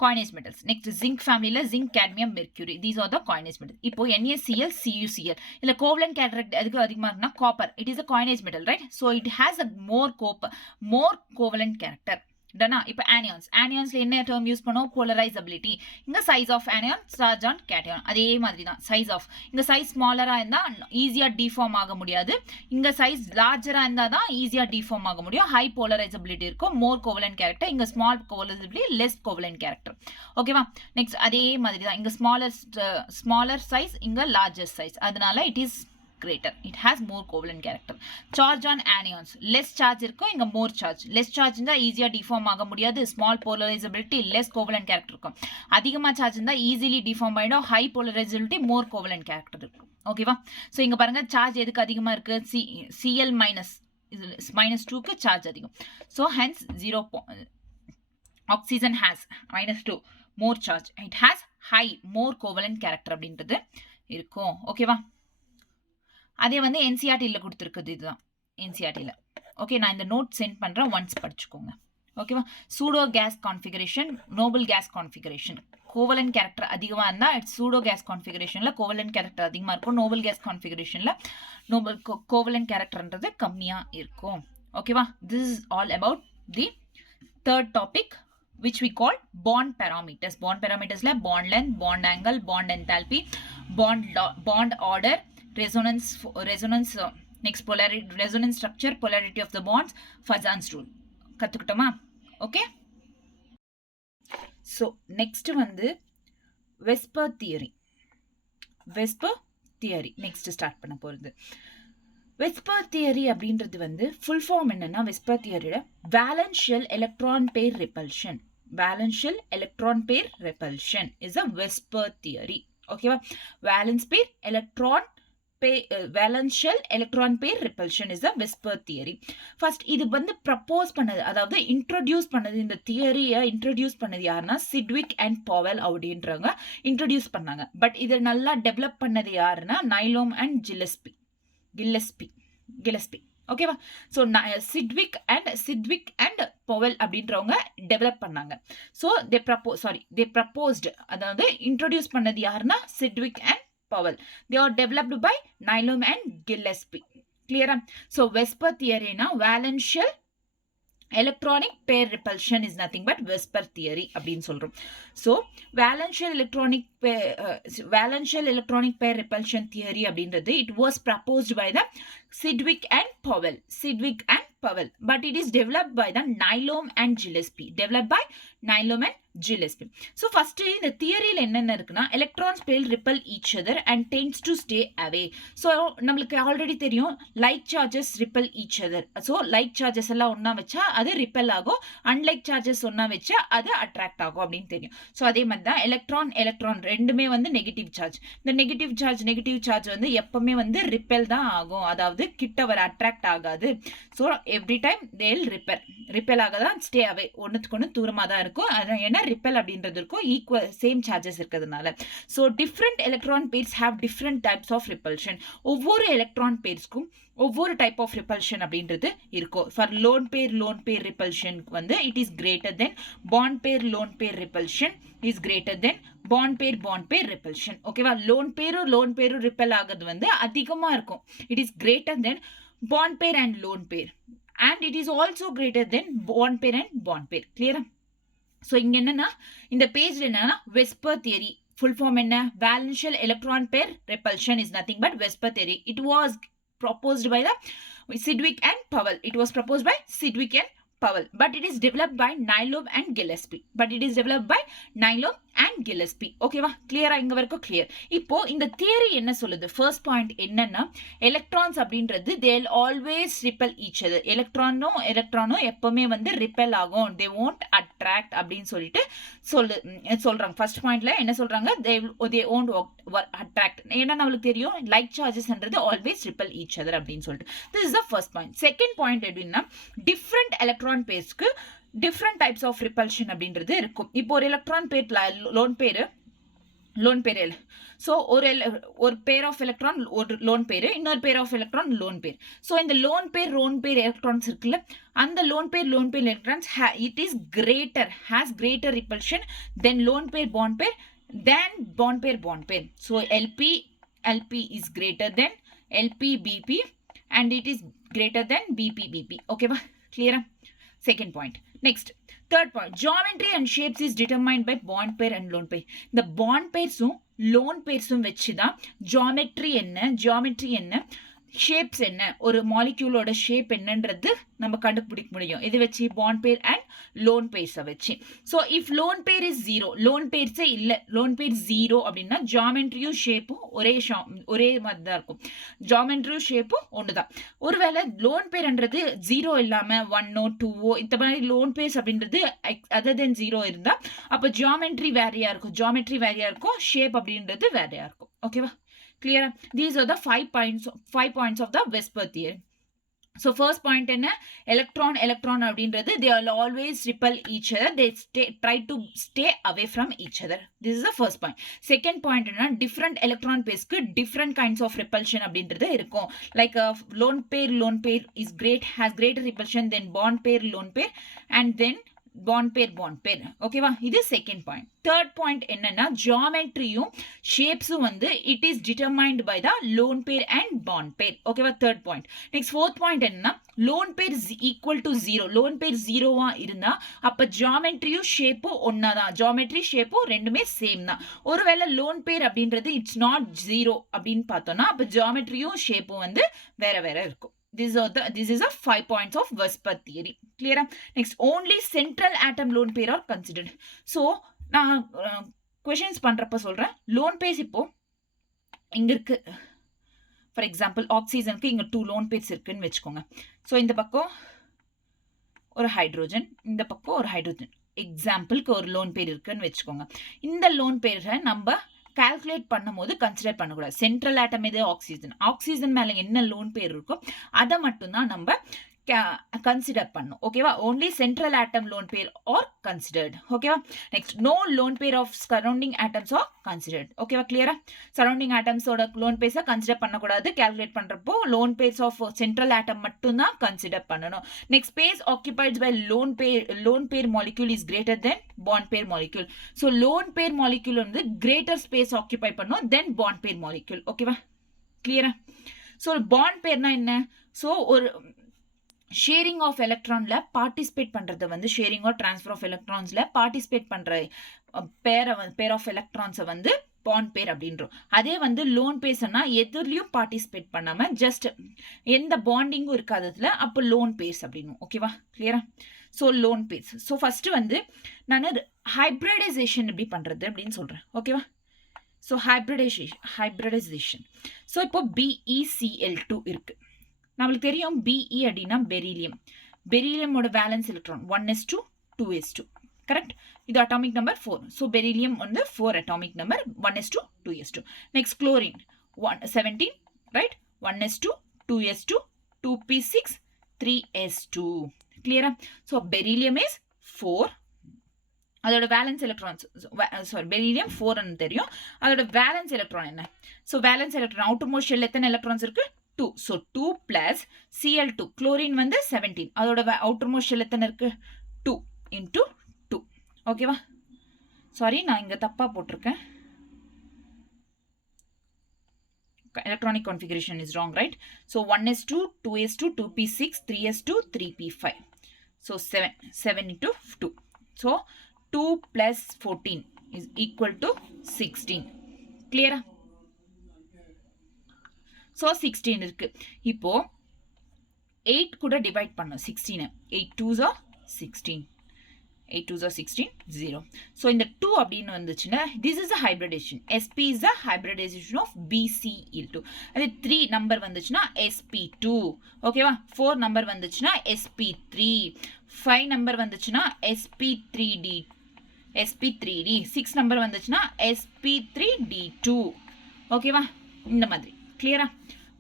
coinage metals. Next, zinc family la zinc, cadmium, mercury. These are the coinage metals. இப்போ NaCl, CuCl. இல்ல covalent character எதுக்கு அதிகமா இருக்குன்னா copper. It is a coinage metal, right? So it has a more covalent character. டனா? இப்போ ஆனியான்ஸ்ல என்ன term use பண்ணோம்? Polarizability. இங்க size of anion, charge on cation. அதே மாதிரி தான் சைஸ் ஆஃப். இங்க சைஸ் ஸ்மாலரா இருந்தா ஈஸியா டிஃபார்ம் ஆக முடியாது, இங்க சைஸ் லார்ஜரா இருந்தா தான் ஈஸியா டிஃபார்ம் ஆக முடியும். ஹை போலரைசபிலிட்டி இருக்கும், மோர் கோவலன்ட் கேரக்டர். இங்க ஸ்மால் போலரைசபிலிட்டி, லெஸ் கோவலன்ட் கேரக்டர். ஓகேவா? நெக்ஸ்ட், அதே மாதிரி தான் இங்க ஸ்மாலர் சைஸ், இங்க லார்ஜர் சைஸ். அதனால it is greater. It has more covalent character. Charge on anions. Less charge இருக்கும், இங்க more charge. Less charge இருந்தா ஈஸியா டிஃபார்ம் ஆக முடியாது, small polarizability, less covalent character இருக்கும். அதிகமா சார்ஜ் இருந்தா ஈஸிலி டிஃபார்ம் ஆயிடும், high polarizability, more covalent character இருக்கும். ஓகேவா? சோ இங்க பாருங்க, சார்ஜ் எதுக்கு அதிகமா இருக்கு? Cl -2க்கு சார்ஜ் அதிகம். So hence 0. Oxygen has -2, more charge. It has high, more covalent character அப்படின்றது இருக்கும். ஓகேவா? அதே வந்து என்சிஆர்டியில் கொடுத்துருக்குது, இதுதான் என்சிஆர்டியில். ஓகே, நான் இந்த நோட் சென்ட் பண்ணுறேன், ஒன்ஸ் படிச்சுக்கோங்க. ஓகேவா? Pseudo gas configuration, noble gas configuration. Covalent character அதிகமாக இருந்தால் இட்ஸ் சூடோ கேஸ் கான்ஃபிகரேஷனில் கோவலன்ட் கேரக்டர் அதிகமாக இருக்கும், நோபல் கேஸ் கான்ஃபிகரேஷனில் கோவலன்ட் கேரக்டர்ன்றது கம்மியாக இருக்கும். ஓகேவா? This is all about the third topic, which we call bond parameters. Bond parameters la bond length, bond angle, bond enthalpy, bond order, resonance, next polarity, resonance structure, polarity of the bonds, Fazan's rule. கத்துக்கிட்டோமா? Okay. So next வந்து Vesper theory. next start பண்ண போறது. VSEPR theory அப்படின்றது வந்து full form என்னன்னா, VSEPR தியரியோட valence shell electron pair repulsion. Valence shell electron pair repulsion is a VSEPR theory. ஓகேவா? Valence shell electron pair repulsion is a VSEPR theory. First இது வந்து propose பண்ணது, அதாவது இன்ட்ரோடியூஸ் பண்ணது, இந்த தியரியை இன்ட்ரோடியூஸ் பண்ணது யாருன்னா சிட்விக் அண்ட் பவல் அப்படின்றவங்க இன்ட்ரோடியூஸ் பண்ணாங்க. பட் இதை நல்லா டெவலப் பண்ணது யாருன்னா நைலோம் அண்ட் கில்லஸ்பி. ஓகேவா? ஸோ சிட்விக் அண்ட் பவல் அப்படின்றவங்க டெவலப் பண்ணாங்க. ஸோ தே ப்ரப்போஸ்டு, அதாவது இன்ட்ரோடியூஸ் பண்ணது யாருன்னா Sidgwick and Powell. They are developed by Nyholm and Gillespie. கிளியரா? ஸோ வெஸ்பர் தியரினா valence shell electronic pair repulsion is nothing but Vesper theory அப்படின்னு சொல்றோம். So valence shell electronic pair repulsion theory அப்படின்றது it was proposed by the Sidgwick and Powell, but it is developed by the Nylom and Gillespie. Gillespie. So first இந்த தியரியில என்னென்ன இருக்குன்னா electrons will repel each other and tends to stay away. So நம்மளுக்கு already தெரியும் like charges repel each other. So like charges எல்லாம் ஒண்ணா வச்சா அது repel ஆகும், unlike charges ஒண்ணா வச்சா அது attract ஆகும் அப்படின்னு தெரியும். So அதே மாதிரி தான் எலக்ட்ரான் ரெண்டுமே வந்து நெகட்டிவ் சார்ஜ். இந்த நெகட்டிவ் சார்ஜ் வந்து எப்பவுமே வந்து ரிப்பெல் தான் ஆகும், அதாவது கிட்ட வர அட்ராக்ட் ஆகாது. So every time they'll repel ஆகதான் ஸ்டே அவே, ஒன்றுத்துக்கு ஒன்று தூரமாக தான் இருக்கும். ஏன்னா ரிப்பெல் அப்படின்றது இருக்கும் ஈக்குவல் சேம் சார்ஜஸ் இருக்கிறதுனால. So different electron pairs have different types of repulsion. ஒவ்வொரு எலக்ட்ரான் பேர்ஸ்க்கும் ஒவ்வொரு டைப் ஆஃப் ரிப்பல்ஷன் அப்படின்றது இருக்கும். ஃபார் லோன் பேர் ரிப்பல்ஷன் வந்து it is greater than bond pair repulsion is greater than bond pair repulsion. ஓகேவா? Lone பேரும் repel ஆகுது வந்து அதிகமா இருக்கும். It is greater than bond பேர் and loan pair, and it is also greater than bond பேர் and bond பேர். கிளியரா? ஸோ இங்க என்னன்னா இந்த பேஜ்ல என்னன்னா வெஸ்பர் தியரி, ஃபுல் ஃபார்ம் என்ன? Valential electron pair repulsion is nothing but VSEPR theory. It was proposed by the Sidgwick and Powell. It was proposed by Sidgwick and Powell, but it is developed by Nylov and Gillespie. ஓகேவா? கிளியரா? இங்க வரைக்கும் clear. இப்போ இந்த theory என்ன சொல்லுது? First point என்னன்னா electrons அப்படின்றது they will always repel each other. எலக்ட்ரானும் எப்பவுமே வந்து ரிப்பெல் ஆகும், they won't attract அப்படின்னு சொல்லிட்டு சொல்றாங்க. ஃபர்ஸ்ட் பாயிண்ட்ல என்ன சொல்றாங்க? they won't attract. ஏன்னா நம்மளுக்கு தெரியும் like சார்ஜஸ்ன்றது always repel each other அப்படின்னு சொல்லிட்டு. this is the first point. Second point எப்படின்னா டிஃப்ரெண்ட் எலக்ட்ரான் பேர்ஸ்க்கு டிஃப்ரெண்ட் டைப்ஸ் ஆஃப் ரிப்பல்ஷன் அப்படின்றது இருக்கும். இப்போ ஒரு எலக்ட்ரான் பேர் லோன் பேர் ஸோ ஒரு பேர் ஆஃப் எலக்ட்ரான் ஒரு லோன் பேர், இன்னொரு pair of electron lone pair. So இந்த லோன் பேர் எலக்ட்ரான்ஸ் இருக்குல்ல, அந்த lone pair electrons it is has greater repulsion than lone pair bond pair than bond pair. So LP is greater than LP-BP and it is greater than BP-BP. ஓகேவா? கிளியரா? Second point. Next third point, geometry and shapes is determined by bond பேர் and lone pair. இந்த bond பேர்ஸும் loan பேர்ஸும் வச்சுதான் geometry என்ன shapes என்ன, ஒரு மாலிக்யூலோட shape என்னன்றது நம்ம கண்டுபிடிக்க முடியும். இது வச்சு பாண்ட் பேர் அண்ட் லோன் பேர்ஸை வச்சு. So if lone pair is zero, lone பேர்ஸே இல்லை, லோன் பேர் ஜீரோ அப்படின்னா ஜியோமெட்ரியும் ஷேப்பும் ஒரே மாதிரி தான் இருக்கும். ஜியோமெட்ரியும் ஷேப்பும் ஒன்று தான். ஒருவேளை லோன் பேர்ன்றது ஜீரோ இல்லாமல் 1ஓ 2ஓ இந்த மாதிரி லோன் பேர்ஸ் அப்படின்றது அதர் தென் ஜீரோ இருந்தால் அப்போ ஜியோமெட்ரி வேறையா இருக்கும், ஷேப் அப்படின்றது வேறையா இருக்கும். ஓகேவா? Clear? These are the 5 points of the Vesper theory. So first point என்ன? electron அப்படின்றது they will always repel each other, they try to stay away from each other. This is the first point. Second point என்ன? different electron pairsக்கு different kinds of repulsion அப்படின்றது இருக்கும். Like lone pair has greater repulsion than bond pair lone pair and then bond pair. ஓகேவா? இது second point. Third point என்னன்னா ஜியோமெட்ரியும் ஷேப்ஸும் வந்து it is determined by the lone pair and bond pair. ஓகேவா? Third point. Next fourth point என்னன்னா lone pair equal to zero, lone pair ஜீரோவா இருந்தா அப்ப ஜியோமெட்ரியும் ஷேப்பும் ஒன்னாதான், ஜியோமெட்ரி ஷேப்பும் ரெண்டுமே சேம் தான். ஒருவேளை லோன் பேர் அப்படின்றது இட்ஸ் நாட் ஜீரோ அப்படின்னு பார்த்தோம்னா அப்ப ஜியோமெட்ரியும் ஷேப்பும் வந்து வேற இருக்கும். This is a 5 points of Vesper theory. Clear? Next, only central atom lone pair are considered. So, நான் questions பண்றப்ப சொல்றேன். lone pairs இப்போ இங்க இருக்கு. ஃபார் எக்ஸாம்பிள் ஆக்சிஜனுக்கு இங்க 2 lone pairs இருக்குன்னு வச்சுக்கோங்க. ஸோ இந்த பக்கம் ஒரு ஹைட்ரோஜன், இந்த பக்கம் ஒரு ஹைட்ரோஜன். எக்ஸாம்பிளுக்கு ஒரு லோன் பேர் இருக்குன்னு வச்சுக்கோங்க. இந்த லோன் பேரை நம்ம கால்குலேட் பண்ணும்போது கன்சிடர் பண்ணக்கூடாது. சென்ட்ரல் ஆட்டம் எது? ஆக்சிஜன் மேல என்ன லோன் பேர் இருக்கோ அதை மட்டும்தான் நம்ம கன்சிடர் பண்ணும். ஓகேவா? Only central atom lone pair are considered. ஓகேவா? Next no lone pair of surrounding atoms are considered. ஓகேவா? கிளியரா? சரௌண்டிங் ஆட்டம்ஸோட லோன் பேர்ஸை கன்சிடர் பண்ணக்கூடாது. கால்குலேட் பண்றப்போ lone pairs of central atom மட்டும் தான் கன்சிடர் பண்ணணும். Next space occupied by lone pair molecule is greater than bond pair molecule. So lone pair molecule வந்து கிரேட்டர் ஸ்பேஸ் ஆக்கியூபை பண்ணும் தென் பாண்ட் பேர் மாலிக்யூல். ஓகேவா? கிளியரா? So bond பேர்னா என்ன? So ஒரு ஷேரிங் ஆஃப் எலக்ட்ரான்ல பார்ட்டிசிபேட் பண்றது வந்து ஷேரிங் ஆர் டிரான்ஸ்ஃபர் ஆஃப் எலக்ட்ரான்ஸ்ல பார்ட்டிசிபேட் பண்ற பேர் ஆஃப் எலக்ட்ரான்ஸை வந்து பாண்ட் பேர் அப்படின்றோம். அதே வந்து லோன் பேர் சொன்னா எதுலயும் பார்ட்டிசிபேட் பண்ணாம ஜஸ்ட் எந்த பாண்டிங்கும் இருக்காததுல அப்போ லோன் பேர்ஸ் அப்படின்னு. ஓகேவா, கிளியரா? So loan purse. So first வந்து நான் ஹைப்ரிடைசேஷன் எப்படி பண்றது அப்படின்னு சொல்றேன். ஓகேவா? So hybridisation. ஸோ இப்போ BeCl2 இருக்கு. நம்மளுக்கு தெரியும் Be அப்படின்னா பெரிலியம். பெரிலியமோட valence electron 1s2 2s2. Correct? இது அட்டாமிக் நம்பர் 4. ஸோ பெரிலியம் வந்து 4 atomic number, 1s2 2s2. Next chlorine 17, right? 1s2 2s2 2p6 3s2. கிளியரா? So beryllium is 4. அதோட வேலன்ஸ் எலக்ட்ரான்ஸ், சாரி பெரிலியம் 4 தெரியும். அதோட வேலன்ஸ் எலக்ட்ரான் என்ன? So valence electron outermost shell எத்தனை electrons இருக்கு? 2. So 2 plus Cl2. Chlorine வந்து 17. அதோட outer most shell எத்தனை இருக்கு? 2 இன்டூ 2. ஓகேவா? சாரி, நான் இங்க தப்பா போட்டிருக்கேன். Electronic configuration is wrong, right? So 1s2 2s2 2p6 3s2 3p5. So 7 into 2. So 2 plus 14 is equal to 16. Clear? So 16 இருக்கு. இப்போ 8 கூட டிவைட் பண்ணோம் 16. 8 2s are 16. 8 2s are 16, 0. So இந்த 2 அப்படின்னு வந்துச்சுன்னா this is a hybridization. sp is a hybridization of BeCl2. அதே 3 number வந்துச்சுன்னா sp2. ஓகேவா? 4 நம்பர் வந்துச்சுன்னா sp3. 5 நம்பர் வந்துச்சுன்னா sp3d. 6 நம்பர் வந்துச்சுன்னா sp3d2. ஓகேவா? இந்த மாதிரி. கிளியரா?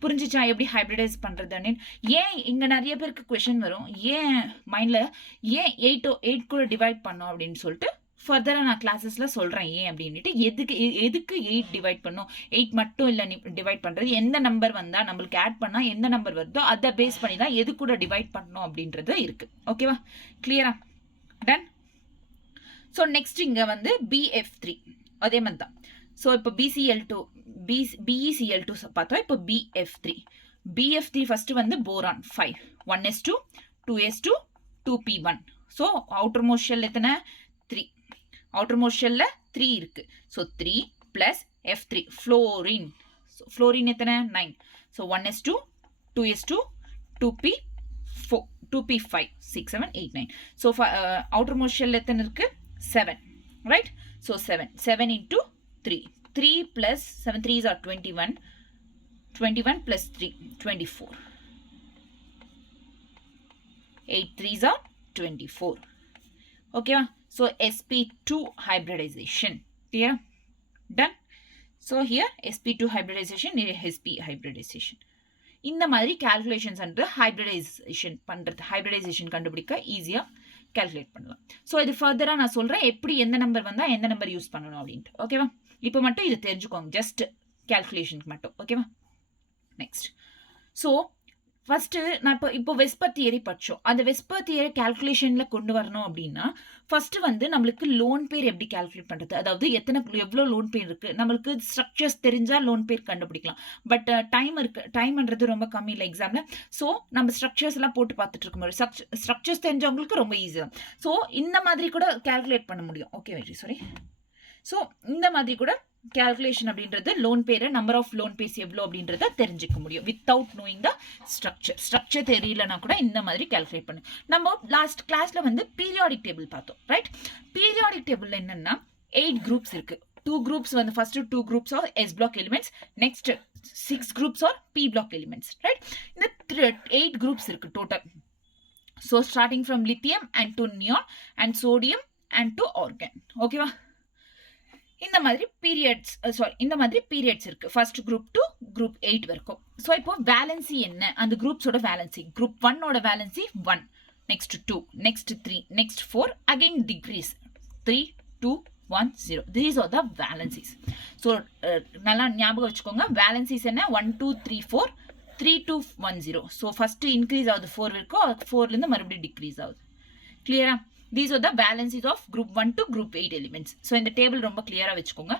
புரிஞ்சிச்சா எப்படி ஹைப்ரிடைஸ் பண்றதுன்னு? ஏன் இங்க நிறைய பேருக்கு क्वेश्चन வரும், ஏன் மைண்ட்ல ஏன் 8 கூட டிவைட் பண்ணோம் அப்படின்னு சொல்லிட்டு ஃபர்தரா நான் கிளாஸஸ்ல சொல்றேன் ஏன் அப்படின்ட்டு. எதுக்கு 8 டிவைட் பண்ணோம்? 8 மட்டும் இல்ல டிவைட் பண்றது, எந்த நம்பர் வந்தா நம்மளுக்கு ஆட் பண்ணா எந்த நம்பர் வருதோ அதை பேஸ் பண்ணி தான் எது கூட டிவைட் பண்ணோம் அப்படின்றது இருக்கு. ஓகேவா? கிளியரா? டன். ஸோ நெக்ஸ்ட் இங்க வந்து BF3 அதே மாதிரி தான். ஸோ இப்போ BeCl2 பார்த்தோம். இப்போ BF3 ஃபர்ஸ்ட் வந்து boron 5 1s2 2s2 2p1. So outer most shell எத்தனை? 3. அவுட்டர் மோஸ்ட் ஷெல்ல 3 இருக்கு. So 3 plus F3 fluorine. Fluorine எத்தனை? 9. So 1s2 2s2 2p4 2p5 6 7 8 9. So outer most shell எத்தனை இருக்கு? 7, right? So 7 into 3. 3 plus 7 3s are 21. 21 plus 3 24. 8 3s are 24. Okay. So sp2 hybridization. Clear? Done. So here sp2 hybridization, sp hybridization. இந்த மாதிரி calculations and hybridization கண்டுபிடிக்க ஈஸியா calculate பண்ணலாம். So இது ஃபர்தரா நான் சொல்றேன் எப்படி எந்த நம்பர் வந்தா எந்த நம்பர் யூஸ் பண்ணணும் அப்படின்ட்டு. ஓகேவா? இப்போ மட்டும் இது தெரிஞ்சுக்கோங்க, ஜஸ்ட் கேல்குலேஷனுக்கு மட்டும். ஓகேவா? நெக்ஸ்ட். ஸோ ஃபர்ஸ்ட் நான் இப்போ வெஸ்பர் தியரி படிச்சோம். அந்த வெஸ்பர் தியரி கால்குலேஷன்ல கொண்டு வரணும் அப்படின்னா ஃபர்ஸ்ட் வந்து நம்மளுக்கு லோன் பேர் எப்படி கால்குலேட் பண்றது, அதாவது எவ்வளோ லோன் பேர் இருக்கு, நம்மளுக்கு ஸ்ட்ரக்சர்ஸ் தெரிஞ்சா லோன் பேர் கண்டுபிடிக்கலாம். பட் டைம்ன்றது ரொம்ப கம்மி இல்லை எக்ஸாம்ல. ஸோ நம்ம ஸ்ட்ரக்சர்ஸ் எல்லாம் போட்டு பார்த்துட்டு இருக்கும்போது ஸ்ட்ரக்சர்ஸ் தெரிஞ்சவங்களுக்கு ரொம்ப ஈஸியா. ஸோ இந்த மாதிரி கூட கால்குலேட் பண்ண முடியும். Okay, sorry. ஸோ இந்த மாதிரி கூட calculation அப்படின்றது லோன் பேரை நம்பர் ஆஃப் லோன் பேஸ் எவ்வளோ அப்படின்றத தெரிஞ்சுக்க முடியும் வித்தவுட் நோயிங் த ஸ்ட்ரக்சர் தெரியலனா கூட இந்த மாதிரி கால்குலேட் பண்ணு. நம்ம லாஸ்ட் கிளாஸ்ல வந்து பீரியாடிக் டேபிள் பார்த்தோம், ரைட்? பீரியாடிக் டேபிள் என்னன்னா 8 குரூப்ஸ் இருக்கு. 2 குரூப்ஸ் வந்து first 2 groups are S block elements, next 6 groups are P block elements, right? இந்த 8 குரூப்ஸ் இருக்கு total. So starting from lithium and to neon and sodium and to argon. ஓகேவா? இந்த மாதிரி periods இருக்கு first group to group 8 வரைக்கும். So இப்போ valency என்ன, அந்த குரூப்ஸோட வேலன்சி, குரூப் 1ஓட valency 1, next 2, next 3, next 4, again decrease 3 2 1 0. These are the valencies. So நல்லா ஞாபகம் வச்சுக்கோங்க, வேலன்சிஸ் என்ன 1 2 3 4 3 2 1 0. ஸோ ஃபர்ஸ்ட் இன்க்ரீஸ் ஆகுது 4 வரைக்கும், 4லேருந்து மறுபடியும் டிக்ரீஸ் ஆகுது. கிளியரா? These are the valencies of group 1 to group 8 elements. So in the table ரொம்ப clear-ஆ வச்சுக்கோங்க.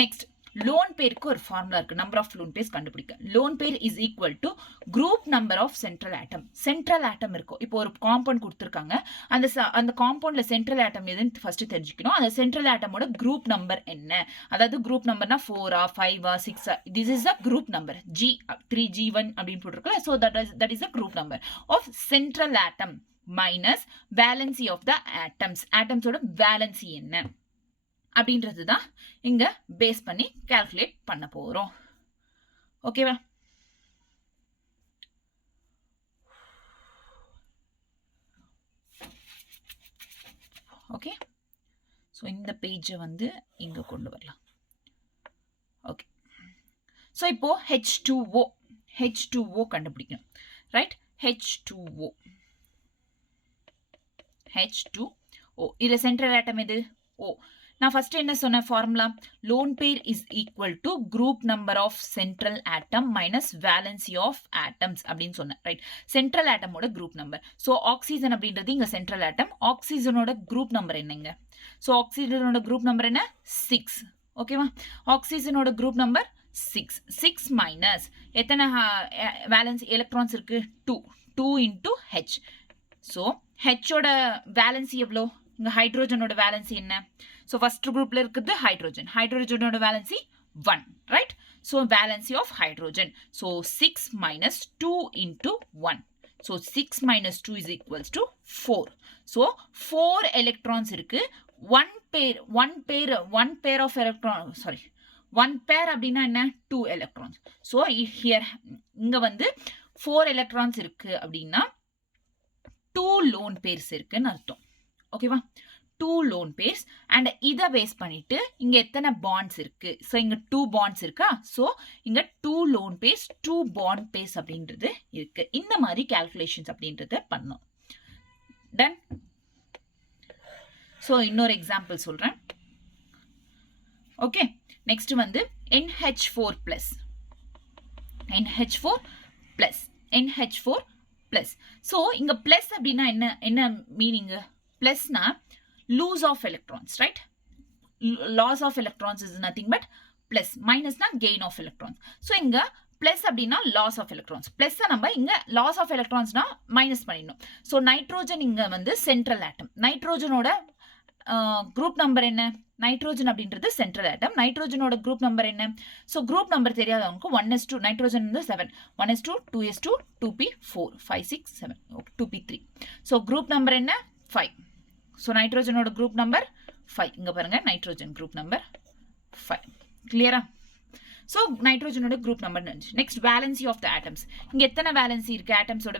Next, லோன் பேருக்கு ஒரு ஃபார்முலா இருக்கு, நம்பர் ஆஃப் லோன் பேர்ஸ் கண்டுபிடிக்க. Lone pair is equal to group number of central atom. Central atom இருக்கும். இப்போ ஒரு compound கொடுத்துருக்காங்க, அந்த காம்பவுண்ட்ல சென்ட்ரல் ஆட்டம் எதுன்னு ஃபர்ஸ்ட் தெரிஞ்சுக்கணும். அந்த சென்ட்ரல் ஆட்டமோட குரூப் நம்பர் என்ன, அதாவது குரூப் நம்பர்னா 4 5 6 this is a group number. G 3G1 அப்படின்னு போட்டிருக்கல. So that is a group number of central atom minus valency of the atoms. ஆட்டம்ஸோட வேலன்சி என்ன அப்படின்றது தான் இங்க பேஸ் பண்ணி கால்குலேட் பண்ண போறோம். ஓகேவா? ஓகே, ஸோ இந்த பேஜை வந்து இங்க கொண்டு வரலாம். ஓகே, ஸோ இப்போ H2O கண்டுபிடிக்கணும். ரைட், H2O இதுல சென்ட்ரல் ஆட்டம் எது? O. நான் ஃபர்ஸ்ட் என்ன சொன்ன formula? Lone pair is equal to group number of central atom minus valency of atoms அப்படின்னு சொன்னேன். ரைட், சென்ட்ரல் ஆட்டமோட குரூப் நம்பர். ஸோ ஆக்சிஜன் அப்படின்றது இங்க சென்ட்ரல் ஆட்டம். ஆக்சிஜனோட குரூப் நம்பர் என்னங்க? ஸோ ஆக்சிஜனோட குரூப் நம்பர் என்ன? 6. ஓகேவா? ஆக்சிஜனோட குரூப் நம்பர் 6. 6 மைனஸ் எத்தனை வேலன்சி எலக்ட்ரான்ஸ் இருக்கு? 2 into H. ஸோ ஹெச்சோட வேலன்சி எவ்வளோ? இங்க ஹைட்ரோஜனோட வேலன்சி என்ன? ஸோ ஃபர்ஸ்ட் குரூப்ல இருக்குது hydrogen. ஹைட்ரோஜனோட valency 1. Right, so valency of hydrogen. So 6 minus 2 into 1. So 6 minus 2 is equals to 4. So 4 electrons இருக்கு. One pair of electron, sorry, 1 pair அப்படின்னா என்ன? 2 எலக்ட்ரான்ஸ். ஸோ ஹியர் இங்க வந்து 4 எலக்ட்ரான்ஸ் இருக்கு அப்படின்னா 2 லோன் பேர்ஸ் இருக்குன்னு அர்த்தம். ஓகேவா? 2 லோன் பேர்ஸ். அண்ட் இதை பேஸ் பண்ணிட்டு இங்க எத்தனை பாண்ட்ஸ் இருக்கு? ஸோ இங்க 2 பாண்ட்ஸ் இருக்கா? ஸோ இங்க 2 லோன் பேர்ஸ் 2 பாண்ட் பேர்ஸ் அப்படின்றது இருக்கு. இந்த மாதிரி கால்குலேஷன்ஸ் அப்படின்றத பண்ணோம். டன். ஸோ இன்னொரு எக்ஸாம்பிள் சொல்றேன். ஓகே, நெக்ஸ்ட் வந்து NH4 பிளஸ். ஸோ இங்க பிளஸ் அப்படின்னா என்ன மீனிங்? பிளஸ்னா lose of electrons. Right, loss of electrons is nothing but plus. மைனஸ்னா கெயின் ஆஃப் எலக்ட்ரான்ஸ். ஸோ இங்க பிளஸ் அப்படின்னா லாஸ் ஆஃப் எலக்ட்ரான்ஸ். பிளஸ் நம்ம இங்க லாஸ் ஆஃப் எலக்ட்ரான்ஸ்னா மைனஸ் பண்ணிடணும். ஸோ நைட்ரோஜன் இங்க வந்து சென்ட்ரல் ஆட்டம். நைட்ரோஜனோட குரூப் நம்பர் என்ன? நைட்ரோஜன் அப்படின்றது சென்ட்ரல் ஆட்டம். நைட்ரோஜனோட குரூப் நம்பர் என்ன? ஸோ குரூப் நம்பர் தெரியாதவங்களுக்கு 1s2, நைட்ரோஜன் வந்து 7, 1s2, 2s2, 2p4, 5 6 7, 2p3. So group number என்ன? 5. ஸோ நைட்ரோஜனோட குரூப் நம்பர் 5. இங்க பாருங்க, நைட்ரோஜன் குரூப் நம்பர் 5. கிளியரா? ஸோ நைட்ரோஜனோட group number. Next valency of the atoms. இங்க எத்தனை வேலன்சி இருக்கு? ஆட்டம்ஸோட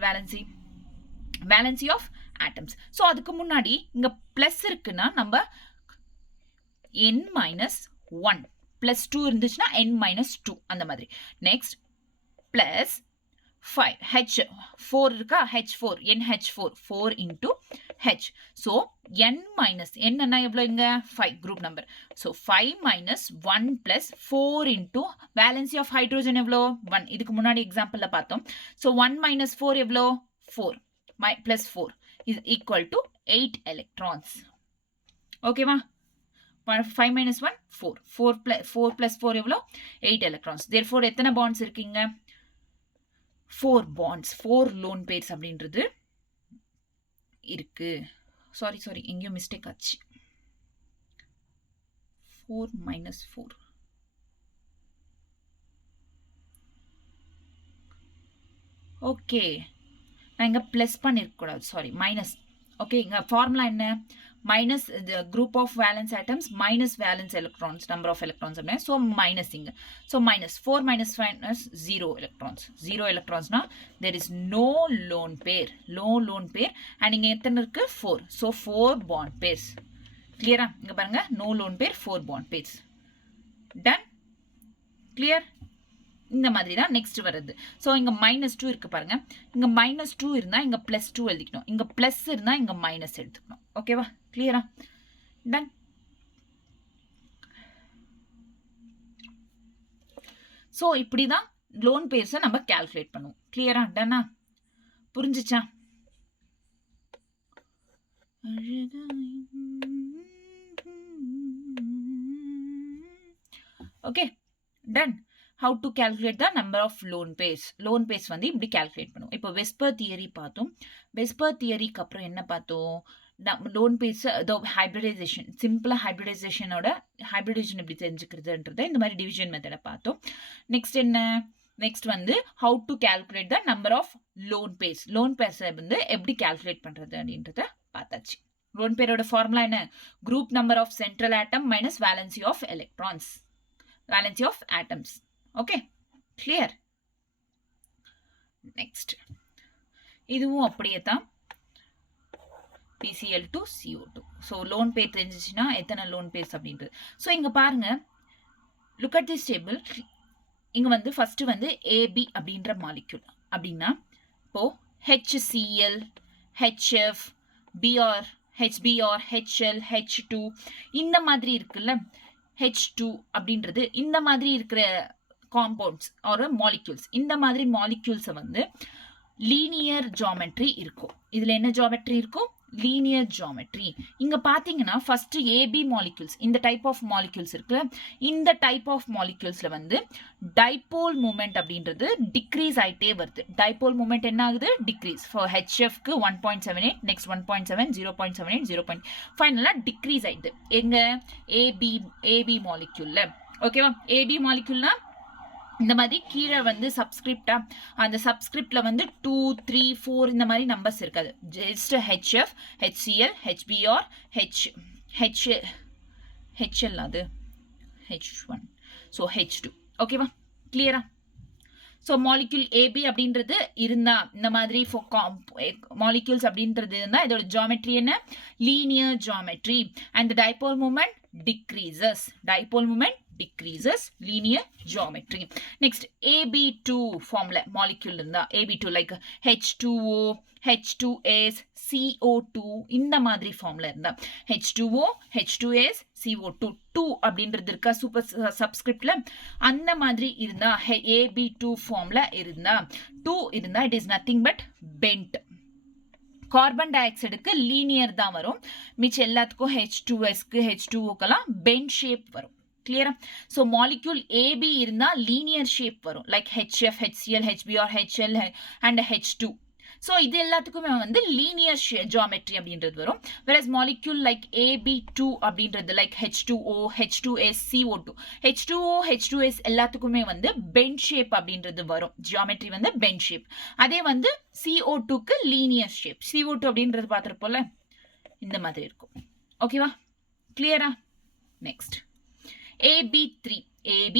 வேலன்சி ஆஃப் ஆட்டம்ஸ். ஸோ அதுக்கு முன்னாடி இங்க பிளஸ் இருக்குன்னா நம்ம n-1 பிளஸ் 2 இருந்துச்சுன்னா n-2 அந்த மாதிரி. நெக்ஸ்ட் பிளஸ் 5 H4 இருக்கா? H4 NH4 4 into H. So n என்ன எவ்வளோ? இங்க 5 group number. So 5 minus 1 plus 4 into valency of hydrogen எவ்வளோ? 1. இதுக்கு முன்னாடி எக்ஸாம்பிள்ல பார்த்தோம். ஸோ 1 minus 4 எவ்வளோ? 4 plus 4 is equal to 8 electrons. ஓகேவா? 5 minus 1 4. 4 plus 4 எவ்வளோ? 8 electrons. Therefore எத்தனை பாண்ட்ஸ் இருக்கீங்க? 4 bonds. 4 lone pairs அப்படின்றது இருக்கு. சாரி எங்கேயோ மிஸ்டேக் ஆச்சு. 4 minus 4. ஓகே, நான் இங்க பிளஸ் பண்ணிருக்க கூடாது. Sorry, minus. ஓகே, இங்க ஃபார்முலா என்ன? Minus group of valence atoms minus valence electrons, number of electrons அப்படின்னா. ஸோ மைனஸ் இங்க. So minus 4 minus 5 0 electrons. 0 electronsனா there is no lone pair. lone pair. And இங்க எத்தனை இருக்கு? 4. So 4 bond pairs. கிளியரா? இங்க பாருங்க, no lone pair, 4 bond pairs. Done. Clear? இந்த மாதிரி தான் நெக்ஸ்ட் வருது. ஸோ இங்க -2 இருக்கு பாருங்க. இங்க -2 இருந்தா இங்க +2 எழுதிக்கணும். இங்க பிளஸ் இருந்தா இங்க மைனஸ் எடுத்துக்கணும். ஓகேவா? கிளியரா? டன். ஸோ இப்படிதான் லோன் பேர்ஸை நம்ம கால்குலேட் பண்ணுவோம். கிளியரா? டன்னா? புரிஞ்சுச்சா? Okay, done. How to calculate the number of lone pairs. Lone pairs வந்து இப்படி calculate பண்ணுவோம். இப்போ Whisper theory பார்த்தோம். Whisper theoryக்கு அப்புறம் என்ன பார்த்தோம்? லோன் பேஸ் ஹைபிரிடைசேஷன், சிம்பிளா ஹைபிரிடைசேஷனோட ஹைபிரிடைசேஷன் எப்படி தெரிஞ்சுக்கிறதுன்றத இந்த மாதிரி டிவிஷன் மெத்தடை பார்த்தோம். நெக்ஸ்ட் என்ன? நெக்ஸ்ட் வந்து how to calculate the number of lone pairs. Lone பேர்ஸை வந்து எப்படி கால்குலேட் பண்றது அப்படின்றத பார்த்தாச்சு. லோன் பேரோட ஃபார்முலா என்ன? Group number of central atom minus valency of electrons, valency of atoms. Okay, clear? Next இதுவும் அப்படியே தான், PCl2 CO2. ஸோ லோன் பேர் தெரிஞ்சிச்சுன்னா எத்தனை லோன் பேர்ஸ் அப்படின்றது. ஸோ இங்கே பாருங்க, லுக் அட் திஸ் டேபிள். இங்கே வந்து ஃபர்ஸ்ட் வந்து AB அப்படின்ற மாலிக்யூல் அப்படின்னா இப்போ HCl, HF, Br, HBr, HL, H2 இந்த மாதிரி இருக்குல்ல. H2 அப்படின்றது இந்த மாதிரி இருக்கிற காம்பவுண்ட்ஸ் ஆர் மாலிக்யூல்ஸ். இந்த மாதிரி மாலிக்யூல்ஸை வந்து லீனியர் ஜாமெட்ரி இருக்கும். இதுல என்ன ஜாமெட்ரி இருக்கும்? Linear geometry. இங்க பாத்தீங்கன்னா ஃபர்ஸ்ட் ஏபி மாலிக்யூல்ஸ், இந்த டைப் ஆஃப் மாலிக்யூல்ஸ் இருக்கு. இந்த டைப் ஆஃப் மாலிக்யூல்ஸ்ல வந்து டைபோல் மூமெண்ட் அப்படின்றது டிக்ரீஸ் ஆயிட்டே வருது. டைபோல் மூமெண்ட் என்ன ஆகுது? டிக்ரீஸ். ஃபார் ஹெச்எஃப்க்கு 1.78, நெக்ஸ்ட் 1.7, 0.78, 0. ஃபைனலா டிக்ரீஸ் ஆயிடுது எங்க? ஏபி மாலிக்யூல்ல. ஓகேவா? ஏபி மாலிக்யூல்னா இந்த மாதிரி கீழே வந்து சப்ஸ்கிரிப்டா, அந்த சப்ஸ்கிரிப்ட்ல வந்து 2, 3, 4 இந்த மாதிரி நம்பர்ஸ் இருக்காது. Just HF, HCl, HBr, HL அது H1, ஸோ H2. ஓகேவா? கிளியரா? ஸோ மாலிக்யூல் ஏபி அப்படின்றது இருந்தா, இந்த மாதிரி மாலிக்யூல்ஸ் அப்படின்றது இருந்தா இதோட ஜாமெட்ரி என்ன? Linear geometry. And dipole moment decreases. Dipole moment decreases, linear geometry. Next, AB2 formula molecule இருந்தா, AB2 like H2O, H2S, CO2 இந்த மாதிரி ஃபார்ம்ல இருந்தா, H2O, H2S, CO2 2 அப்படின்றது இருக்கா சூப்பர் சப்ஸ்கிரிப்ட்ல, அந்த மாதிரி இருந்தா AB2 ஃபார்ம்ல இருந்தா, 2 இருந்தா it is nothing but bent. Carbon டை ஆக்சைடுக்கு லீனியர் தான் வரும், மிச்ச எல்லாத்துக்கும் H2Sக்கு H2Oக்கெல்லாம் பெண்ட் ஷேப் வரும். கிளியரா? ஸோ மாலிக்யூல் ஏபி இருந்தா லீனியர் ஷேப் வரும், like HF, HCl, HBr, HL and H2. So இது எல்லாத்துக்குமே வந்து லீனியர் ஜாமெட்ரி அப்படின்றது வரும். வெரஸ் மாலிக்யூல் லைக் AB2 அப்படின்றது like H2O, H2S, CO2, H2O, H2S எல்லாத்துக்குமே வந்து பெண்ட் ஷேப் அப்படின்றது வரும். ஜியாமெட்ரி வந்து பெண்ட் ஷேப். அதே வந்து CO2க்கு லீனியர் ஷேப். CO2 அப்படின்றது பார்த்துருப்போம்ல, இந்த மாதிரி இருக்கும். ஓகேவா? கிளியரா? Next AB3, AB,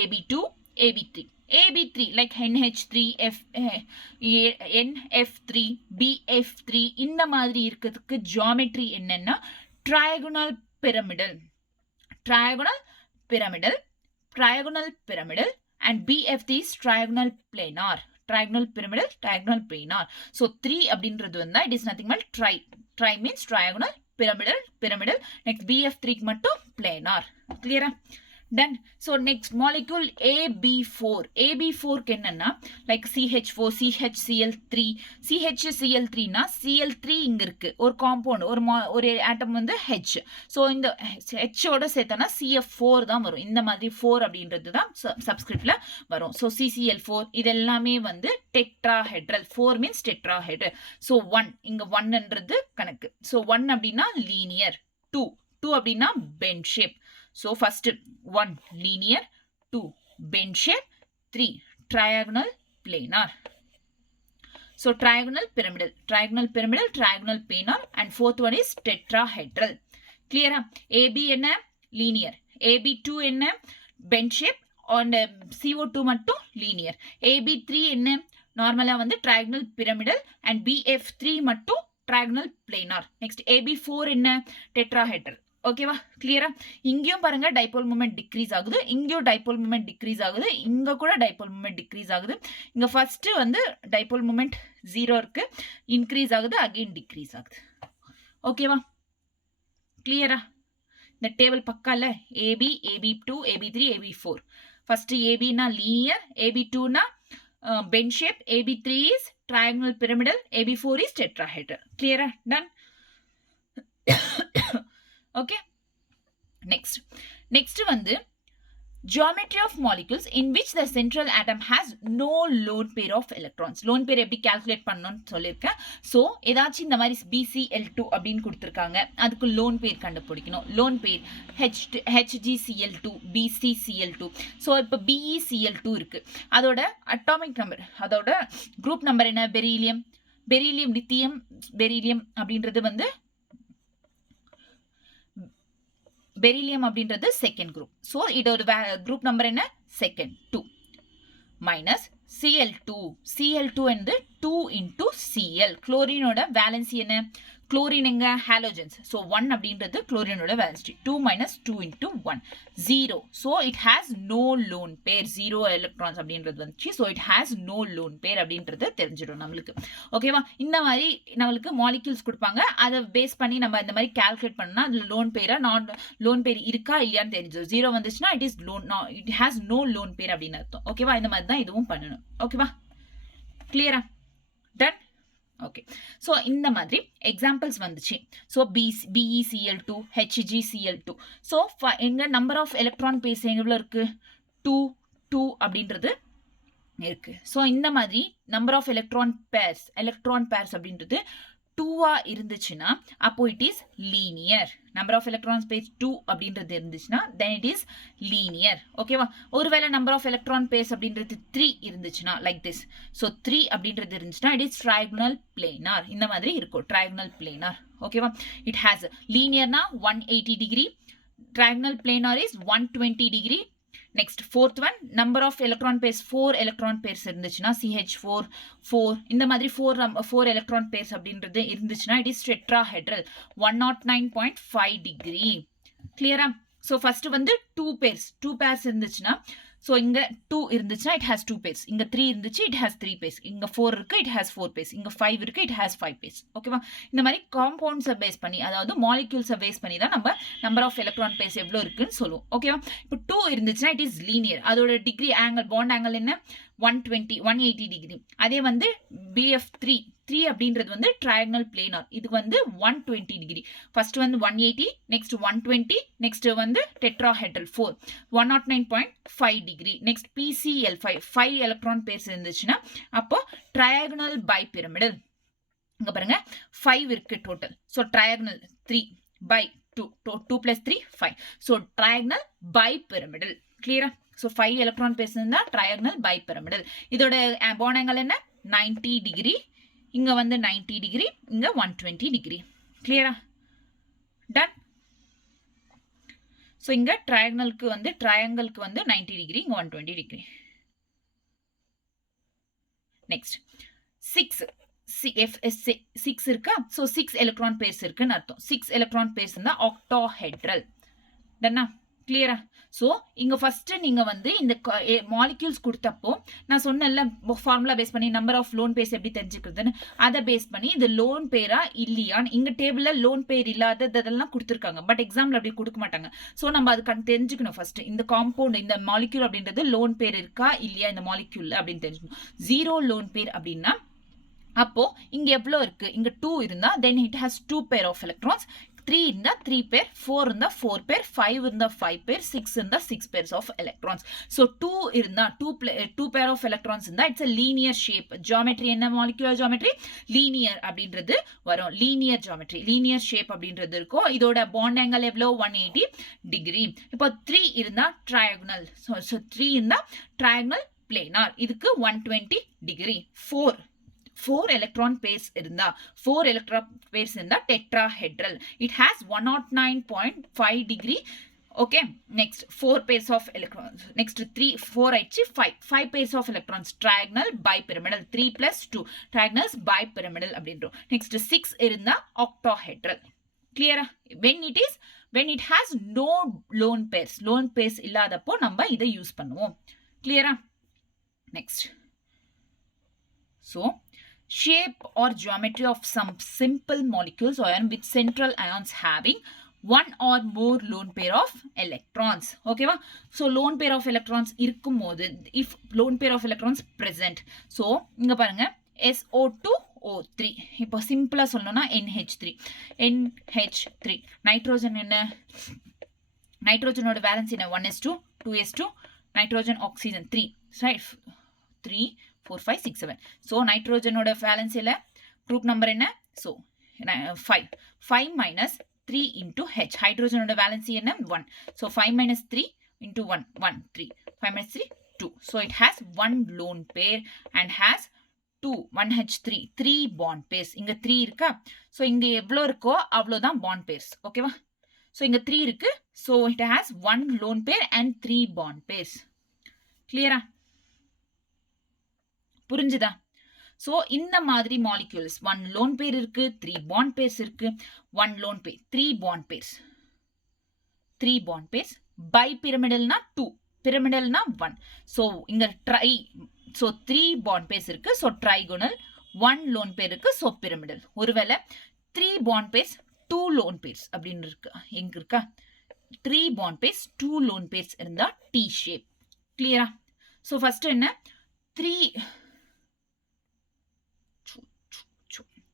AB2, AB3. AB3 like NH3, NF3, BF3 இந்த மாதிரி இருக்கிறதுக்கு ஜியாமெட்ரி என்னன்னா trigonal pyramidal, trigonal pyramidal, trigonal pyramidal and BF3 is trigonal planar, trigonal pyramidal, trigonal planar. So 3 அப்படின்றது வந்து it is nothing but tri means trigonal, pyramidal. Next BF3 மட்டும் planar. Clear? Done. So next molecule AB4. AB4 என்னன்னா like CH4, CHCl3. CHCl3 னா Cl3 இங்க இருக்கு ஒரு compound, ஒரு ஆட்டம் வந்து H. ஸோ இந்த H ஓட சேர்த்தனா CF4 தான் வரும். இந்த மாதிரி 4 அப்படின்றது தான் சப்ஸ்கிரிப்ட்ல வரும். ஸோ CCl4 இது எல்லாமே வந்து டெட்ராஹெட்ரல். 4 means tetrahedral. ஸோ 1 இங்க 1ன்றது கணக்கு. ஸோ 1 அப்படின்னா லீனியர், 2 அப்படின்னா bend shape. So first 1 linear, 2 bend shape, 3 trigonal planar. So trigonal pyramidal, trigonal planar and fourth one is tetrahedral. Clear? AB என்ன? Linear. AB2 என்ன? Bend shape and CO2 மட்டும் linear. AB3 என்ன? நார்மலா வந்து trigonal pyramidal and BF3 மட்டும் trigonal planar. Next AB4 என்ன? Tetrahedral. ஓகேவா? கிளியரா? இங்கேயும் பாருங்க டைபோல் மூமெண்ட் டிக்ரீஸ் ஆகுது, இங்கேயும் டைபோல் மூமெண்ட் டிக்ரீஸ் ஆகுது, இங்க கூட டைபோல் மூமெண்ட் டிக்ரீஸ் ஆகுது. இங்க ஃபர்ஸ்ட் வந்து டைபோல் மூமெண்ட் 0 இருக்கு, இன்க்ரீஸ் ஆகுது, அகைன் டிக்ரீஸ் ஆகுது. ஓகேவா? கிளியரா? இந்த டேபிள் பக்கால AB, AB2, AB3, AB4. First ABனா லீனியர், AB2னா bent shape, AB3 is trigonal pyramidal, AB4 is tetrahedral. கிளியரா? டன். ஓகே, நெக்ஸ்ட் வந்து Geometry of molecules in which the central atom has no lone pair of electrons. Lone pair எப்படி calculate பண்ணணும்னு சொல்லியிருக்கேன். So ஏதாச்சும் இந்த மாதிரி BCl2 அப்படின்னு கொடுத்துருக்காங்க, அதுக்கு லோன் பேர் கண்டுபிடிக்கணும். Lone pair HgCl2, BCCl2. So இப்போ BeCl2 இருக்கு, அதோட அட்டாமிக் நம்பர், அதோட குரூப் நம்பர் என்ன? பெரிலியம், லித்தியம், பெரிலியம் அப்படின்றது வந்து பெரிலியம் அப்படின்றது செகண்ட் குரூப். ஸோ இதோட குரூப் நம்பர் என்ன? செகண்ட் 2 மைனஸ் Cl2 வந்து 2 into Cl. குளோரினோட வேலன்சி என்ன? குளோரின் எங்க? ஹாலோஜன்ஸ். ஸோ 1 அப்படின்றது குளோரினோட valency. 2 minus 2 into 1 0. So it has no lone pair. 0 electrons அப்படின்றது வந்துச்சு. So it has no lone pair அப்படின்றது தெரிஞ்சிடும் நம்மளுக்கு. ஓகேவா? இந்த மாதிரி நம்மளுக்கு மாலிக்யூல்ஸ் கொடுப்பாங்க, அதை பேஸ் பண்ணி நம்ம இந்த மாதிரி கால்குலேட் பண்ணா அது லோன் பேரா நான் லோன் பேர் இருக்கா இல்லையான்னு தெரிஞ்சிடும். 0 வந்துச்சுன்னா it is lone, it has no lone pair அப்படின்னு அர்த்தம். ஓகேவா? இந்த மாதிரி தான் இதுவும் பண்ணணும். ஓகேவா? கிளியரா? டன். ஓகே. ஸோ இந்த மாதிரி எக்ஸாம்பிள்ஸ் வந்துச்சு. So BeCl2, HgCl2. ஸோ எங்க நம்பர் ஆஃப் எலக்ட்ரான் பேர்ஸ் எவ்வளோ இருக்கு? 2 அப்படின்றது இருக்கு. ஸோ இந்த மாதிரி நம்பர் ஆஃப் எலக்ட்ரான் பேர்ஸ் அப்படின்றது 2 இருந்துச்சுன்னா அப்போ it is linear. Number of electron pairs 2 அப்படின்றது இருந்துச்சுன்னா தென் இட் இஸ் லீனியர். ஓகேவா? ஒருவேளை நம்பர் ஆஃப் எலக்ட்ரான் பேர்ஸ் அப்படின்றது 3 இருந்துச்சுன்னா லைக் திஸ். ஸோ 3 அப்படின்றது இருந்துச்சுன்னா இட் இஸ் ட்ரைகோனல் பிளேனார். இந்த மாதிரி இருக்கும் ட்ரைகோனல் பிளேனார். ஓகேவா? இட் ஹேஸ் லீனியர்னா 180 degree, trigonal planar is 120 degree. Next fourth one, number of electron pairs 4 electron pairs இருந்துச்சுன்னா CH4 4 இந்த மாதிரி 4 எலக்ட்ரான் பேர்ஸ் அப்படின்றது இருந்துச்சுன்னா இட் இஸ் டெட்ராஹெட்ரல் 109.5 டிகிரி. கிளியரா? ஸோ ஃபர்ஸ்ட் வந்து 2 பேர்ஸ் இருந்துச்சுன்னா, ஸோ இங்க 2 இருந்துச்சுன்னா இட் ஹேஸ் 2 பேர்ஸ், இங்க 3 இருந்துச்சு இட் ஹேஸ் 3 பேர்ஸ், இங்க 4 இருக்கு இட் ஹேஸ் 4 பேர்ஸ், இங்க 5 இருக்கு இட் ஹேஸ் 5 பேர்ஸ். ஓகேவா? இந்த மாதிரி காம்பவுண்ட்ஸை பேஸ் பண்ணி, அதாவது மாலிக்யூல்ஸை பேஸ் பண்ணி தான் நம்ம நம்பர் ஆஃப் எலக்ட்ரான் பேர்ஸ் எவ்வளோ இருக்குன்னு சொல்லுவோம். ஓகேவா? இப்போ 2 இருந்துச்சுன்னா இட் இஸ் லீனியர். அதோட டிகிரி ஆங்கிள், பாண்ட் ஆங்கிள் என்ன? 180 டிகிரி. அதே வந்து BF3 அப்படின்றது வந்து ட்ரையாங்கல் பிளேனார், இதுக்கு வந்து 120 டிகிரி. ஃபர்ஸ்ட் வந்து 180, நெக்ஸ்ட் 120, நெக்ஸ்ட் வந்து tetrahedral 4 109.5 degree. Next PCl5 5 electron pairs இருந்துச்சுன்னா அப்போ ட்ரையாகனல் பை பிரமிடல். இங்க பாருங்க 5 இருக்கு total. So trigonal 3 by 2 2 plus 3 5. So trigonal bipyramidal. கிளியரா? ஸோ 5 எலக்ட்ரான் பேர்ஸ் இருந்தா ட்ரையாகனல் பை பிரமிடல். இதோட பாண்ட் ஆங்கிள் என்ன? 90 டிகிரி. இங்க வந்து 90 டிகிரி, இங்க 120 டிகிரி. கிளியரா? டன். ஸோ இங்க ட்ரையாங்கலுக்கு வந்து 90 டிகிரி, இங்க 120 டிகிரி. நெக்ஸ்ட் 6 இருக்கா? ஸோ 6 எலக்ட்ரான் பேர்ஸ் இருக்குன்னு அர்த்தம். 6 எலக்ட்ரான் பேர்ஸ் இருந்தா ஆக்டாஹெட்ரல். டன்னா? கிளியரா? ஸோ இங்க ஃபர்ஸ்ட் நீங்க வந்து இந்த மாலிக்யூல்ஸ் கொடுத்தப்போ நான் சொன்னேன்ல ஃபார்முலா பேஸ் பண்ணி நம்பர் ஆஃப் லோன் பேர்ஸ் எப்படி தெரிஞ்சுக்கிறதுன்னு, அதை பேஸ் பண்ணி இது லோன் பேரா இல்லையான்னு இங்க டேபிள்ல லோன் பேர் இல்லாததெல்லாம் கொடுத்துருக்காங்க, பட் எக்ஸாம்பிள் அப்படி கொடுக்க மாட்டாங்க. ஸோ நம்ம அது தெரிஞ்சுக்கணும். ஃபர்ஸ்ட் இந்த காம்பவுண்ட், இந்த மாலிக்யூல் அப்படின்றது லோன் பேர் இருக்கா இல்லையா இந்த மாலிக்யூல்ல அப்படின்னு தெரிஞ்சுக்கணும். 0 லோன் பேர் அப்படின்னா அப்போ இங்க எவ்வளவு இருக்கு? இங்க 2 இருந்தா then it has 2 pair of electrons, 3 இருந்தா 3 பேர், 4 இருந்தா 4 பேர், 5 இருந்தா 5 பேர், 6 இருந்தா 6 pairs of electrons. So 2 இருந்தா 2 pair of electrons இருந்தா it's a linear shape. Geometry என்ன? molecular geometry linear அப்படின்றது வரும். linear geometry, linear shape அப்படின்றது இருக்கும். இதோட bond angle எவ்வளவு? 180 degree. இப்போ 3 இருந்தா triagonal. So 3 இருந்தா triagonal planar. இதுக்கு 120 degree. 4 electron pairs இருந்தா, 4 electron pairs இருந்தா tetrahedral. It has 109.5 degree. Okay, next 4 pairs of electrons. Next 4 ஆயிடுச்சு, 5 pairs of electrons. Triagonal bipyramidal. 3 plus 2 triagonals bipyramidal அப்படின்றோம். Next 6 இருந்தா octahedral. Clear? When it has no lone pairs இல்லாதப்போ நம்ம இதை use பண்ணுவோம். Clear? Next. So shape or geometry of some simple molecules or with central ions having one or more lone pair of electrons. Okay va? So lone pair of electrons இருக்கும்போது, if lone pair of electrons present, so இங்க பாருங்க SO2O3. இப்போ சிம்பிளா சொல்லணும்னா NH3 nitrogen என்ன? நைட்ரோஜனோட valence என்ன 1s2 2s2 nitrogen oxygen 3 right 3 4 5 6 7 so நைட்ரோஜனோட valence இல்லை குரூப் நம்பர் என்ன ஸோ 5 minus 3 into H ஹைட்ரோஜனோட வேலன்ஸ் என்ன 1 so 5 minus 3 into 1 1 3 5 minus 3 2 so it has one lone pair and has 1H3 3 bond pairs இங்க 3 இருக்கா so இங்க எவ்வளோ இருக்கோ அவ்வளோதான் bond pairs ஓகேவா so இங்க 3 இருக்கு so it has one lone pair and 3 bond pairs clear புரிஞ்சுதா so இந்த மாதிரி molecules 1 lone pair இருக்கு 3 bond pairs இருக்கு 1 lone pair 3 bond pairs bipyramidalனா 2 pyramidalனா 1 so இங்க tri so 3 bond pairs இருக்கு so trigonal 1 lone pair இருக்கு so pyramidal ஒருவேளை 3 bond pairs 2 lone pairs அப்படின்னு இருக்கு எங்க இருக்கா 3 bond pairs 2 lone pairs இருந்தா T shape clear so first என்ன 3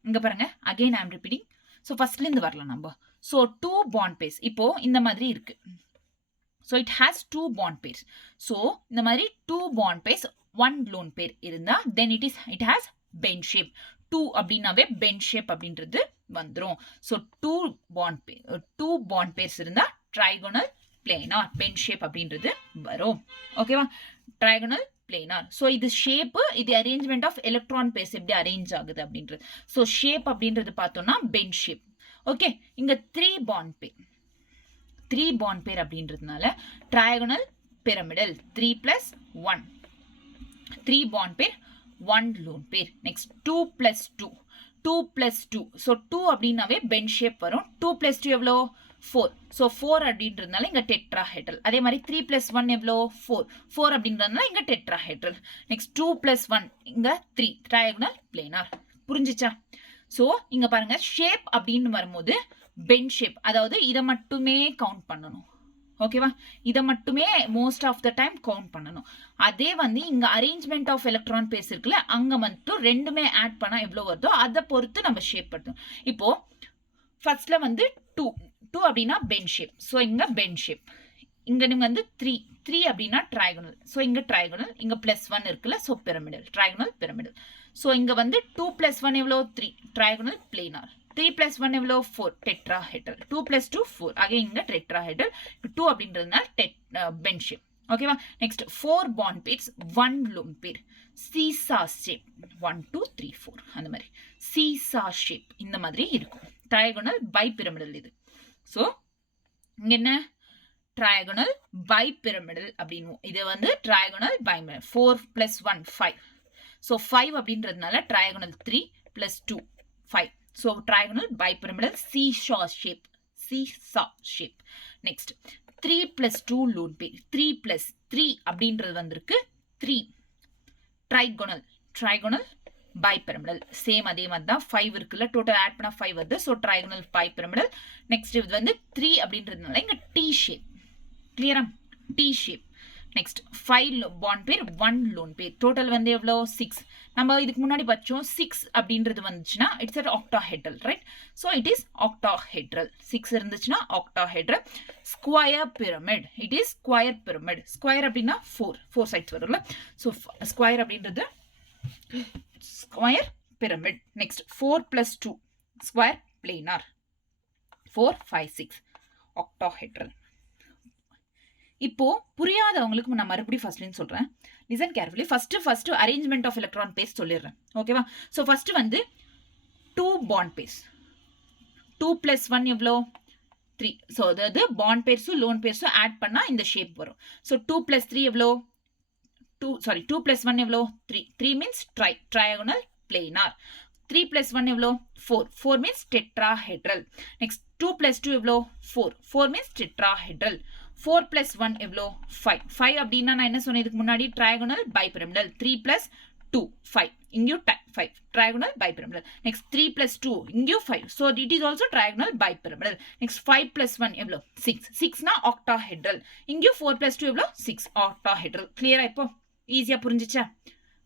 இங்க பாருங்க again I am repeating so firstல இருந்து வரலாம் நம்ம so 2 bond pairs இப்போ இந்த மாதிரி இருக்கு so it has 2 bond pairs so இந்த மாதிரி 2 bond pairs 1 lone pair இருந்தா then it has bend shape 2 அப்படினாவே bend shape அப்படின்றது வந்துரும் so 2 bond pairs இருந்தா trigonal planar bend shape அப்படின்றது வரும் ஓகேவா trigonal planar so இது shape இது arrangement of electron pairs எப்படி arrange ஆகுது அப்படின்றது so shape அப்படின்றது பார்த்தோம்னா bend shape ஓகே இங்க 3 bond pair அப்படின்றதுனால trigonal pyramidal 3 plus 1 3 bond pair 1 lone pair next 2 plus 2 so 2 அப்படினாவே bend shape வரும் 2 plus 2 எவ்வளோ 4 so 4 அப்படின்றதுனால இங்க tetrahedral அதே மாதிரி 3 plus 1 எவ்வளோ 4 அப்படின்றதுனால இங்க tetrahedral next 2 plus 1 இங்க 3 trigonal planar புரிஞ்சுச்சா so இங்க பாருங்க shape அப்படின்னு வரும்போது bend shape அதாவது இதை மட்டுமே கவுண்ட் பண்ணணும் ஓகேவா இதை மட்டுமே most of the time count பண்ணணும் அதே வந்து இங்க அரேஞ்ச்மெண்ட் ஆஃப் எலக்ட்ரான் பேஸ் இருக்குல்ல அங்க மட்டும் ரெண்டுமே ஆட் பண்ணா எவ்வளவு வருதோ அதை பொறுத்து நம்ம ஷேப் பண்ணும் இப்போ ஃபர்ஸ்ட்ல வந்து 2 அப்படின்னா பென் ஷேப் ஸோ இங்க பென் ஷேப் இங்க நீங்க வந்து 3 அப்படின்னா ட்ரைகோனல் ஸோ இங்க ட்ரைகோனல் இங்க +1 இருக்குல்ல so pyramidal trigonal pyramidal so இங்க வந்து 2 + 1 எவ்வளோ 3 ட்ரைகோனல் பிளேனார் 3 + 1 எவ்வளோ 4 டெட்ராஹெட்ரல் 2 + 2 4 அகைன் இங்க டெட்ராஹெட்ரல் 2 அப்படின்றதுனால பென் ஷேப் ஓகேவா நெக்ஸ்ட் 4 பாண்ட் பேர்ஸ் 1 லோன் பேர் சீசா ஷேப் 1 2 3 4 அந்த மாதிரி சீசா ஷேப் இந்த மாதிரி இருக்கும் ட்ரைகோனல் பைபிரமிடல் இது ஸோ இங்க என்ன ட்ரைகோனல் பைபிரமிடல் அப்படின்னு இது வந்து ட்ரைகோனல் பைபிரமிடல் 4 + 1 5 ஸோ 5 அப்படின்றதுனால trigonal 3 + 2 5 so trigonal bipyramidal seesaw shape next 3 + 2 lone pair 3 + 3 அப்படின்றது வந்திருக்கு 3 trigonal bipyramidal சேம் அதே மாதிரி தான் 5 இருக்குல்ல டோட்டல் ஆட் பண்ணா 5 வருது so trigonal bipyramidal next இது வந்து 3 அப்படின்றதுனால இங்க T shape clear T shape next 5 bond pair 1 lone pair total வந்து எவ்வளோ 6 நம்ம இதுக்கு முன்னாடி பச்சோம் 6 அப்படின்றது வந்துச்சுன்னா it's an octahedral right so it is octahedral 6 இருந்துச்சுன்னா octahedral square pyramid it is square pyramid square அப்படின்னா 4 sides வரும்ல so square அப்படின்றது square pyramid next 4 + 2 square planar 4 5 6 octahedral இப்போ புரியாதவங்களுக்கு நான் மறுபடியும் ஃபர்ஸ்ட்லேருந்து சொல்றேன் listen carefully first arrangement of electron pairs சொல்லிடுறேன் ஓகேவா ஸோ ஃபர்ஸ்ட் வந்து 2 பாண்ட் பேர்ஸ் 2 + 1 எவ்வளோ 3 ஸோ அதாவது பாண்ட் பேர்ஸும் லோன் பேர்ஸும் ஆட் பண்ணா இந்த ஷேப் வரும் ஸோ 2 + 3 எவ்வளோ 2 + 1 எவ்வளோ 3 மீன்ஸ் ட்ரைகோனல் பிளேனார் 3 + 1 எவ்வளோ 4 மீன்ஸ் டெட்ராஹெட்ரல் நெக்ஸ்ட் 2 + 2 எவ்வளோ 4 மீன்ஸ் டெட்ராஹெட்ரல் 4 + 1 எவ்வளோ 5 அப்படின்னா நான் என்ன சொன்னேன் இதுக்கு முன்னாடி ட்ரைகோனல் பைபிரமிடல் 3 + 2 5 இங்கேயும் 5 trigonal bipyramidal next 3 + 2 இங்கேயும் 5 so it is also trigonal bipyramidal next 5 + 1 எவ்வளோ 6 னா octahedral இங்கேயும் 4 + 2 எவ்வளோ 6 octahedral clear இப்போ ஈஸியா புரிஞ்சிச்சா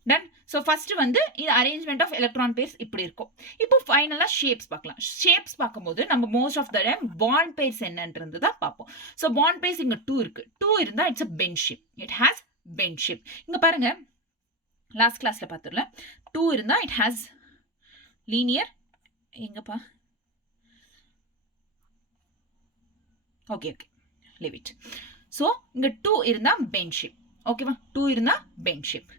டன். ஸோ ஃபர்ஸ்ட் வந்து இது அரேஞ்ச்மெண்ட் ஆஃப் எலக்ட்ரான் பேர்ஸ் இப்படி இருக்கும். இப்போ ஃபைனலாக ஷேப்ஸ் பார்க்கலாம். ஷேப்ஸ் பார்க்கும்போது நம்ம most of the time bond pairs என்னன்றது தான் பார்ப்போம். ஸோ பாண்ட் பேர்ஸ் இங்கே 2 இருக்கு. 2 இருந்தால் it's a bent shape. It has bent shape. இங்கே பாருங்க, லாஸ்ட் கிளாஸ்ல பார்த்துடல. 2 இருந்தால் இட் ஹேஸ் லீனியர். எங்கப்பா? Okay okay, leave it. So இங்கே 2 இருந்தால் பென் ஷேப். ஓகேவா? 2 இருந்தால் பென் ஷேப்.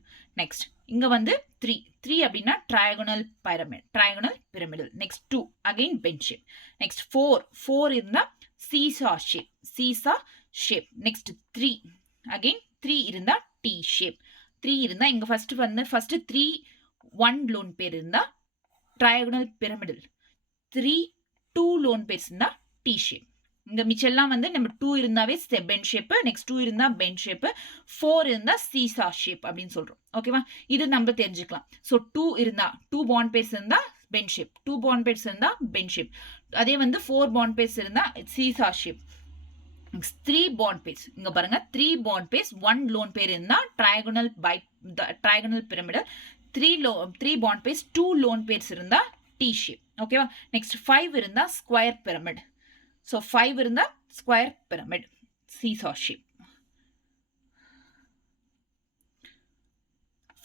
நெக்ஸ்ட் இங்க வந்து 3 அப்படின்னா trigonal pyramidal. Next 2 again bent shape. Next 4 இருந்தா சீசா ஷேப். நெக்ஸ்ட் 3 அகைன் 3 இருந்தா டி ஷேப். 3 இருந்தா இங்க ஃபர்ஸ்ட் 3 1 லோன் பேர் இருந்தா ட்ரையாகனல் பிரமிடல். 3 2 லோன் பேர்ஸ் இருந்தா டி ஷேப். இங்க மிச்செல்லாம் வந்து நம்ம 2 இருந்தாவே பென் ஷேப், நெக்ஸ்ட் 2 இருந்தா பென் ஷேப், 4 இருந்தா சீசா ஷேப் அப்படின்னு சொல்றோம். ஓகேவா? இது நம்ம தெரிஞ்சுக்கலாம். ஸோ 2 இருந்தா 2 பாண்ட் பேர்ஸ் இருந்தா பென் ஷேப், 2 பாண்ட் பேர்ஸ் இருந்தா பென் ஷேப். அதே வந்து 4 பாண்ட் பேர்ஸ் இருந்தா சீசா ஷேப். 3 பாண்ட் பேர்ஸ் இங்க பாருங்க, 3 பாண்ட் பேர்ஸ் 1 லோன் பேர் இருந்தா trigonal pyramidal. 3 bond pairs 2 lone pairs இருந்தா டி ஷேப். ஓகேவா? நெக்ஸ்ட் 5 இருந்தா ஸ்கொயர் பிரமிட். So 5 இருந்தா square pyramid, seesaw shape.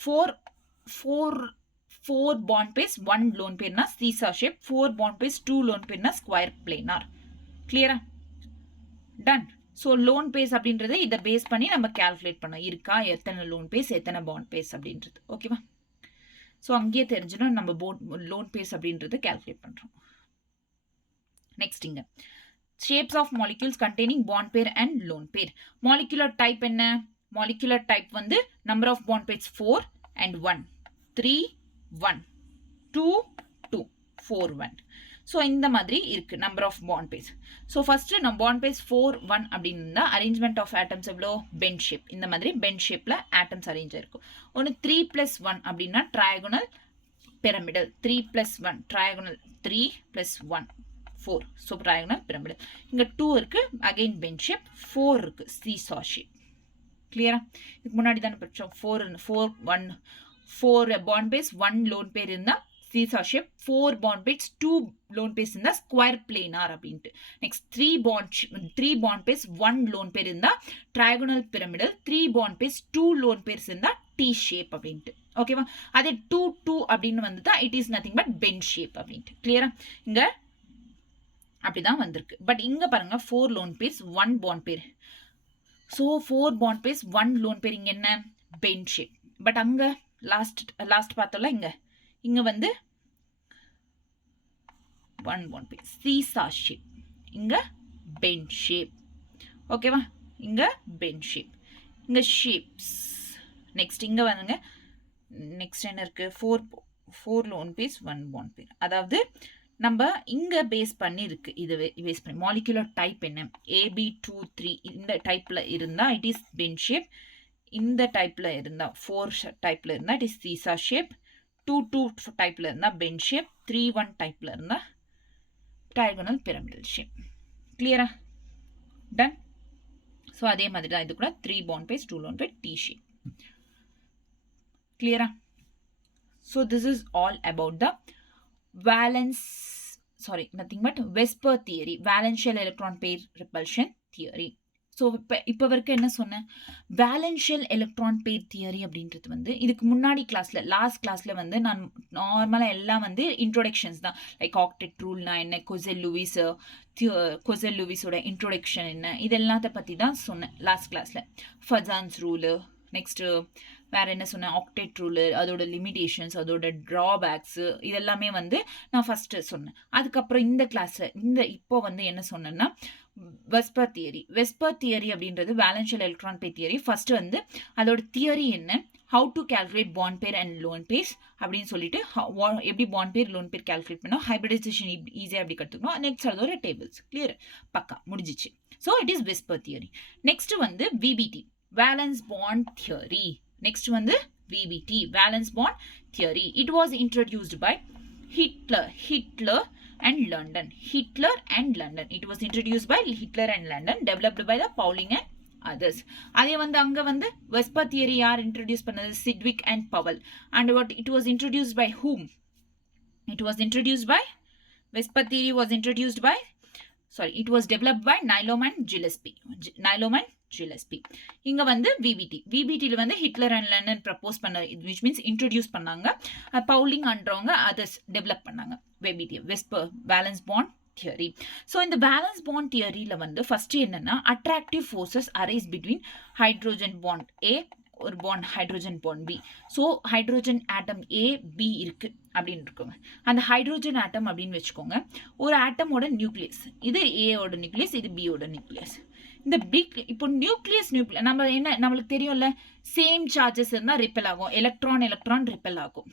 4 bond pair 1 lone pair na seesaw shape, 4 bond pair 2 lone pair na square planar. Clear? Done. So lone pairs அப்படின்றது இத base பண்ணி நம்ம calculate பண்ணோம். இருக்கா எத்தனை லோன் பேர்ஸ் எத்தனை பாண்ட் பேர்ஸ் அப்படின்றது. ஓகேவா? ஸோ அங்கேயே தெரிஞ்சிடும் நம்ம லோன் பேர்ஸ் அப்படின்றது கால்குலேட் பண்றோம். நெக்ஸ்ட் இங்க shapes of molecules containing bond pair and lone pair. Molecular type என்ன? Molecular type வந்து number of bond pairs 4 and 1, 3 1, 2 2, 4 1. So இந்த மாதிரி இருக்கு number of bond pairs. So first நம்ம bond pairs 4 1 அப்படின்னா arrangement of atoms எவ்வளோ? Bent shape. இந்த மாதிரி பென் ஷேப்ல atoms அரேஞ்ச் ஆயிருக்கும். ஒன்று 3 + 1 அப்படின்னா trigonal pyramidal. 3 + 1 trigonal, 3 + 1 4. So trigonal pyramidal. இங்க 2 இருக்கு, again bench shape. 4 இருக்கு, seesaw shape. கிளியரா? இதுக்கு முன்னாடி தானே படிச்சோம். 4 bond base 1 lone pair இருந்தா seesaw shape, 4 bond base 2 lone pairs இருந்தா square planar அப்படின்ட்டு. Next 3 bond base 1 lone pair இருந்தா trigonal pyramidal, 3 bond base 2 lone pairs இருந்தா T shape அப்படின்ட்டு. ஓகேவா? அதே 2 2 அப்படின்னு வந்துட்டா it is nothing but bend shape அப்படின்ட்டு. கிளியரா? இங்க அப்படிதான் வந்திருக்கு. பட் இங்க பாருங்க 4 lone pairs 1 bond pair. So 4 bond pairs 1 lone pair இங்க என்ன? Bent shape. பட் அங்க லாஸ்ட் பார்த்தோம்ல, இங்க வந்து 1 பாண்ட் பேர் சீசா ஷேப். இங்க பென் ஷேப். ஓகேவா? இங்க பென் ஷேப். இங்க ஷேப்ஸ். நெக்ஸ்ட் இங்க வந்துங்க, நெக்ஸ்ட் என்ன இருக்கு? 4 லோன் பேர்ஸ் 1 பாண்ட் பேர். அதாவது நம்ம இங்க பேஸ் பண்ணி இருக்கு. இது பேஸ் பண்ணி மாலிகுலர் டைப் என்ன? AB23 இந்த டைப்ல இருந்தா இட் இஸ் பென் ஷேப். இந்த டைப்ல இருந்தா 4 டைப்ல இருந்தா இட் இஸ் சீசா ஷேப். 2 டைப்ல இருந்தா பென் ஷேப். 3 டைப்ல இருந்தா ட்ரைகோனல் பிரமிடல் ஷேப். கிளியரா? டன். ஸோ அதே மாதிரி தான் இது கூட 3 bond pairs 2 lone pair T shape. கிளியரா? So this is all about the nothing but Vesper theory, valential electron pair repulsion theory. So இப்போ வரைக்கும் என்ன சொன்னேன்? வேலன்ஷியல் எலக்ட்ரான் பேர் தியரி அப்படின்றது வந்து இதுக்கு முன்னாடி கிளாஸ்ல, லாஸ்ட் கிளாஸ்ல வந்து நான் நார்மலாக எல்லாம் வந்து இன்ட்ரோடக்ஷன்ஸ் தான். லைக் ஆக்டெட் ரூல்னா என்ன, கொசெல் லூவிஸோட இன்ட்ரோடக்ஷன் என்ன, இது எல்லாத்த பற்றி தான் சொன்னேன் லாஸ்ட் கிளாஸ்ல. ஃபஜான்ஸ் ரூலு, நெக்ஸ்ட் வேற என்ன சொன்னேன்? ஆக்டெட் ரூலு, அதோட லிமிடேஷன்ஸ், அதோட ட்ராபேக்ஸு, இதெல்லாமே வந்து நான் ஃபர்ஸ்ட் சொன்னேன். அதுக்கப்புறம் இந்த கிளாஸ்ல இப்போ வந்து என்ன சொன்னேன்னா வெஸ்பர் தியரி அப்படின்றது வேலன்ஷியல் எலக்ட்ரான் பேர் தியரி. ஃபர்ஸ்ட் வந்து அதோட தியரி என்ன, ஹவு டு கால்குலேட் பாண்ட் பேர் அண்ட் லோன் பேர்ஸ் அப்படின்னு சொல்லிட்டு எப்படி பாண்ட் பேர் லோன் பேர் கால்குலேட் பண்ணோம், ஹைபிரிடைசேஷன் ஈஸியாக எப்படி கற்றுக்கணும். நெக்ஸ்ட் அதோட டேபிள்ஸ். கிளியர்? பக்கா முடிஞ்சிச்சு. So it is VSEPR theory. Next வந்து VBT, valence bond theory. Next வந்து VBT, valence bond theory. It was introduced by Hitler and London. It was introduced by Hitler and London, developed by the Pauling and others. அதே வந்து அங்க வந்து Vesper theory யார் introduce பண்ணது? Sidgwick and Powell. And what it was introduced by whom? It was introduced by Vesper theory was introduced by it was developed by Nylom and Gillespie. இங்க வந்து விபிடில வந்து ஹிட்லர் அண்ட் லெனின் ப்ரப்போஸ் பண்ண, which means introduce பண்ணாங்க. Pauling அன்றவங்க others develop பண்ணாங்க. VBT VSEPR valence bond theory. So இந்த valence bond தியரியில வந்து ஃபர்ஸ்ட் என்னன்னா attractive forces arise between hydrogen bond A ஒரு bond hydrogen bond B. So hydrogen atom A B இருக்கு அப்படின்னு இருக்குங்க. அந்த ஹைட்ரோஜன் ஆட்டம் அப்படின்னு வச்சுக்கோங்க ஒரு ஆட்டமோட நியூக்ளியஸ். இது ஏயோட நியூக்ளியஸ், இது பியோட நியூக்ளியஸ். இந்த பிக் இப்போ நியூக்ளியஸ் நம்ம என்ன நம்மளுக்கு தெரியும்ல, சேம் சார்ஜஸ் இருந்தால் ரிப்பல் ஆகும். எலக்ட்ரான் ரிப்பல் ஆகும்.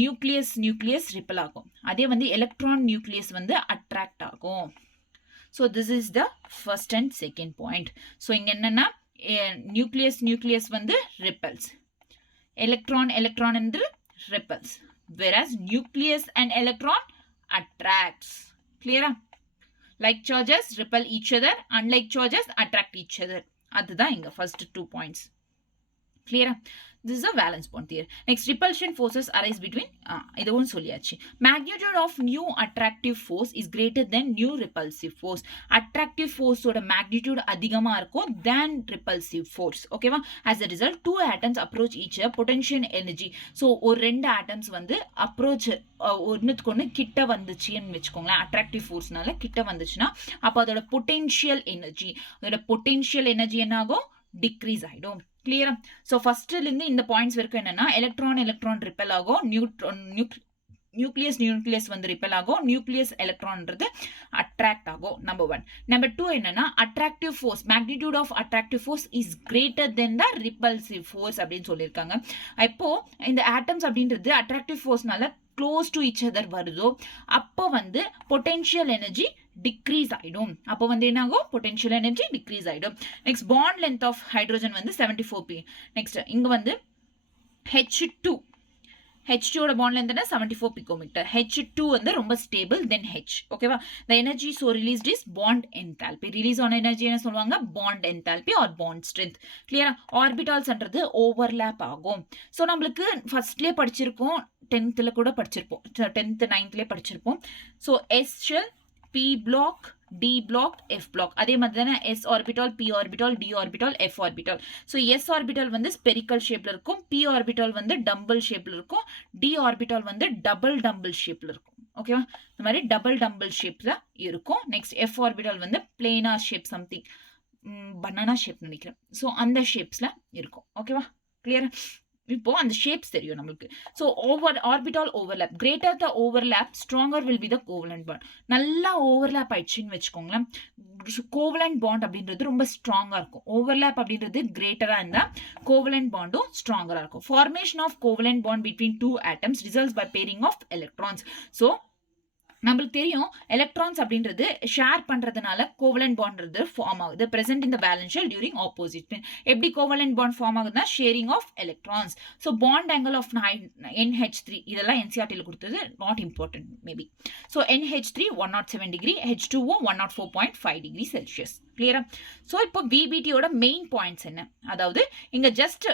நியூக்ளியஸ் ரிப்பல் ஆகும். அதே வந்து எலக்ட்ரான் நியூக்ளியஸ் வந்து அட்ராக்ட் ஆகும். So this is the first and second point. So இங்கே என்னன்னா நியூக்ளியஸ் வந்து ரிப்பல்ஸ், எலக்ட்ரான் என்று repels, whereas nucleus and electron attracts. Clear? Like charges repel each other, unlike charges attract each other. அதுதான் இங்க first 2 points. Clear? This is a valence bond theory. Next, repulsion forces arise between இதுவும் சொல்லியாச்சு. Magnitude of new attractive force is greater than new repulsive force. Attractive force ஓட magnitude அதிகமா இருக்கும் than repulsive force. ஓகேவா? As a result, two atoms approach each other potential energy. So ஒரு ரெண்டு atoms வந்து approach ஒன்னுக்கு ஒன்று கிட்ட வந்துச்சுன்னு வச்சுக்கோங்களேன். அட்ராக்டிவ் ஃபோர்ஸ்னால கிட்ட வந்துச்சுன்னா அப்போ அதோட பொட்டென்ஷியல் எனர்ஜி என்ன ஆகும்? டிக்ரீஸ் ஆயிடும். கிளியரா? ஸோ ஃபர்ஸ்ட்லேருந்து இந்த பாயிண்ட்ஸ் வரைக்கும் என்னன்னா எலக்ட்ரான் ரிப்பல் ஆகும், நியூக்ளியஸ் வந்து ரிப்பல் ஆகும், நியூக்ளியஸ் எலக்ட்ரான்ன்றது அட்ராக்ட் ஆகும். நம்பர் 1. நம்பர் 2 என்னன்னா attractive force, magnitude of attractive force is greater than the repulsive force அப்படின்னு சொல்லியிருக்காங்க. இப்போ இந்த ஆட்டம்ஸ் அப்படின்றது அட்ராக்டிவ் ஃபோர்ஸ்னால க்ளோஸ் டு ஈச் அதர் வருதோ அப்போ வந்து பொட்டென்ஷியல் எனர்ஜி டிக்ரீஸ் ஆயிடும். அப்போ வந்து என்ன ஆகும்? பொட்டென்ஷியல் எனர்ஜி டிக்ரீஸ் ஆயிடும். Next bond length of hydrogen வந்து 74 p. நெக்ஸ்ட் இங்க வந்து H2 பாண்ட் லென்த் என்ன 74 picometer. H2 வந்து ரொம்ப ஸ்டேபிள் தென் H. ஓகேவா? the energy so released is bond enthalpy. Release ஆன எனர்ஜி என்ன சொல்லுவாங்க? bond enthalpy or bond strength. கிளியரா? ஆர்பிட்டால்ஸ்ன்றது ஓவர்லாப் ஆகும். ஸோ நம்மளுக்கு ஃபர்ஸ்ட்லேயே படிச்சிருக்கோம், 10th கூட படிச்சிருப்போம், 10th 9thலேயே படிச்சிருப்போம். So S shell, P block, D block, F block. அதே மாதிரி தானே S orbital, P orbital, D orbital, F orbital. So S orbital வந்து ஸ்பெரிக்கல் ஷேப்ல இருக்கும், P orbital வந்து டம்பிள் ஷேப்ல இருக்கும், D orbital வந்து டம்பிள் ஷேப்ல இருக்கும். ஓகேவா? இந்த மாதிரி டம்பிள் ஷேப்ல இருக்கும். நெக்ஸ்ட் F orbital வந்து planar shape, something banana shape நினைக்கிறேன். ஸோ அந்த ஷேப்ஸ்ல இருக்கும். ஓகேவா? கிளியரா? இப்போ அந்த ஷேப்ஸ் தெரியும் நம்மளுக்கு. So orbital overlap, greater the overlap stronger will be the covalent bond. நல்லா ஓவர்லேப் ஆயிடுச்சுன்னு வச்சுக்கோங்களேன், கோவலன்ட் பாண்ட் அப்படின்றது ரொம்ப ஸ்ட்ராங்கா இருக்கும். ஓவர்லேப் அப்படின்றது கிரேட்டரா இருந்தா கோவலன்ட் பாண்டும் ஸ்ட்ராங்கரா இருக்கும். Formation of covalent bond between two atoms results by pairing of electrons. So நம்மளுக்கு தெரியும் எலக்ட்ரான்ஸ் அப்படின்றது ஷேர் பண்றதுனால கோவலன்ட் பாண்ட் ஃபார்ம் ஆகுது. Present in the valence shell during opposite. எப்படி கோவலன்ட் பாண்ட் ஃபார்ம் ஆகுதுன்னா sharing of electrons. So bond angle of NH3 இதெல்லாம் NCERTல கொடுத்தது, not important maybe. So NH3 107 degree, H2O 104.5 degree Celsius. கிளியரா? So இப்போ விபிடியோட main points என்ன, அதாவது இங்க ஜஸ்ட்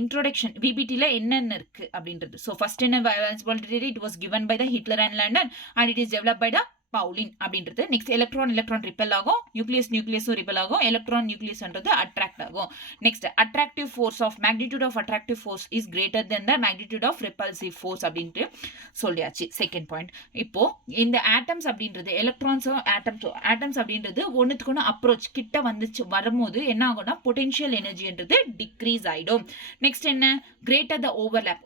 இன்ட்ரோடக்ஷன் விபிடியில் என்னென்ன இருக்கு அப்படின்றது. ஸோ ஃபர்ஸ்ட் என்ன valence bond theory, it was given by the Hitler and London and it is developed by the பவுலின் அப்படின்றது. நெக்ஸ்ட் எலக்ட்ரான் ரிப்பல் ஆகும், நியூக்ளியஸும் ரிப்பல் ஆகும், எலக்ட்ரான் நியூக்ளியஸ்ன்றது அட்ராக்ட் ஆகும். Next attractive force of magnitude of attractive force is greater than the magnitude of repulsive force அப்படின்ட்டு சொல்லியாச்சு. Second point. இப்போ இந்த ஆட்டம்ஸ் அப்படின்றது ஆட்டம்ஸ் அப்படின்றது ஒன்றுத்துக்கு ஒன்று அப்ரோச் கிட்ட வரும்போது என்ன ஆகும்னா பொட்டென்ஷியல் எனர்ஜின்றது டிக்ரீஸ் ஆயிடும். நெக்ஸ்ட் என்ன? கிரேட்டர் த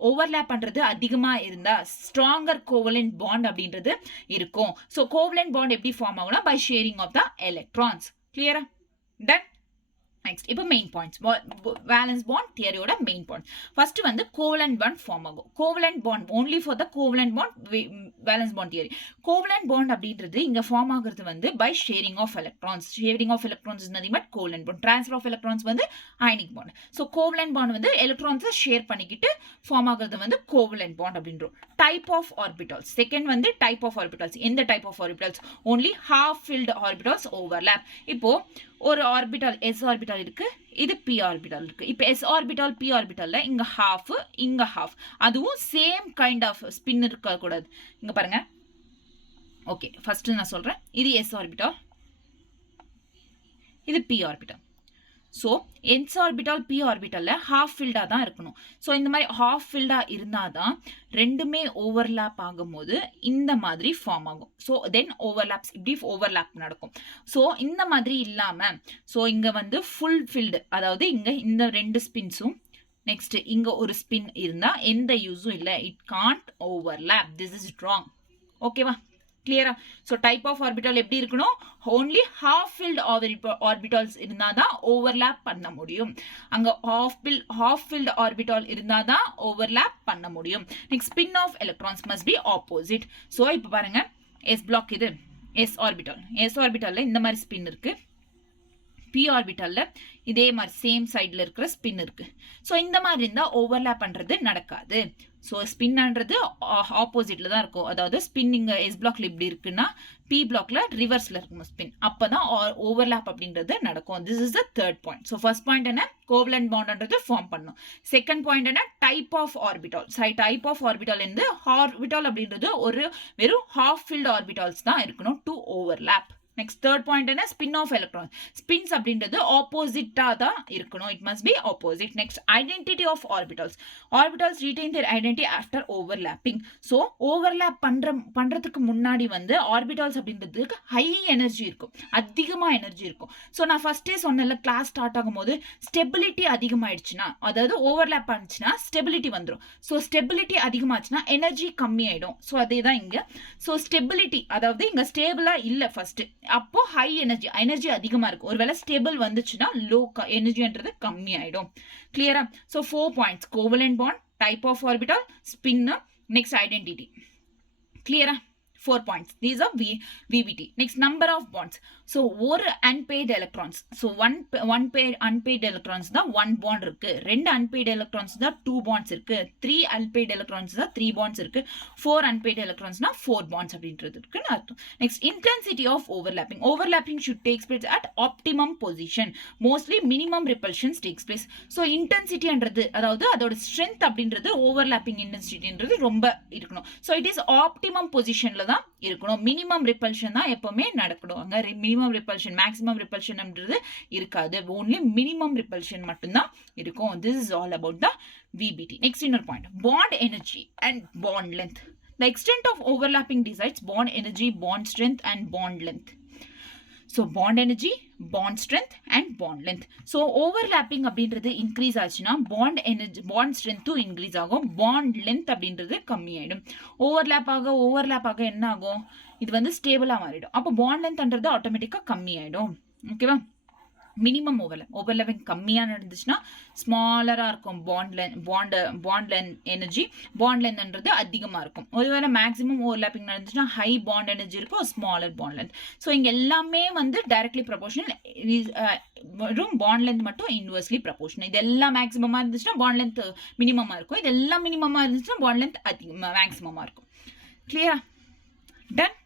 ஓவர்லேப் பண்றது அதிகமா இருந்தா ஸ்ட்ராங்கர் கோவலன்ட் பாண்ட் அப்படின்றது இருக்கும். ஸோ கோவலன்ட் பாண்ட் எப்படி ஃபார்ம் ஆகும்னா by sharing of the electrons. கிளியரா? டன். நெக்ஸ்ட் இப்போ மெயின் பாயிண்ட்ஸ், வேலன்ஸ் பாண்ட் தியரியோட மெயின் பாயிண்ட். ஃபர்ஸ்ட் வந்து கோவலன்ட் பாண்ட் ஃபார்ம் ஆகும். Covalent bond only for the covalent bond valence bond theory. Covalent bond அப்படின்றது இங்க form ஆகுறது வந்து by sharing of electrons. Sharing of electrons is nothing but covalent bond. Transfer of electrons வந்து ionic bond. So covalent bond வந்து எலக்ட்ரான்ஸை share பண்ணிக்கிட்டு form ஆகுறது வந்து கோவலன்ட் பாண்ட் அப்படின்றோம். Type of orbitals. செகண்ட் வந்து டைப் ஆஃப் ஆர்பிட்டால்ஸ். எந்த type of orbitals? Only half filled orbitals overlap. இப்போ ஒரு ஆர்பிட்டால் எஸ் ஆர்பிட்டால் இருக்கு, இது பி ஆர்பிட்டால் இருக்கு. இப்போ எஸ் ஆர்பிட்டால் பி ஆர்பிட்டால்ல இங்க ஹாஃப் இங்க ஹாஃப், அதுவும் சேம் கைண்ட் ஆஃப் ஸ்பின் இருக்க கூடாது. இங்க பாருங்க. ஓகே, ஃபர்ஸ்ட் நான் சொல்றேன். இது எஸ் ஆர்பிட்டால், இது p orbital. So ns orbital p ஆர்பிட்டல்ல ஹாஃப் ஃபில்டாக தான் இருக்கணும். ஸோ இந்த மாதிரி ஹாஃப் ஃபில்டாக இருந்தால் தான் ரெண்டுமே ஓவர்லேப் ஆகும்போது இந்த மாதிரி ஃபார்ம் ஆகும். ஸோ தென் ஓவர்லேப்ஸ், இப்படி ஓவர்லேப் நடக்கும். ஸோ இந்த மாதிரி இல்லாமல், ஸோ இங்கே வந்து ஃபுல் ஃபில்டு, அதாவது இங்கே இந்த ரெண்டு ஸ்பின்ஸும் நெக்ஸ்ட் இங்கே ஒரு ஸ்பின் இருந்தால் எந்த யூஸும் இல்லை. It can't overlap. This is wrong. ஓகேவா? கிளியரா? ஸோ டைப் ஆஃப் ஆர்பிட்டால் எப்படி இருக்கணும்? ஓன்லி ஹாஃப் ஃபில்ட் ஆர்பிட்டால்ஸ் இருந்தால் தான் ஓவர்லேப் பண்ண முடியும். அங்கே ஹாஃப் ஃபில்ட் ஆர்பிட்டால் இருந்தால் தான் ஓவர்லேப் பண்ண முடியும். Next spin off electrons must be opposite. So இப்போ பாருங்க, எஸ் பிளாக் இது எஸ் ஆர்பிட்டால். எஸ் ஆர்பிட்டாலில் இந்த மாதிரி ஸ்பின் இருக்கு. பி ஆர்பிட்டாலில் இதே மாதிரி சேம் சைடில் இருக்கிற ஸ்பின் இருக்கு. ஸோ இந்த மாதிரி இருந்தால் ஓவர்லேப் பண்ணுறது நடக்காது. ஸோ ஸ்பின்ன்றது ஆப்போசிட்ல தான் இருக்கும். அதாவது ஸ்பின் இங்கே எஸ் பிளாக்ல இப்படி இருக்குன்னா பி பிளாக்ல ரிவர்ஸ்ல இருக்கும் ஸ்பின். அப்போ தான் ஓவர்லேப் அப்படின்றது நடக்கும். This is the third point. So first point என்ன? கோவலன்ட் பாண்ட்ன்றது ஃபார்ம் பண்ணும். செகண்ட் பாயிண்ட் என்ன? Type of orbital. Type of orbital இருந்து ஆர்பிட்டால் அப்படின்றது ஒரு வெறும் ஹாஃப் ஃபில்ட் ஆர்பிட்டால்ஸ் தான் இருக்கணும் to overlap. Next third point என்ன? Spin of electron. ஸ்பின்ஸ் அப்படின்றது ஆப்போசிட்டா தான் இருக்கணும். It must be opposite. Next identity of orbitals. Orbitals retain their identity after overlapping. So overlap பண்றதுக்கு முன்னாடி வந்து ஆர்பிட்டால்ஸ் அப்படின்றதுக்கு ஹை எனர்ஜி இருக்கும், அதிகமாக எனர்ஜி இருக்கும். ஸோ நான் ஃபர்ஸ்டே சொன்னேன்ல, கிளாஸ் ஸ்டார்ட் ஆகும்போது ஸ்டெபிலிட்டி அதிகமாயிடுச்சுன்னா, அதாவது ஓவர்லேப் ஆனிச்சுன்னா ஸ்டெபிலிட்டி வந்துடும். ஸோ ஸ்டெபிலிட்டி அதிகமாச்சுன்னா எனர்ஜி கம்மியாயிடும். ஸோ அதே தான் இங்கே. ஸோ ஸ்டெபிலிட்டி, அதாவது இங்கே ஸ்டேபிளா இல்லை ஃபர்ஸ்ட், அப்போ ஹை எனர்ஜி அதிகமா இருக்கும். ஒருவேளை ஸ்டேபிள் வந்துச்சுன்னா லோ எனர்ஜின்றது கம்மி ஆயிடும். கிளியரா? So 4 points: covalent bond, type of orbital, spin, next identity. கிளியரா? 4 points. These are VBT. Next, number of bonds. So, ஒரு unpaid electrons. So, one paid unpaid electrons தான் 1 bond இருக்கு. 2 unpaid electrons தான் 2 bonds இருக்கு. 3 unpaid electrons தான் 3 bonds இருக்கு. 4 unpaid electrons னா 4 bonds அப்படின்றது இருக்குன்னு அர்த்தம். Next, intensity of overlapping. Overlapping should take place at optimum position. Mostly minimum repulsions takes place. So, intensity என்றது, அதாவது அதோட strength அப்படின்றது overlapping intensityன்றது ரொம்ப இருக்கணும். So, it is optimum positionல தான் இருக்கணும். மினிமம் ரிப்பல்ஷன் தான் எப்பவுமே நடக்கணும். அங்க மினிமம் ரிப்பல்ஷன், மேக்ஸிமம் ரிப்பல்ஷன் அப்படின்றது இருக்காது. ஓன்லி மினிமம் ரிப்பல்ஷன் மட்டும்தான் இருக்கும். This is all about the VBT. Next inner point: bond energy and bond length. The extent of overlapping decides bond energy, bond strength and bond length. So bond energy, bond strength and bond length. So overlapping அப்படின்றது increase ஆச்சுன்னா bond energy, bond strength increase ஆகும், bond length அப்படின்றது கம்மி ஆயிடும். Overlap ஆக என்ன ஆகும்? இது வந்து ஸ்டேபிளா மாறிடும். அப்போ bond lengthன்றது ஆட்டோமேட்டிக்கா கம்மி ஆயிடும். ஓகேவா? மினிமம் ஓவர்லேப்பிங் கம்மியாக நடந்துச்சுன்னா ஸ்மாலராக இருக்கும் பாண்ட் எனர்ஜி, பாண்ட் லென்த்ன்றது அதிகமாக இருக்கும். ஒருவேளை மேக்ஸிமம் ஓவர்லேப்பிங் நடந்துச்சுன்னா ஹை பாண்ட் எனர்ஜி இருக்கும், ஸ்மாலர் பாண்ட் லென்த். ஸோ இங்கே எல்லாமே வந்து டைரக்ட்லி ப்ரொபோர்ஷனல், வெறும் பாண்ட் லென்த் மட்டும் இன்வெர்ஸ்லி ப்ரொபோர்ஷனல். இதெல்லாம் மேக்ஸிமமாக இருந்துச்சுன்னா பாண்ட் லென்த் மினிமமாக இருக்கும். இதெல்லாம் மினிமமாக இருந்துச்சுன்னா பாண்ட் லென்த் மேக்ஸிமமாக இருக்கும். கிளியரா? Ton.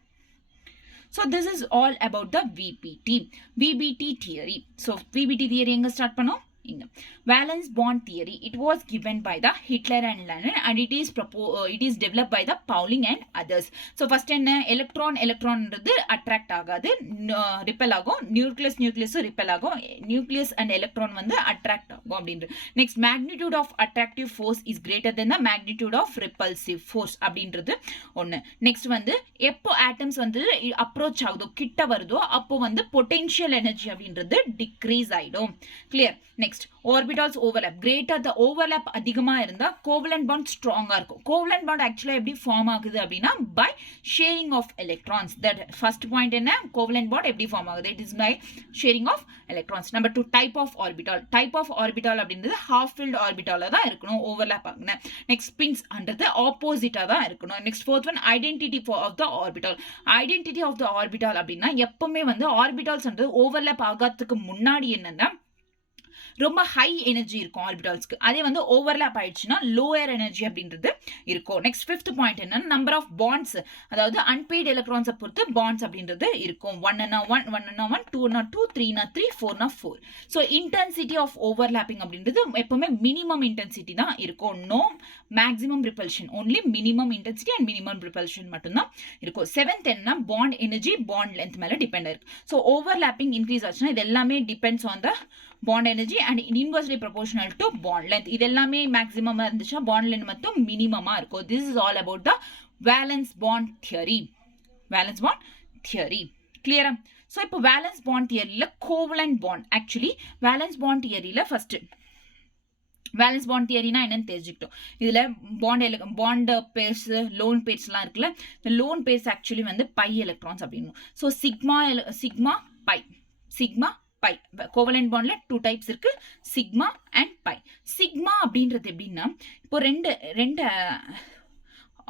So this is all about the VBT theory. So VBT theory எங்க ஸ்டார்ட் பண்ணோம்? இங்க valence bond theory. It was given by the Hitler and Lenin and it is developed by the Pauling and others. So first என்ன? எலக்ட்ரான்ன்றது attract ஆகாது, repel ஆகும். Nucleus repel ஆகும். Nucleus and electron வந்து attract ஆகும் அப்படின்றது. Next, magnitude of attractive force is greater than the magnitude of repulsive force அப்படின்றது ஒன்று. நெக்ஸ்ட் வந்து எப்போ ஆட்டம்ஸ் வந்து அப்ரோச் ஆகுதோ, கிட்ட வருதோ, அப்போ வந்து பொட்டென்ஷியல் எனர்ஜி அப்படின்றது டிக்ரீஸ் ஆயிடும். Clear? Next, orbitals overlap. Greater the overlap அதிகமாக இருந்தால் கோவலன்ட் பாண்ட் ஸ்ட்ராங்காக இருக்கும். கோவலன்ட் பாண்ட் ஆக்சுவலாக எப்படி ஃபார்ம் ஆகுது அப்படின்னா by sharing of electrons. That first point என்ன? கோவலன்ட் பாண்ட் எப்படி ஃபார்ம் ஆகுது? It is by sharing of electrons. Number 2, type of orbital. Type of orbital அப்படின்றது ஹாஃப் ஃபில்ட் ஆர்பிட்டால தான் இருக்கணும், ஓவர்லேப் ஆகுன. நெக்ஸ்ட், ஸ்பின்ஸ் அன்றது ஆப்போசிட்டாக தான் இருக்கணும். Next, fourth one, identity of the orbital. Identity of the orbital அப்படின்னா எப்பவுமே வந்து ஆர்பிட்டால்ஸ் ஓவர்லேப் ஆகிறதுக்கு முன்னாடி என்னன்னா ரொம்ப ஹை எனர்ஜி இருக்கும் ஆர்பிட்டால்ஸ்க்கு. அதே வந்து ஓவர்லாப் ஆயிடுச்சுன்னா லோயர் எனர்ஜி அப்படின்றது இருக்கும். நெக்ஸ்ட் 5th பாயிண்ட் என்னன்னா நம்பர் ஆஃப் பாண்ட்ஸ், அதாவது அன்பெய்டு எலக்ட்ரான்ஸை பொறுத்து பாண்ட்ஸ் அப்படின்றது இருக்கும். 1 1 2 2 3 3 4 4. ஸோ இன்டென்சிட்டி ஆஃப் ஓவர்லாப்பிங் அப்படின்றது எப்பவுமே மினிமம் இன்டென்சிட்டி தான் இருக்கும். No maximum repulsion, only minimum intensity and minimum repulsion மட்டும்தான் இருக்கும். 7th என்ன பாண்ட் எனர்ஜி பாண்ட் லென்த் மேல டிபெண்ட் ஆயிருக்கு. ஸோ ஓவர்லாப்பிங் இன்க்ரீஸ் ஆச்சுன்னா இது எல்லாமே depends on the bond energy and inversely proportional to bond length. இது எல்லாமே மேக்ஸிமமா இருந்துச்சுன்னா பாண்ட் லென்த் மட்டும் மினிமமா இருக்கும். This is all about the valence bond theory. Valence bond theory கிளியரா? ஸோ இப்போ வேலன்ஸ் பாண்ட் தியரியில covalent bond, actually valence bond தியரியில ஃபர்ஸ்ட் வேலன்ஸ் பாண்ட் தியரினா என்னன்னு தெரிஞ்சுக்கிட்டோம். இதுல பாண்ட் பேர்ஸ் லோன் பேர்ஸ்லாம் இருக்குல்ல, இந்த லோன் பேர்ஸ் ஆக்சுவலி வந்து பை எலக்ட்ரான்ஸ் அப்படின்னு. ஸோ சிக்மா பை கோவலன்ட் பாண்ட்ல 2 டைப்ஸ் இருக்கு, சிக்மா அண்ட் பை. சிக்மா அப்படின்றது எப்படின்னா, இப்போ ரெண்டு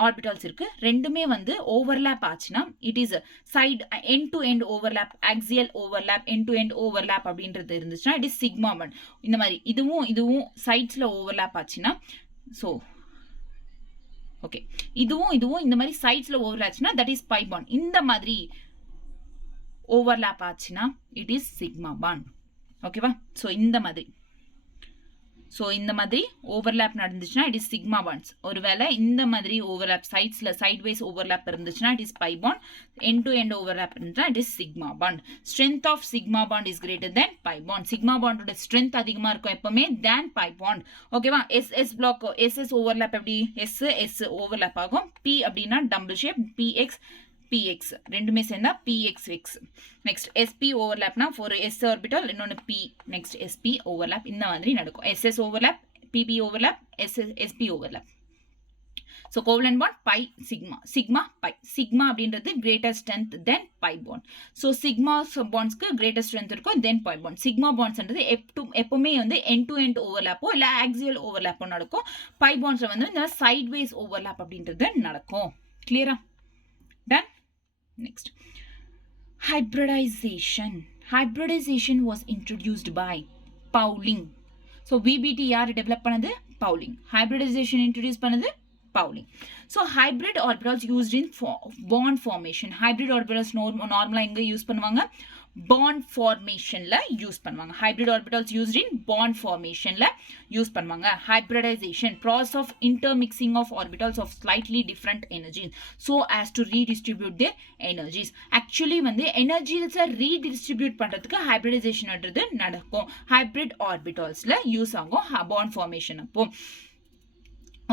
ஆர்பிட்டால்ஸ் இருக்கு, ரெண்டுமே வந்து ஓவர்லாப் ஆச்சுன்னா it is side end to end overlap, axial overlap, end to end overlap அப்படின்றது இருந்துச்சுன்னா இட் இஸ் சிக்மா பாண்ட். இந்த மாதிரி இதுவும் சைட்ஸ்ல ஓவர்லாப் ஆச்சுன்னா, ஸோ ஓகே இதுவும் இந்த மாதிரி சைட்ஸ்ல ஓவர்லாப் ஆச்சுன்னா தட் இஸ் பை பாண்ட். இந்த மாதிரி ஓவர்லாப் ஆச்சுன்னா இட் இஸ் சிக்மா பாண்ட். ஓகேவா? ஸோ இந்த மாதிரி ஓவர்லாப் நடந்துச்சுன்னா இட் இஸ் சிக்மா பாண்ட்ஸ். ஒருவேளை இந்த மாதிரி ஓவர்லாப் சைட்ஸ்ல சைட்வைஸ் ஓவர்லாப் இருந்துச்சுன்னா it is pi bond. End to end overlap இருந்துச்சுன்னா it is sigma bond. Strength of sigma bond is greater than pi bond. Sigma பாண்டோட ஸ்ட்ரென்த் அதிகமா இருக்கும் எப்பவுமே தேன் பை பாண்ட். ஓகேவா? எஸ் பிளாக் எஸ் ஓவர்லாப் எப்படி s overlap ஆகும். P அப்படின்னா dumbbell shape, px ரெண்டுமே சேர்ந்தா pxx. நெக்ஸ்ட் sp ஓவர்லாப்னா ஒரு s ஆர்பிட்டால் இன்னொன்று p, நெக்ஸ்ட் sp ஓவர்லாப் இந்த மாதிரி நடக்கும். ss overlap, pp overlap, sp overlap. So covalent bond pi sigma pi. Sigma அப்படின்றது greater strength than pi bond. So sigma பாண்ட்ஸ்க்கு கிரேட்டர் ஸ்ட்ரென்த் இருக்கும் than pi bond. Sigma பாண்ட்ஸ்ன்றது எப்பவுமே வந்து எண்ட் டு எண்ட் ஓவர்லாப்போ இல்லை ஆக்சியல் ஓவர்லாப்போ நடக்கும். பை பாண்ட்ஸ்ல வந்து இந்த சைட்வேஸ் ஓவர்லாப் அப்படின்றது நடக்கும். கிளியரா? Done. Next, hybridization. Hybridization was introduced by Pauling. So VBT யார் develop பண்ணது? Pauling. Hybridization introduce பண்ணது Pauling. So hybrid orbitals used in bond formation. Hybrid orbitals normally எங்க யூஸ் பண்ணுவாங்க? bond formationல யூஸ் பண்ணுவாங்க. hybrid orbitals used in bond formationல use பண்ணுவாங்க. hybridization process of intermixing of orbitals of slightly different energies so as to redistribute their energies. actually வந்து energies redistribute பண்றதுக்கு hybridization நடக்கும். hybrid orbitalsல use ஆகும் bond formation அப்போ.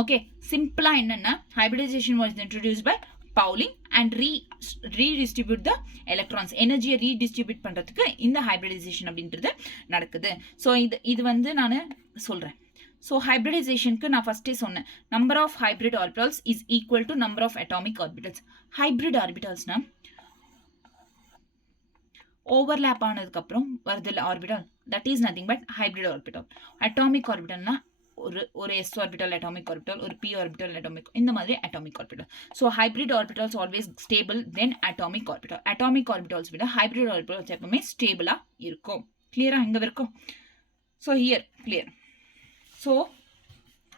Okay, சிம்பிளா என்னன்னா hybridization was introduced by Pauling and redistribute the electrons, எனர்ஜியை redistribute பண்றதுக்கு இந்த hybridization அப்படின்றது நடக்குது. ஸோ இது வந்து நான் சொல்றேன். ஸோ ஹைப்ரிடைசேஷனுக்கு நான் ஃபர்ஸ்டே சொன்னேன், number of hybrid orbitals is equal to number of atomic orbitals. Hybrid ஆர்பிட்டல்ஸ்னா ஓவர்லாப் ஆனதுக்கு அப்புறம் வருது orbital, that is nothing but hybrid orbital. Atomic ஆர்பிட்டல்னா ஒரு s ஆர்பிட்டல் அட்டாமிக் ஆர்பிட்டல், ஒரு p ஆர்பிட்டல் அட்டாமிக், இந்த மாதிரி atomic orbital. So hybrid orbitals always stable than atomic orbital. Atomic orbitals விட ஹைப்ரிட் ஆர்பிட்டல்ஸ் எப்பவுமே ஸ்டேபிளா இருக்கும். கிளியரா இங்க வரைக்கும்? So here clear. ஸோ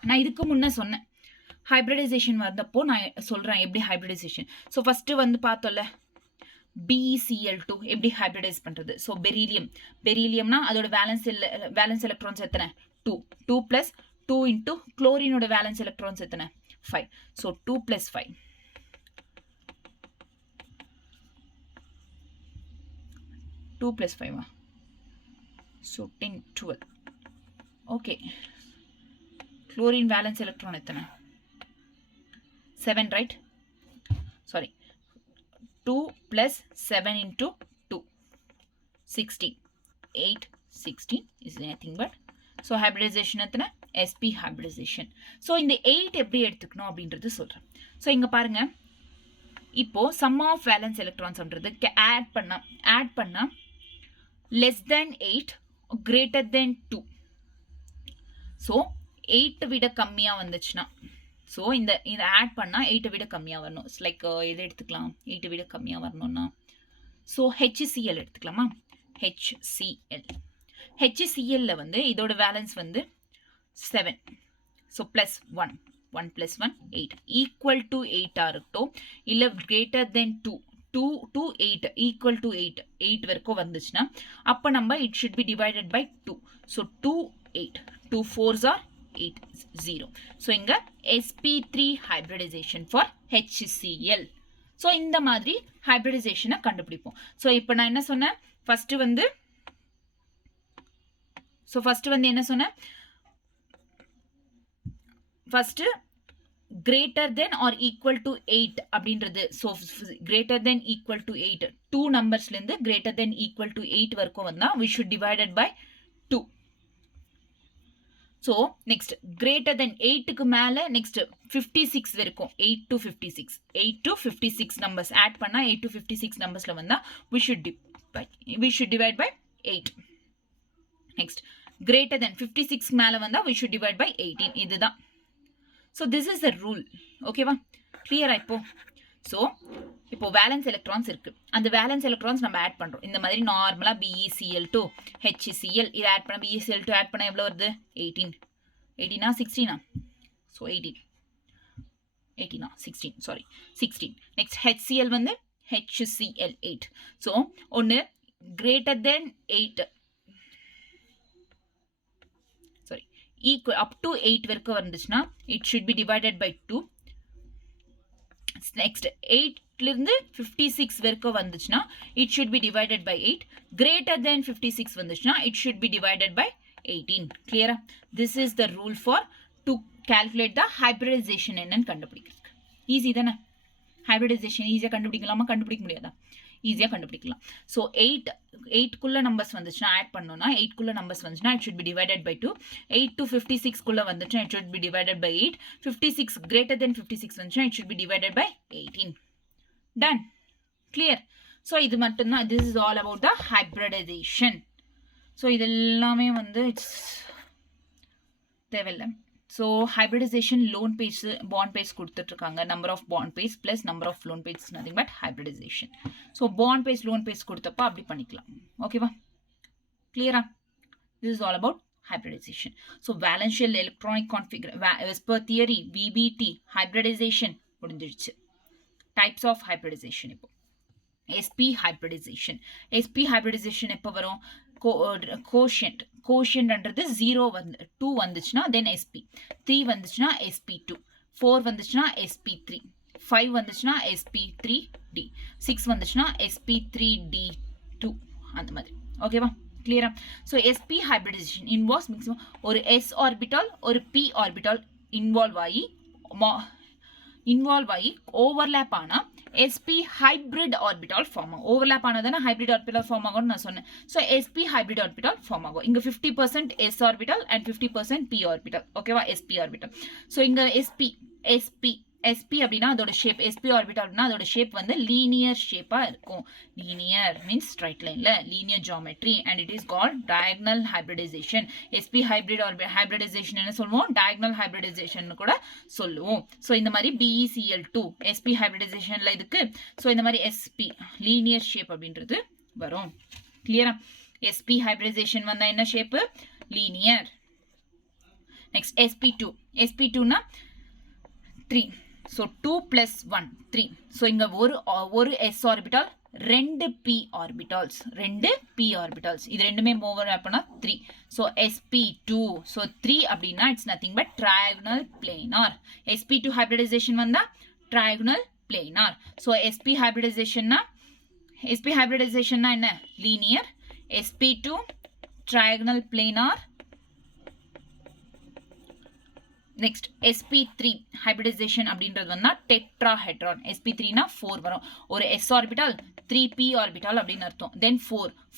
நான் இதுக்கு முன்ன சொன்னேன் ஹைப்ரிடைசேஷன் வந்தப்போ நான் சொல்றேன் எப்படி ஹைப்ரிடைசேஷன். ஸோ ஃபர்ஸ்ட் வந்து பார்த்தோம்ல BeCl2 எப்படி ஹைப்ரிடைஸ் பண்றது. ஸோ பெரிலியம்னா அதோட வேலன்ஸ் எலக்ட்ரான்ஸ் எத்தனை? 2 plus 2 into chlorine valence electrons எத்தனை? 5. So 2 plus 5. 2 plus 5. So 10, 12. Okay. Chlorine valence electron எத்தனை? 7, right? Sorry. 2 plus 7 into 2. 16. 8, 16 is anything but. So hybridization எத்தனை? sp hybridization. ஸோ இந்த 8 எப்படி எடுத்துக்கணும் அப்படின்றது சொல்கிறேன். ஸோ இங்கே பாருங்க, இப்போ சம் ஆஃப் வேலன்ஸ் எலக்ட்ரான்ஸ்ன்றது ஆட் பண்ணா less than 8 greater than 2. So 8 விட கம்மியாக வந்துச்சுன்னா, ஸோ இந்த ஆட் பண்ணால் 8 விட கம்மியாக வரணும். இட்ஸ் லைக் எதை எடுத்துக்கலாம்? 8 விட கம்மியாக வரணும்னா ஸோ HCl எடுத்துக்கலாமா? HCl. HCl வந்து இதோட வேலன்ஸ் வந்து 7. ஸோ ப்ளஸ் 1 1 + 1 8 ஈக்குவல் டு 8 இருக்கட்டும் இல்லை greater than 2 2 to 8 equal to 8 வரைக்கும் வந்துச்சுன்னா அப்போ நம்ம it should be divided by 2. So 2 8 2 4s are 8 0. So இங்கே sp3 hybridisation for HCl. So இந்த மாதிரி ஹைப்ரிடைசேஷனை கண்டுபிடிப்போம். ஸோ இப்போ நான் என்ன சொன்னேன் ஃபர்ஸ்ட் வந்து என்ன சொன்னேன் first greater than or equal to 8 அப்படின்றது. So greater than equal to 8 2 நம்பர்ஸ்லேருந்து greater than equal to 8 வரைக்கும் வந்தா we should divided by 2. So next greater than 8க்கு மேலே நெக்ஸ்ட் 56 வரைக்கும் 8 to 56 நம்பர்ஸ் ஆட் பண்ணா 8 to 56 நம்பர்ஸ்ல வந்தா we should divide by 8. Next greater than 56 மேலே வந்தா we should divide by 18. இதுதான். So this is the rule. ஓகேவா clear இப்போ. ஸோ இப்போ வேலன்ஸ் எலக்ட்ரான்ஸ் இருக்கு. அந்த வேலன்ஸ் எலக்ட்ரான்ஸ் நம்ம ஆட் பண்றோம். இந்த மாதிரி நார்மலா BeCl to HCl இதை ஆட் பண்ண BeCl to ஆட் பண்ண எவ்வளவு வருது 18 16 ஸோ 18 16 சாரி 16. நெக்ஸ்ட் HCl வந்து HCl 8. ஸோ ஒன்று greater than 8 equal up to 8 வரைக்கும் வந்துச்சுன்னா it should be divided by 2. next 8 இருந்து 56 வரைக்கும் வந்துச்சுன்னா it should be divided by 8. greater than 56 வந்துச்சுன்னா it should be divided by 18. clear? this is the rule for to calculate the hybridization என்னன்னு கண்டுபிடிக்கிறது. Easy தானே? Hybridisation ஈஸியாக கண்டுபிடிக்கலாமா? கண்டுபிடிக்க முடியாதா? ஈஸியாக கண்டுபிடிக்கலாம். ஸோ 8குள்ள நம்பர்ஸ் வந்துச்சுன்னா ஆட் பண்ணோம்னா 8குள்ள நம்பர்ஸ் வந்துச்சுன்னா it should be divided by 2. 8 to 56குள்ள வந்துச்சுன்னா it should be divided by 8. 56 greater than 56 வந்துச்சுன்னா it should be divided by 18. Done. Clear? So இது மட்டும்தான். This is all about the hybridization. So இது எல்லாமே வந்து இட்ஸ் தேவையில்லை. So hybridization lone pairs bond pairs கொடுத்துட்ருக்காங்க. Number of bond pairs plus number of lone pairs nothing but hybridization. So bond pairs lone pairs கொடுத்தப்ப அப்படி பண்ணிக்கலாம். ஓகேவா? கிளியரா? This is all about hybridization. So valential electronic configuration as per theory VBT hybridization முடிஞ்சிருச்சு. Types of hybridization இப்போ sp hybridization. sp hybridization எப்போ வரும்? கோஷியன்ட்ன்றது 0 வந்து 2 வந்துச்சுன்னா தென் sp, 3 வந்துச்சுன்னா sp2, 4 வந்துச்சுன்னா sp3, 5 வந்துச்சுன்னா sp3d, 6 வந்துச்சுன்னா sp3d2 அந்த மாதிரி. ஓகேவா? கிளியரா? So sp hybridization involves mixing ஒரு s ஆர்பிட்டால் ஒரு p ஆர்பிட்டால் இன்வால்வ் ஆகி ஓவர்லேப் ஆனா sp ஹைப்ரிட் ஆர்பிட்டால் ஃபார்ம் ஆகும். ஓவர்லேப் ஆனதானே ஹைப்ரிட் ஆர்பிட்டால் ஃபார்ம் ஆகும்னு நான் சொன்னேன். So sp hybrid orbital form ஆகும். இங்க 50% s orbital and 50% p orbital. ஓகேவா? sp orbital. ஸோ இங்க sp அப்படின்னா அதோட ஷேப், sp ஆர்பிட்டால் அப்படின்னா அதோட ஷேப் வந்து லீனியர் ஷேப்பா இருக்கும். லீனியர் மீன்ஸ் ஸ்ட்ரைட் லைன்ல linear geometry and it is called diagonal hybridization. sp hybridization என்ன சொல்லுவோம்? டயகனல் ஹைப்ரிடைசேஷன் கூட சொல்லுவோம். ஸோ இந்த மாதிரி BeCl2 sp ஹைப்ரிடைசேஷன்ல இதுக்கு. ஸோ இந்த மாதிரி sp லீனியர் ஷேப் அப்படின்றது வரும். கிளியரா? sp ஹைப்ரிடைசேஷன் வந்தா என்ன ஷேப்பு? லீனியர். நெக்ஸ்ட் sp2னா 3. ஸோ 2 + 1 3. ஸோ இங்கே ஒரு s orbital 2 p orbitals, 2 p orbitals, இது ரெண்டுமே ஓவர் அப்படின்னா 3. So sp2. ஸோ 3 அப்படின்னா it's nothing but trigonal planar. sp2 hybridization வந்தால் ட்ரையாகனல் பிளேனார். ஸோ sp ஹைப்ரிடைசேஷன்னா என்ன? Linear. sp2 trigonal planar. Next sp3 hybridization அப்படின்றது வந்து டெட்ராஹெட்ரான். sp3னா 4 வரும். ஒரு s ஆர்பிட்டால் 3p ஆர்பிட்டால் அப்படின்னு அர்த்தம். Then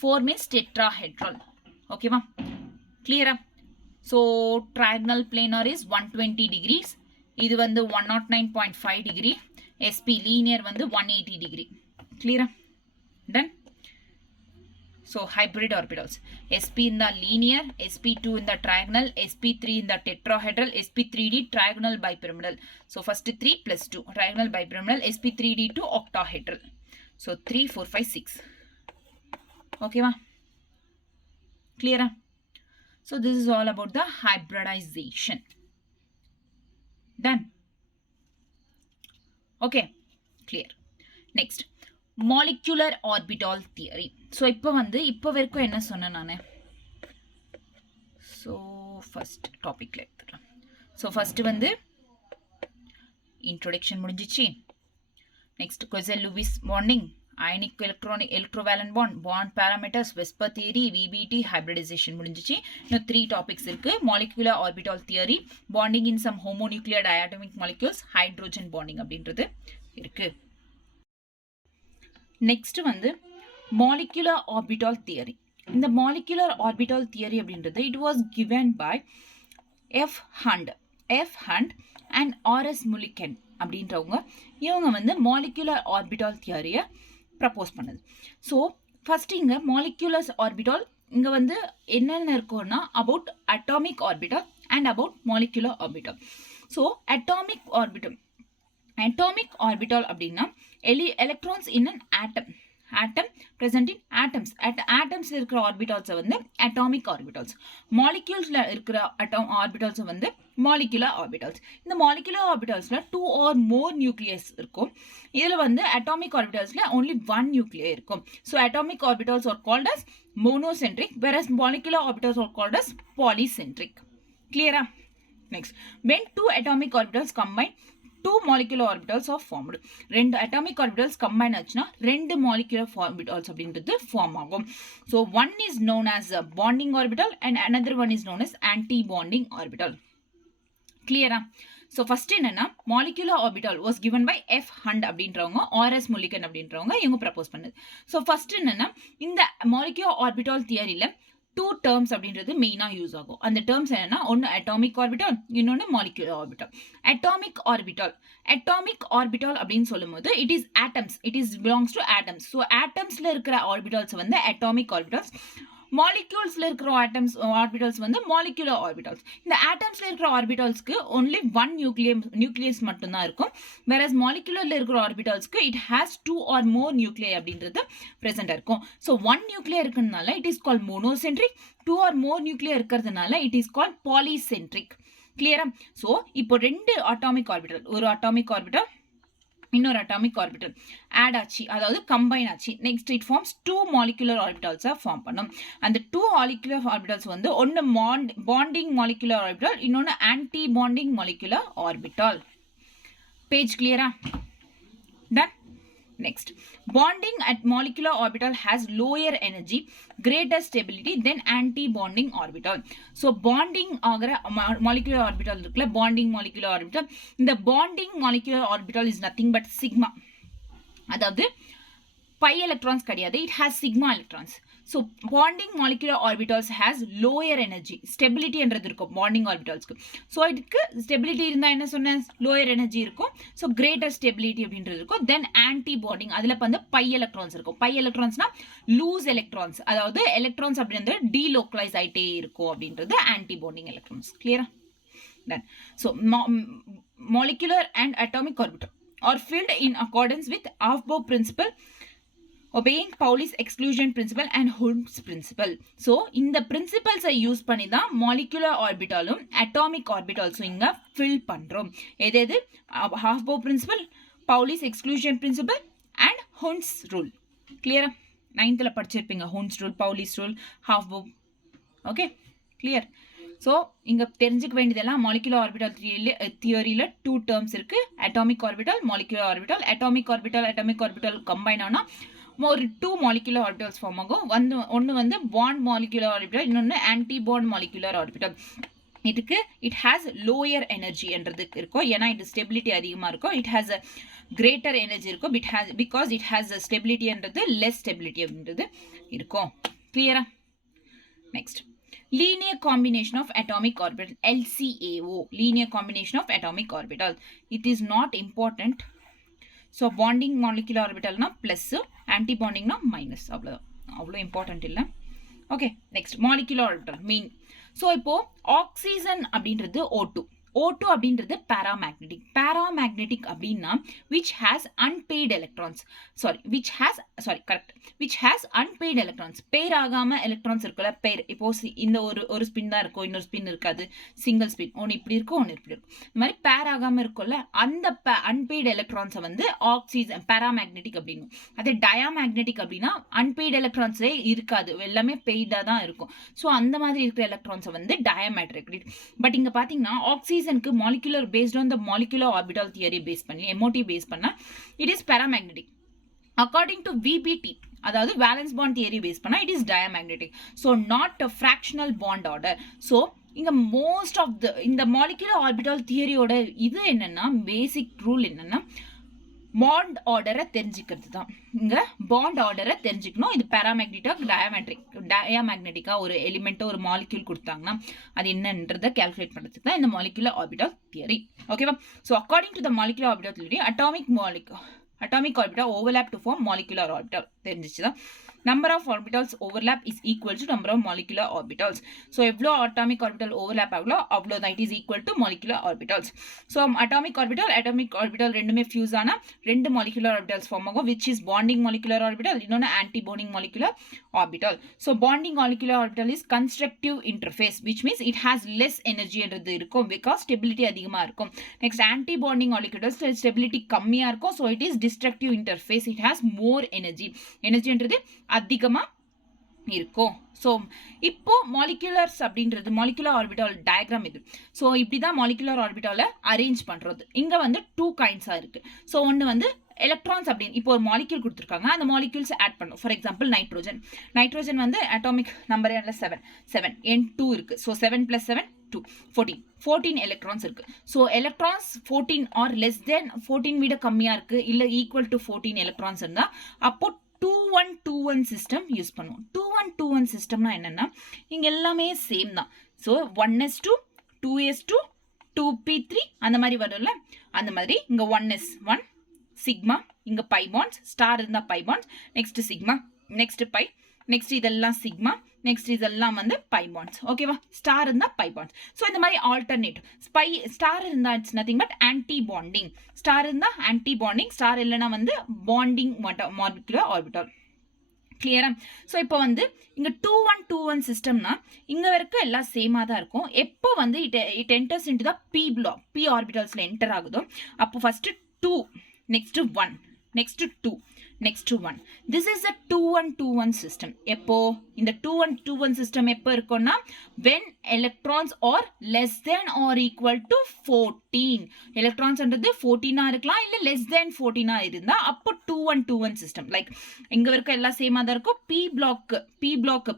4 means tetrahedral. ஓகேவா? கிளியரா? So trigonal planar is 120 degrees. இது வந்து 109.5 degree. sp லீனியர் வந்து 180 degree. கிளியரா? Ton. So hybrid orbitals. sp in the linear, sp2 in the triagonal, sp3 in the tetrahedral, sp3d triagonal bipyramidal. So first 3 plus 2 triagonal bipyramidal, sp3d to octahedral. So 3 4 5 6. Okay ma? Clear? So this is all about the hybridization. Done. Okay, clear. Next, molecular orbital theory. So இப்போ வரைக்கும் என்ன சொன்னேன் நான்? So first topic எடுத்துறேன். So first வந்து introduction முடிஞ்சிச்சு. Next, Quetzal-Lewis bonding, ionic electrovalent bond parameters, Vesper theory, VBT, hybridization முடிஞ்சிச்சு. இன்னும் 3 topics இருக்கு. molecular orbital theory, bonding in some homonuclear diatomic molecules, hydrogen bonding அப்படின்றது இருக்கு. Next வந்து molecular orbital theory. இந்த molecular orbital theory அப்படின்றது it was given by F. Hunt and R.S. Mulliken அப்படின்றவங்க இவங்க வந்து molecular orbital theory-ய ப்ரப்போஸ் பண்ணது. ஸோ ஃபர்ஸ்ட் இங்கே molecular orbital இங்கே வந்து என்னென்ன இருக்கும்னா about atomic orbital and about molecular orbital. So atomic orbital அப்படின்னா electrons in an atom present in atoms. Atoms இருக்கிற orbitals வந்து atomic orbitals. Moleculesல இருக்கிற orbitals வந்து molecular orbitals. இந்த molecular orbitals-ல 2 or more nucleus இருக்கும். இதில் வந்து atomic orbitals-ல only 1 nuclei இருக்கும். So atomic orbitals are called as monocentric, whereas molecular orbitals are called as polycentric. Clear? Next, when 2 atomic orbitals combine, 2 molecular orbitals are formed. 2 atomic orbitals combine ஆச்சுனா 2 molecular orbitals அப்படின்றது form ஆகும். So one is known as a bonding orbital and another one is known as anti-bonding orbital. Clear? So first என்னன்னா molecular orbital was given by F. Hunt அப்படின்றவங்க R.S. Mulliken அப்படின்றவங்க இவங்க propose பண்ணது. So first என்னன்னா இந்த molecular orbital theory-ல 2 terms அப்படின்றது மெயினா use ஆகும். அந்த terms என்னன்னா ஒன்னு atomic orbital, இன்னொன்னு molecular orbital. Atomic orbital அப்படின்னு சொல்லும்போது it is atoms, belongs to atoms. So atomsல இருக்கிற orbitals வந்து atomic orbitals, moleculesல இருக்கிற orbitals வந்து molecular orbitals. இந்த atomsல இருக்கிற orbitalsக்கு only one nucleus மட்டும்தான் இருக்கும், whereas molecularல இருக்கிற orbitalsக்கு it has 2 or more nuclei அப்படின்றது present இருக்கும். So one nuclei இருக்கிறதுனால it is called monocentric, 2 or more nuclei இருக்கிறதுனால it is called polycentric. Clear? So இப்போ 2 atomic orbital, ஒரு atomic orbital இன்னொரு atomic orbital ஆட் ஆச்சு, அதாவது கம்பைன் ஆச்சு. Next it forms 2 molecular orbitals form பண்ணும். அந்த 2 molecular orbitals வந்து ஒன்னு bonding molecular orbital, இன்னொன்னு anti bonding molecular orbital. Page கிளியரா? Ton. Next, bonding at molecular orbital has lower energy, greater stability than anti-bonding orbital. So bonding ஆகிற molecular orbital இருக்குல்ல, bonding molecular orbital, இந்த bonding molecular orbital is nothing but sigma. அதாவது pi electrons கிடையாது, it has sigma electrons. So bonding molecular orbitals has lower energy, stability என்றது இருக்கும் bonding orbitals. So இதுக்கு stability இருந்தா என்ன சொன்னேன், lower energy இருக்கும். So greater stability அப்படின்றது இருக்கும். Then anti-bonding, அதில் வந்து pi electrons இருக்கும். Pi electronsனா loose electrons, அதாவது electrons அப்படின்றது delocalize ஆயிட்டே இருக்கும் அப்படின்றது anti-bonding electrons. Clear? Done. So molecular and atomic orbital are filled in accordance with Aufbau principle, obeying Pauli's exclusion principle and Hund's principle. So இந்த principles use பண்ணி தான் molecular orbitalum atomic orbitals இங்க fill பண்றோம். எது Aufbau principle, Pauli's exclusion principle and Hund's rule. Clear? 9th படிச்சிருப்பீங்க Hund's rule, Pauli's rule, Aufbau. Okay? Clear? So இங்க தெரிஞ்சுக்க வேண்டியதெல்லாம் molecular orbital தியரியில 2 terms இருக்கு, atomic orbital, molecular orbital. atomic orbital combine ஆனா ஒரு 2 molecular orbitals ஃபார்ம் ஆகும். ஒன்று வந்து bond molecular orbital, இன்னொன்று anti bond molecular orbital. இதுக்கு it has lower energy என்றது இருக்கும், ஏன்னா இது stability அதிகமாக இருக்கும். it has a greater energy இருக்கும், because it has a stability என்றது less stability அப்படின்றது இருக்கும். கிளியரா? Next, linear combination of atomic orbital, LCAO, linear combination of atomic orbital. It is not important. So bonding molecular orbital na plus, anti bonding na minus. அவ்வளோ important இல்லை. Okay, next molecular orbital mean. So இப்போ oxygen அப்படின்றது O2, O2 அப்படின்றது paramagnetic. Paramagnetic அப்படின்னா which has unpaired electrons. which has unpaired electrons. pair ஆகாம electrons இருக்குல்ல, pair. இப்போ இந்த ஒரு ஸ்பின் தான் இருக்கும், இன்னொரு ஸ்பின் இருக்காது, சிங்கிள் ஸ்பின், ஒன்று இப்படி இருக்கும், ஒன்று இப்படி இருக்கும். இந்த மாதிரி பேர் ஆகாம இருக்கும்ல, அந்த அன்பெய்டு எலக்ட்ரான்ஸை வந்து ஆக்சிஜன் paramagnetic அப்படின்னு. அதே டயாமேக்னெட்டிக் அப்படின்னா அன்பெய்டு எலக்ட்ரான்ஸே இருக்காது, எல்லாமே பெய்டா தான் இருக்கும். ஸோ அந்த மாதிரி இருக்கிற எலக்ட்ரான்ஸை வந்து டயாமேக்னெட்டிக். பட் இங்க பாத்தீங்கன்னா ஆக்சிஜனுக்கு molecular based on the molecular orbital theory base பண்ணி, MOT பேஸ் பண்ணா it is paramagnetic. According to VBT, அதாவது வேலன்ஸ் பாண்ட் தியரி பேஸ் பண்ணா it is diamagnetic. So not a fractional bond order. So இங்க most of the இந்த molecular orbital தியரியோட இது என்னன்னா, பேசிக் rule என்னன்னா, bond ஆர்டரை தெரிஞ்சுக்கிறது தான். இங்க பாண்ட் ஆர்டரை தெரிஞ்சுக்கணும். இது டயாமேக்னெட்டிக்கா ஒரு எலிமெண்ட் ஒரு மாலிக்யூல் கொடுத்தாங்கன்னா அது என்னன்றதை கால்குலேட் பண்றதுக்கு தான் இந்த மாலிகுலர் ஆர்பிட்டல் தியரி. ஓகேவா? So according to the molecular orbital theory, atomic orbital overlap to form molecular orbital. தெரிஞ்சிச்சுதான். number of orbitals overlap is equal to number of molecular orbitals. So எவ்வளோ atomic orbital overlap ஆகலோ அவ்வளோதான், it is equal to molecular orbitals. So atomic orbital ரெண்டுமே fuse ஆனா ரெண்டு molecular orbitals form ஆகும், which is bonding molecular orbital, இன்னொன்று anti-bonding molecular orbital. So bonding molecular orbital is constructive interface, which means it has less energy என்றது இருக்கும், because stability அதிகமா இருக்கும். Next anti-bonding molecular stability கம்மியா இருக்கும், so it is destructive interface, it has more energy. என்றது அதிகமா இருக்கும். So இப்போ மாலிகுலர்ஸ் அப்படின்றது மாலிகுலர் ஆர்பிட்டால் டயக்ராம் இது. ஸோ இப்படிதான் மாலிகுலர் ஆர்பிட்டால அரேஞ்ச் பண்றது. இங்க வந்து 2 கைண்ட்ஸா இருக்கு. ஸோ ஒன்று வந்து எலக்ட்ரான்ஸ் அப்படின்னு இப்போ ஒரு மாலிக்யூல் கொடுத்துருக்காங்க, அந்த மாலிக்யூல்ஸ் ஆட் பண்ணும். ஃபார் எக்ஸாம்பிள் நைட்ரோஜன் வந்து அட்டாமிக் நம்பர் 7 N2 இருக்கு. ஸோ 7 + 7 2 14 எலக்ட்ரான்ஸ் இருக்கு. So electrons 14 are less than 14 விட கம்மியா இருக்கு, இல்ல ஈக்குவல் டு 14 எலக்ட்ரான்ஸ் இருந்தா அப்போ 2-1-2-1 சிஸ்டம் யூஸ் பண்ணுவோம். 2-1-2-1 சிஸ்டம்னா என்னன்னா, இங்க எல்லாமே சேம் தான். ஸோ 1s2 2s2 2p3 அந்த மாதிரி வரும்ல, அந்த மாதிரி இங்க 1s1 சிக்மா, இங்க பை பாண்ட்ஸ், ஸ்டார் இருந்தா pi bonds, next sigma, next pi, next இதெல்லாம் சிக்மா, நெக்ஸ்ட் இதெல்லாம் வந்து பை பாண்ட்ஸ். ஓகேவா? ஸ்டார் இருந்தா பை பாண்ட்ஸ். ஸோ இந்த மாதிரி ஆல்டர்னேட் ஸ்டார் இருந்தா it's nothing but anti bonding. Star இருந்தா ஆன்டி பாண்டிங், ஸ்டார் இல்லைன்னா வந்து பாண்டிங் மாலிகுலர் ஆர்பிட்டால். கிளியரா? ஸோ இப்போ வந்து இங்க 2-1-2-1 சிஸ்டம்னா இங்க வரைக்கும் எல்லாம் சேமா தான் இருக்கும். எப்போ வந்து it enters into the p ஆர்பிட்டல்ஸ்ல என்டர் ஆகுதோ அப்போ first 2, next 1, next 2, next 1. This is a 2-1-2-1 system. எப்போ இந்த 2-1-2-1 system எப்போ இருக்கும்னா when electrons are less than or equal to 14. electrons என்றது 14 இருக்கலாம், இல்ல less than 14 இருந்தா அப்போ 2-1-2-1 system. லைக் இங்க வரைக்கும் எல்லாம் சேமா தான் இருக்கும்.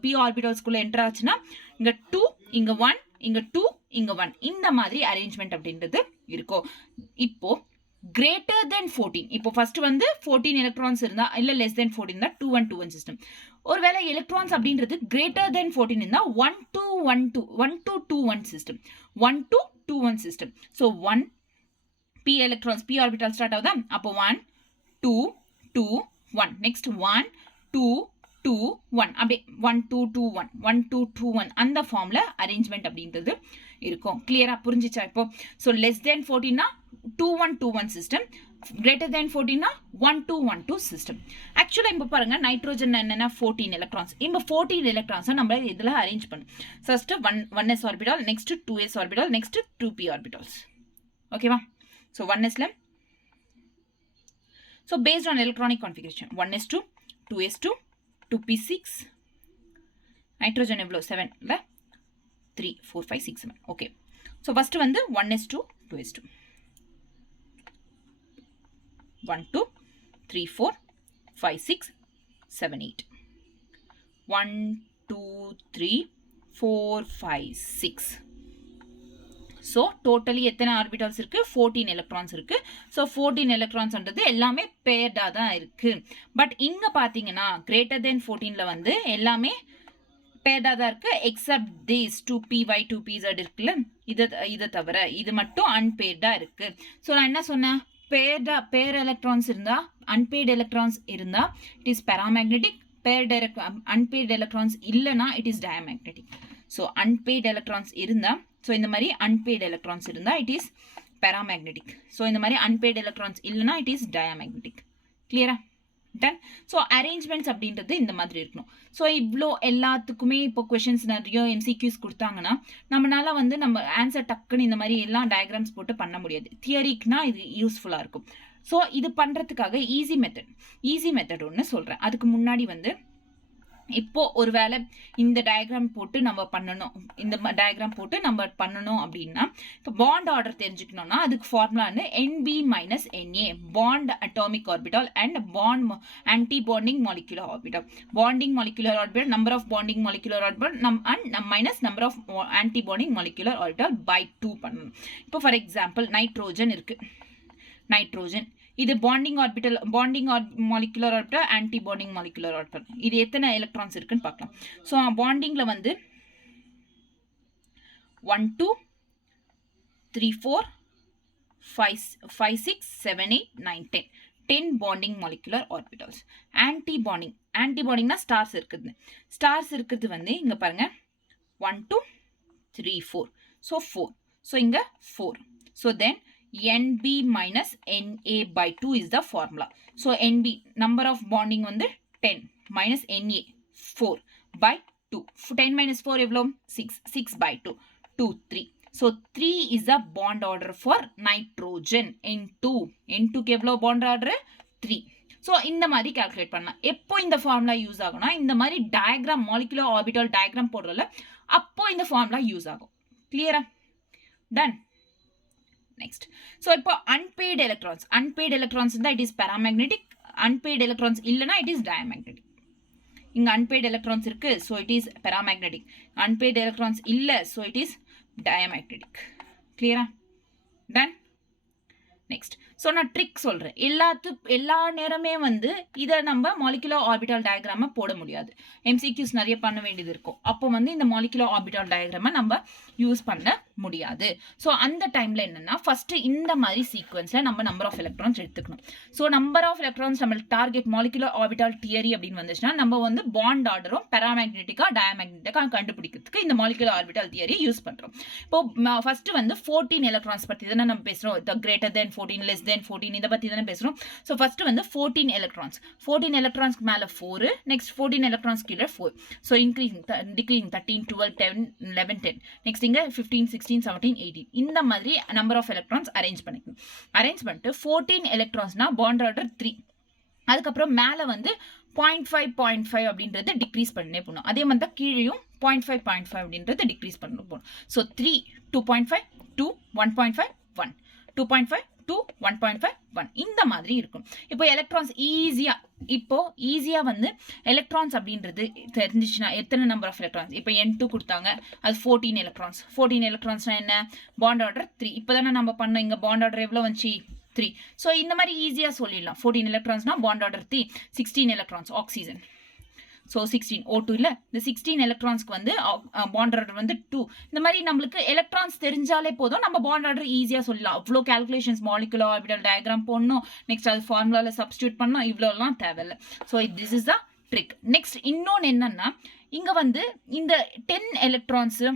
p orbitals குள்ள என்டர் ஆச்சுன்னா இங்க 2, இங்க 1, இங்க 2, இங்க 1, இந்த மாதிரி அரேஞ்ச்மெண்ட் அப்படின்றது இருக்கும். இப்போ greater than 14, இப்போ ஃபர்ஸ்ட் வந்து 14 எலக்ட்ரான்ஸ் இருந்தா இல்ல less than 14 இருந்தா 2-1-2-1 சிஸ்டம். ஒருவேளை எலக்ட்ரான்ஸ் அப்படின்றது greater than 14 இருந்தா 1-2-1 system. 1-2-1 system. So 1 p electrons p orbital start ஆகுதா, அப்போ 1 2 2 1, நெக்ஸ்ட் 1 2 2 1, அப்படியே 1 2 2 1 1 2 2 1 அந்த ஃபார்ம்ல அரேஞ்ச்மெண்ட் அப்படின்றது இருக்கும். கிளியரா புரிஞ்சிச்சா? இப்போ ஸோ லெஸ் தென் 14னா 2-1-2-1 சிஸ்டம், கிரேட்டர் தென் 14னா 1-2-1-2 சிஸ்டம். ஆக்சுவலா இப்போ பாருங்க நைட்ரோஜன் என்னன்னா 14 எலக்ட்ரான்ஸ். இப்போ 14 எலக்ட்ரான்ஸை நம்ம இதுல அரேஞ்ச் பண்ணும். First 1s orbital, next 2s orbital, next 2p orbitals. ஓகேவா? ஸோ 1sல so based on electronic configuration 1s2 2s2 2p6, nitrogen எவ்வளோ 7 இல்ல 3 4 5 6 7. ஓகே. ஸோ ஃபர்ஸ்ட் வந்து 1s2 2s2 1 2 3 4 5 6 7 8 1 2 3 4 5 6. ஸோ டோட்டலி எத்தனை ஆர்பிட்டால்ஸ் இருக்கு? 14 எலக்ட்ரான்ஸ் இருக்கு. ஸோ 14 எலக்ட்ரான்ஸ்ன்றது எல்லாமே பேர்டா தான் இருக்கு. பட் இங்க பாத்தீங்கன்னா கிரேட்டர் தென் 14ல வந்து எல்லாமே பேர்டா தான் இருக்கு, எக்ஸப்ட் திஸ் 2py 2pz இருக்குல்ல, இதை தவிர இது மட்டும் அன்பேர்டா இருக்கு. ஸோ நான் என்ன சொன்னேன், பேர் எலக்ட்ரான்ஸ் இருந்தா அன்பேர்டு எலக்ட்ரான்ஸ் இருந்தா it is paramagnetic, unpaired electrons இல்லைன்னா it is diamagnetic. So unpaired electrons இருந்தா ஸோ இந்த மாதிரி அன்பெய்டு எலக்ட்ரான்ஸ் இருந்தால் இட் இஸ் paramagnetic. ஸோ இந்த மாதிரி அன்பெய்டு எலக்ட்ரான்ஸ் இல்லைனா இட் இஸ் diamagnetic. கிளியரா? டன். ஸோ அரேஞ்ச்மெண்ட்ஸ் அப்படின்றது இந்த மாதிரி இருக்கணும். ஸோ இவ்வளோ எல்லாத்துக்குமே இப்போ கொஷின்ஸ் நிறைய எம்சிக்யூஸ் கொடுத்தாங்கன்னா நம்மளால வந்து நம்ம ஆன்சர் டக்குன்னு இந்த மாதிரி எல்லாம் டயக்ராம்ஸ் போட்டு பண்ண முடியாது. தியரிக்குனா இது யூஸ்ஃபுல்லாக இருக்கும். ஸோ இது பண்ணுறதுக்காக ஈஸி மெத்தட் ஒன்று சொல்கிறேன். அதுக்கு முன்னாடி வந்து இப்போ ஒரு வேளை இந்த டயக்ராம் போட்டு நம்ம பண்ணணும், இந்த டயக்ராம் போட்டு நம்ம பண்ணணும் அப்படின்னா இப்போ பாண்ட் ஆர்டர் தெரிஞ்சுக்கணும்னா அதுக்கு ஃபார்முலா வந்து NB minus NA, bond atomic orbital and bond anti bonding molecular orbital. Bonding molecular orbital, number of bonding molecular orbital and minus number of anti bonding molecular orbital by 2 பண்ணணும். இப்போ for example nitrogen இருக்கு, nitrogen இது bonding orbital, bonding molecular orbital, anti bonding molecular orbital. இது எத்தனை electrons இருக்குன்னு பார்க்கலாம். So பாண்டிங்ல வந்து 1 2 3 4 5 6 7 8 9 10 bonding molecular orbitals. Anti பாண்டிங்னா ஸ்டார்ஸ் இருக்குது வந்து இங்க பாருங்க 1 2 3 4. ஸோ 4. ஸோ இங்க 4. So then NB minus NA by 2 is the formula. So NB, number of bonding வந்து 10 minus NA 4 by 2. 10 minus 4 எவ்வளோ? 6. 6 by 2. 2, 3. So 3 is the bond order for nitrogen. N2க்கு எவ்வளோ bond order? 3. So இந்த மாதிரி calculate பண்ணலாம். எப்போ இந்த formula use ஆகும்னா இந்த மாதிரி டயக்ராம், மாலிகுலர் ஆர்பிட்டல் டயக்ராம் போடுறதுல அப்போ இந்த ஃபார்முலா யூஸ் ஆகும். கிளியரா? டன். Next. So இப்போ unpaired electrons இருந்தா it is paramagnetic, unpaired electrons இல்லனா it is diamagnetic. இங்க unpaired electrons இருக்கு, so it is paramagnetic. Unpaired electrons இல்ல, so it is diamagnetic. Clear? Done? Next. So நான் trick சொல்கிறேன். எல்லா நேரமே வந்து இதை நம்ம மாலிகுலர் ஆர்பிட்டால் டயக்ராமை போட முடியாது. எம்சிக்யூஸ் நிறைய பண்ண வேண்டியது இருக்கும். அப்போ வந்து இந்த மாலிகுலர் ஆர்பிட்டால் டயக்ராமை நம்ம யூஸ் பண்ண முடியாது. ஸோ அந்த டைமில் என்னென்னா ஃபஸ்ட்டு இந்த மாதிரி சீக்வன்ஸில் நம்ம நம்பர் ஆஃப் எலக்ட்ரான்ஸ் எடுத்துக்கணும். ஸோ நம்பர் ஆஃப் எலக்ட்ரான்ஸ் நம்ம டார்கெட் மாலிகுலர் ஆர்பிட்டால் தியரி அப்படின்னு வந்துச்சுன்னா நம்ம வந்து பாண்ட் ஆர்டரும் பெராமேக்னெட்டிக்காக டயமேக்னெட்டிக்காக கண்டுபிடிக்கிறதுக்கு இந்த மாலிகுலர் ஆர்பிட்டால் தியரி யூஸ் பண்ணுறோம். இப்போ ஃபஸ்ட்டு வந்து 14 எலக்ட்ரான்ஸ் பற்றி தானே நம்ம பேசுகிறோம். த கிரேட்டர் தென் 14, லெஸ் தென் 14 இதை பற்றி தானே பேசுகிறோம். ஸோ ஃபஸ்ட்டு வந்து 14 எலக்ட்ரான்ஸ்க்கு மேலே 4, நெக்ஸ்ட் 14 எலக்ட்ரான்ஸ் கீழே 4. So increasing decreasing 13 12 10 11 10. நெக்ஸ்ட் இங்கே 15 16 17 18 இந்த மாதிரி நம்பர் ஆஃப் எலக்ட்ரான்ஸ் அரேஞ்ச் பண்ணிக்கணும். அரேஞ்ச் பண்ணிட்டு 14 எலக்ட்ரான்ஸ்னா பாண்ட் ஆர்டர் 3. அதுக்கப்புறம் மேலே வந்து 0.5 அப்படின்றது டிக்ரீஸ் பண்ணே போகணும். அதே மாதிரி தான் கீழேயும் 0.5 அப்படின்றது டிக்ரீஸ் பண்ண போகணும். ஸோ 3 2.5 2 1.5 1 2.5 2 1.5 1 இந்த மாதிரி இருக்கும். இப்போ எலக்ட்ரான்ஸ் ஈஸியாக வந்து எலக்ட்ரான்ஸ் அப்படின்றது தெரிஞ்சிச்சுன்னா எத்தனை நம்பர் ஆஃப் எலக்ட்ரான்ஸ். இப்போ N2 கொடுத்தாங்க, அது 14 எலக்ட்ரான்ஸ்னா என்ன? Bond order 3. இப்போ தானே நம்ம பண்ணோம். இங்கே பாண்ட் ஆர்டர் எவ்வளோ வந்துச்சு? 3. ஸோ இந்த மாதிரி ஈஸியாக சொல்லிடலாம். 14 எலக்ட்ரான்ஸ்னா bond order 3. 16 electrons oxygen. So 16 O2 இல்லை, இந்த 16 எலக்ட்ரான்ஸ்க்கு வந்து பாண்ட் ஆர்டர் வந்து 2. இந்த மாதிரி நம்மளுக்கு எலக்ட்ரான்ஸ் தெரிஞ்சாலே போதும், நம்ம பாண்ட் ஆர்டர் ஈஸியாக சொல்லலாம். அவ்வளோ கேல்குலேஷன்ஸ், மாலிகுலர் ஆர்பிட்டல் டயக்ராம் போடணும், நெக்ஸ்ட் அது ஃபார்முலாவில் சப்ஸ்டியூட் பண்ணணும், இவ்வளோலாம் தேவையில்லை. So this is the trick. Next இன்னொன்று என்னன்னா, இங்கே வந்து இந்த 10 எலக்ட்ரான்ஸு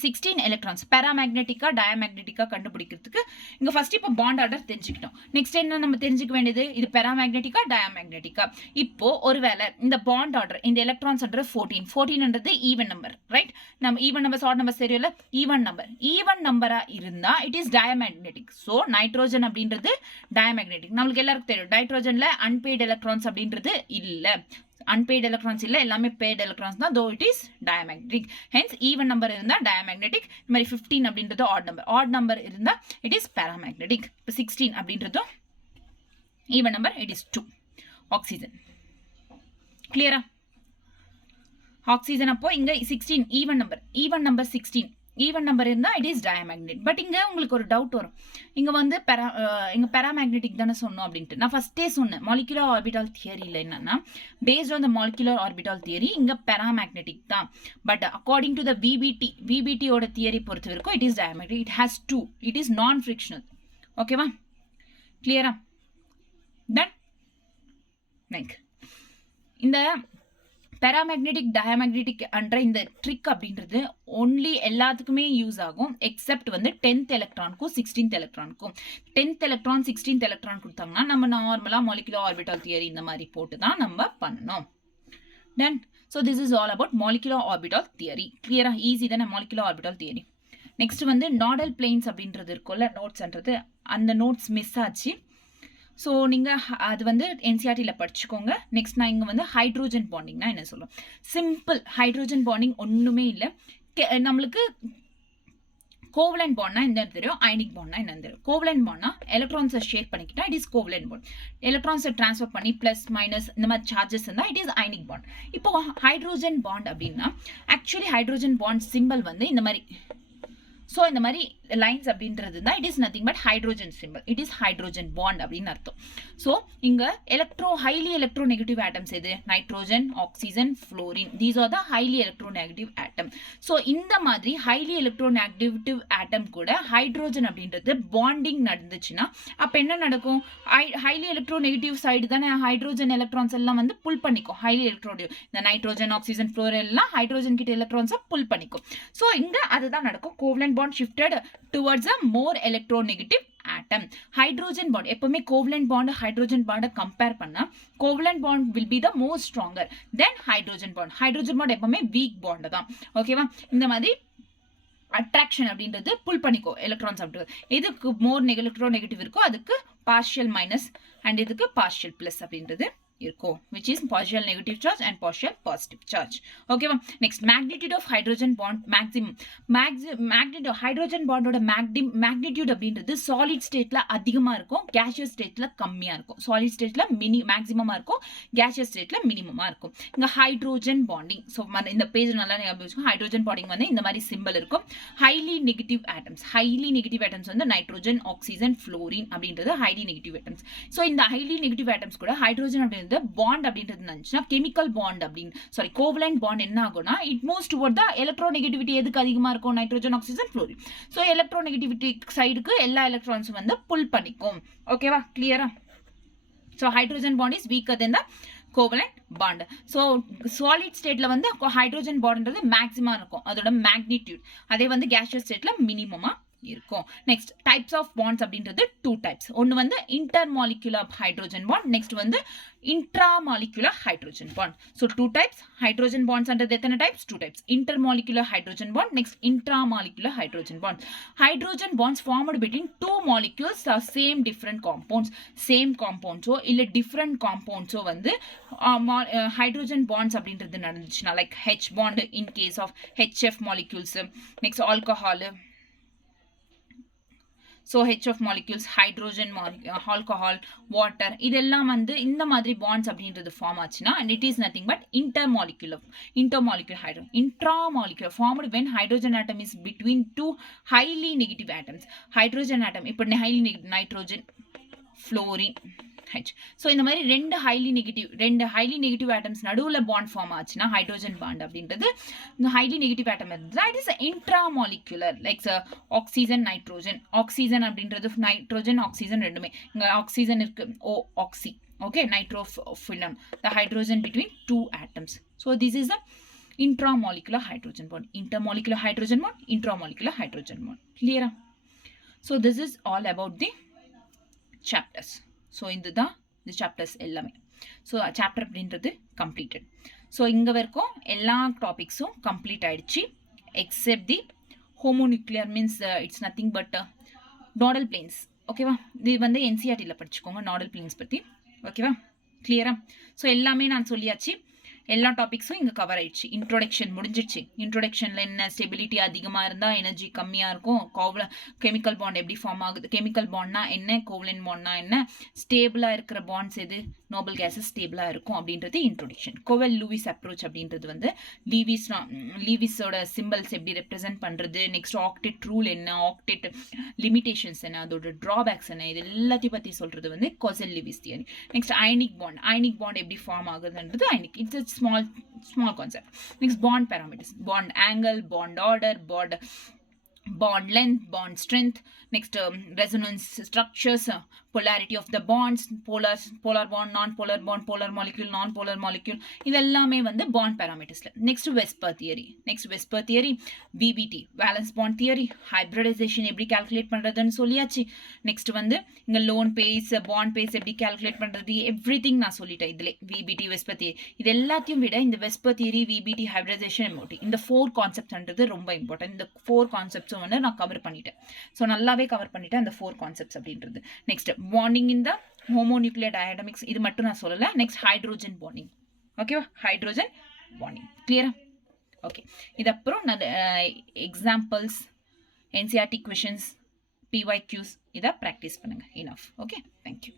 16 எலக்ட்ரான்ஸ் பேராமேக்னெட்டிக்கா டயமேக்னெட்டிக்கா கண்டுபிடிக்கிறதுக்கு இங்கே ஃபர்ஸ்ட் இப்போ பாண்ட் ஆர்டர் தெரிஞ்சுக்கிட்டோம். நெக்ஸ்ட் என்ன நம்ம தெரிஞ்சுக்க வேண்டியது? இது பேராமேக்னெட்டிக்கா டயமேக்னெட்டிக்கா. இப்போ ஒருவேளை இந்த பாண்ட் ஆர்டர், இந்த எலக்ட்ரான்ஸ் ஆர்டர் 14ன்றது ஈவன் நம்பர், ரைட்? நம்ம ஈவன் நம்பர் ஷார்ட் நம்பர் தெரியல, ஈவன் நம்பரா இருந்தா it is diamagnetic. So nitrogen அப்படின்றது டயமேக்னெட்டிக். நம்மளுக்கு எல்லாருக்கும் தெரியும் நைட்ரோஜன்ல அன்பெய்டு எலக்ட்ரான்ஸ் அப்படின்றது இல்லை. unpaid electrons இல்ல, எல்லாமே paid electrons தான், though it is diamagnetic. Hence even number இருந்தா diamagnetic. இந்த மாதிரி 15 அப்படின்றது odd number இருந்தா it is paramagnetic. இப்போ 16 அப்படின்றது even number, it is 2. oxygen. clear-ஆ? oxygen அப்போ இங்க 16 even number 16 ஈவன் நம்பர் இருந்தால் இட் இஸ் டயமேக்னெட்டிக். பட் இங்கே உங்களுக்கு ஒரு டவுட் வரும், இங்கே வந்து இங்கே பேராமேக்னெட்டிக் தானே சொன்னோம் அப்படின்ட்டு. நான் ஃபஸ்ட்டே சொன்னேன் மாலிகுலர் ஆர்பிட்டால் தியரியில் என்னன்னா, based on the molecular orbital theory இங்கே பேராமேக்னெட்டிக் தான். பட் அக்கார்டிங் டு த விபிடியோட தியரி பொறுத்த வரைக்கும் it is diamagnetic. It has 2. It is non fractional. ஓகேவா? கிளியரா? டன். இந்த பேராமேக்னெட்டிக் டயமேக்னெட்டிக் என்ற இந்த ட்ரிக் அப்படின்றது ஒன்லி எல்லாத்துக்குமே யூஸ் ஆகும் எக்ஸப்ட் வந்து 10th எலக்ட்ரானுக்கும் 16th எலக்ட்ரானுக்கும். 10th electron 16th electron கொடுத்தாங்கன்னா நம்ம நார்மலாக மாலிகுலர் ஆர்பிட்டால் தியரி இந்த மாதிரி போட்டு தான் நம்ம பண்ணணும். Done. So this is all about molecular orbital theory. Clear? Easy தானே molecular orbital theory. நெக்ஸ்ட் வந்து நாடல் பிளேன்ஸ் அப்படின்றது இருக்கும்ல நோட்ஸ்ன்றது, அந்த நோட்ஸ் மிஸ் ஆச்சு. ஸோ நீங்கள் அது வந்து என்சிஆர்டியில் படிச்சுக்கோங்க. நெக்ஸ்ட் நான் இங்கே வந்து ஹைட்ரோஜன் பாண்டிங்னா என்ன சொல்லுவோம். சிம்பிள் ஹைட்ரோஜன் பாண்டிங் ஒன்றுமே இல்லை. நம்மளுக்கு கோவலன்ட் பாண்ட்னா என்னன்னு தெரியும், அயனிக் பாண்ட்னா என்னன்னு தெரியும். கோவலன்ட் பாண்ட்னா எலக்ட்ரான்ஸை ஷேர் பண்ணிக்கிட்டா இட் இஸ் கோவலன்ட் பாண்ட். எலக்ட்ரான்ஸை ட்ரான்ஸ்ஃபர் பண்ணி ப்ளஸ் மைனஸ் இந்த மாதிரி சார்ஜஸ் இருந்தால் இட் இஸ் அயனிக் பாண்ட். இப்போ ஹைட்ரோஜன் பாண்ட் அப்படின்னா ஆக்சுவலி ஹைட்ரோஜன் பாண்ட் சிம்பிள் வந்து இந்த மாதிரி. ஸோ இந்த மாதிரி லைன்ஸ் அப்படின்றது தான் it is nothing but hydrogen simple. It is hydrogen bond அப்படின்னு அர்த்தம். ஸோ இங்கே ஹைலி எலக்ட்ரோ நெகட்டிவ் ஆட்டம்ஸ் எது, nitrogen, oxygen, fluorine. These are the highly electro negative atom. So இந்த மாதிரி ஹைலி எலக்ட்ரோ நெகட்டிவ் ஆட்டம் கூட ஹைட்ரோஜன் அப்படின்றது பாண்டிங் நடந்துச்சுன்னா அப்போ என்ன நடக்கும், ஹைலி எலக்ட்ரோ நெகட்டிவ் சைடு தானே ஹைட்ரோஜன் எலக்ட்ரான்ஸ் எல்லாம் வந்து புல் பண்ணிக்கும். ஹைலி எலக்ட்ரோ இந்த நைட்ரோஜன், ஆக்சிஜன், ஃப்ளோரின் எல்லாம் ஹைட்ரோஜன் கிட்ட எலக்ட்ரான்ஸை புல் பண்ணிக்கும். ஸோ இங்கே அதுதான் நடக்கும். Covalent bond shifted towards a more electronegative atom. Hydrogen bond எப்பவுமே covalent bond hydrogen bond compare பண்ணா covalent bond will be the more stronger than hydrogen bond. Hydrogen bond எப்பவுமே weak bond தான். ஓகேவா? இந்த மாதிரி அட்ராக்ஷன் அப்படின்றது புல் பண்ணிக்கோ எலக்ட்ரான்ஸ் அப்படின்றது. எதுக்கு மோர் எலக்ட்ரோநெகட்டிவ் இருக்கோ அதுக்கு பார்ஷியல் மைனஸ் அண்ட் இதுக்கு பார்ஷியல் பிளஸ் அப்படின்றது இருக்கும், which is partial negative charge and partial positive charge. Okay, next magnitude of hydrogen bond maximum. Magnitude hydrogen bond oda magnitude அப்படின்றது solid stateல அதிகமா இருக்கும், gaseous stateல கம்மியா இருக்கும். solid stateல maximum இருக்கும், gaseous stateல minimum இருக்கும். இங்க hydrogen bonding. so இந்த பேஜ் நல்லா ஞாபகம் வச்சுக்கோங்க. hydrogen bonding வந்து இந்த மாதிரி சிம்பல் இருக்கும். highly negative atoms வந்து நைட்ரோஜன், ஆக்சிஜன், ஃப்ளோரின் அப்படின்றது highly negative atoms. so இந்த highly negative atoms கூட hydrogen அப்படின்றது பாண்ட் அப்படின்றது இருந்துச்சுன்னா கெமிக்கல் பாண்ட் அப்படின்னு கோவலன்ட் பாண்ட் என்ன ஆகும்னா it moves toward the electronegativity எதுக்கு அதிகமா இருக்கும், nitrogen, oxygen, fluorine. So electronegativity சைடுக்கு எல்லா எலக்ட்ரான்ஸும் வந்து புல் பண்ணிக்கும். ஓகேவா, கிளியரா? So hydrogen bond is weaker then the covalent bond. So solid ஸ்டேட்ல வந்து ஹைட்ரோஜன் பாண்ட்ன்றது மேக்ஸிமா இருக்கும் அதோட மேக்னிடியூட், அதே வந்து கேஷியஸ் ஸ்டேட்ல மினிமமா இருக்கும். நெக்ஸ்ட் டைப்ஸ் ஆஃப் பாண்ட்ஸ் அப்படின்றது 2 டைப்ஸ். ஒன்று வந்து இன்டர்மாலிகுலர் ஹைட்ரோஜன் பாண்ட், நெக்ஸ்ட் வந்து intramolecular hydrogen bond. So 2 types hydrogen bonds under எத்தனை types, 2 types. Intermolecular hydrogen bond, next intramolecular hydrogen bond. Hydrogen bonds formed between 2 molecules are same different compounds ஓ இல்ல different compounds ஓ வந்து hydrogen bonds அப்படின்றது நடந்துச்சுன்னா like H bond in case of HF molecules, next alcohol. So HF molecules, hydrogen, alcohol, water, இதெல்லாம் வந்து இந்த மாதிரி bonds அப்படின்றது form ஆச்சுன்னா and it is nothing but intermolecular hydrogen. Intramolecular formed when hydrogen atom is between 2 highly negative atoms. Hydrogen atom இப்போ highly negative nitrogen, fluorine, H. So இந்த மாதிரி ரெண்டு highly negative atoms நடுவுல bond form ஆச்சுன்னா hydrogen bond அப்படின்றது இந்த highly negative atom இருந்தா it is intramolecular like oxygen, nitrogen. Oxygen அப்படின்றது nitrogen, oxygen ரெண்டுமே. இங்க oxygen இருக்கு, oxy. Okay, nitrophenol, the hydrogen between 2 atoms. So this is the intramolecular hydrogen bond. Intermolecular hydrogen bond, intramolecular hydrogen bond. Clear? So this is all about the chapters. So இதுதான் இந்த chapters எல்லாமே. So chapter அப்படின்றது completed. So இங்கே வரைக்கும் எல்லா டாபிக்ஸும் complete ஆயிடுச்சு except the homonuclear means it's nothing but nodal planes. ஓகேவா, இது வந்து என்சிஆர்டியில் படிச்சுக்கோங்க நாடல் பிளேன்ஸ் பற்றி. ஓகேவா, கிளியரா? ஸோ எல்லாமே நான் சொல்லியாச்சு, எல்லா டாபிக்ஸும் இங்கே கவர் ஆயிடுச்சு. இன்ட்ரோடக்ஷன் முடிஞ்சிடுச்சு. இன்ட்ரோடக்ஷனில் என்ன, ஸ்டெபிலிட்டி அதிகமாக இருந்தால் எனர்ஜி கம்மியாக இருக்கும், கெமிக்கல் பாண்ட் எப்படி ஃபார்ம் ஆகுது, கெமிக்கல் பாண்ட்னா என்ன, கோவலன்ட் பாண்ட்னா என்ன, ஸ்டேபிளாக இருக்கிற பாண்ட்ஸ் எது, நோபல் கேஸஸ் ஸ்டேபிளாக இருக்கும் அப்படின்றது இன்ட்ரோடக்ஷன். கோவல் லூவிஸ் அப்ரோச் அப்படின்றது வந்து லீவிஸோட சிம்பிள்ஸ் எப்படி ரெப்ரசென்ட் பண்ணுறது, நெக்ஸ்ட் ஆக்டெட் ரூல் என்ன, ஆக்டெட் லிமிடேஷன்ஸ் என்ன, அதோட ட்ராபேக்ஸ் என்ன, இது எல்லாத்தையும் பற்றி சொல்கிறது வந்து Kossel Lewis theory. Next ionic bond எப்படி ஃபார்ம் ஆகுதுன்றது ionic. It's small concept. Next, bond parameters, bond angle, bond order, bond length, bond strength, next resonance structures, polarity of the bonds, polar bond, non-polar bond, polar molecule, non-polar molecule, இதெல்லாமே வந்து bond parametersல. next whisper theory, VBT valence bond theory, hybridization எப்படி calculate பண்றதுன்னு சொல்லியாச்சு. next வந்து இங்க lone pairs, bond pairs எப்படி calculate பண்றது, everything நான் சொல்லிட்டேன் இதுல. VBT whisper theory இது எல்லாத்தையும் விட இந்த whisper theory, VBT, hybridization, MOT இந்த 4 கான்செப்ட்ன்றது ரொம்ப இம்பார்ட்டன்ட். இந்த 4 கான்செப்ட்ஸும் வந்து நான் கவர் பண்ணிட்டேன். ஸோ நல்லாவே கவர் பண்ணிட்டேன் அந்த 4 கான்செப்ட்ஸ் அப்படின்றது. நெக்ஸ்ட் பாண்டிங் இன் த ஹோமோநியூக்ளியர் டயடமிக்ஸ், இது மட்டும் நான் சொல்லலை. Next hydrogen bonding. ஓகேவா, ஹைட்ரோஜன் பாண்டிங் கிளியரா? ஓகே, இது அப்புறம் நான் எக்ஸாம்பிள்ஸ், என்சிஆர்டி கொஷின்ஸ், பிஒய்க்யூஸ் இதை ப்ராக்டிஸ் பண்ணுங்க. இனஃப். Okay, thank you.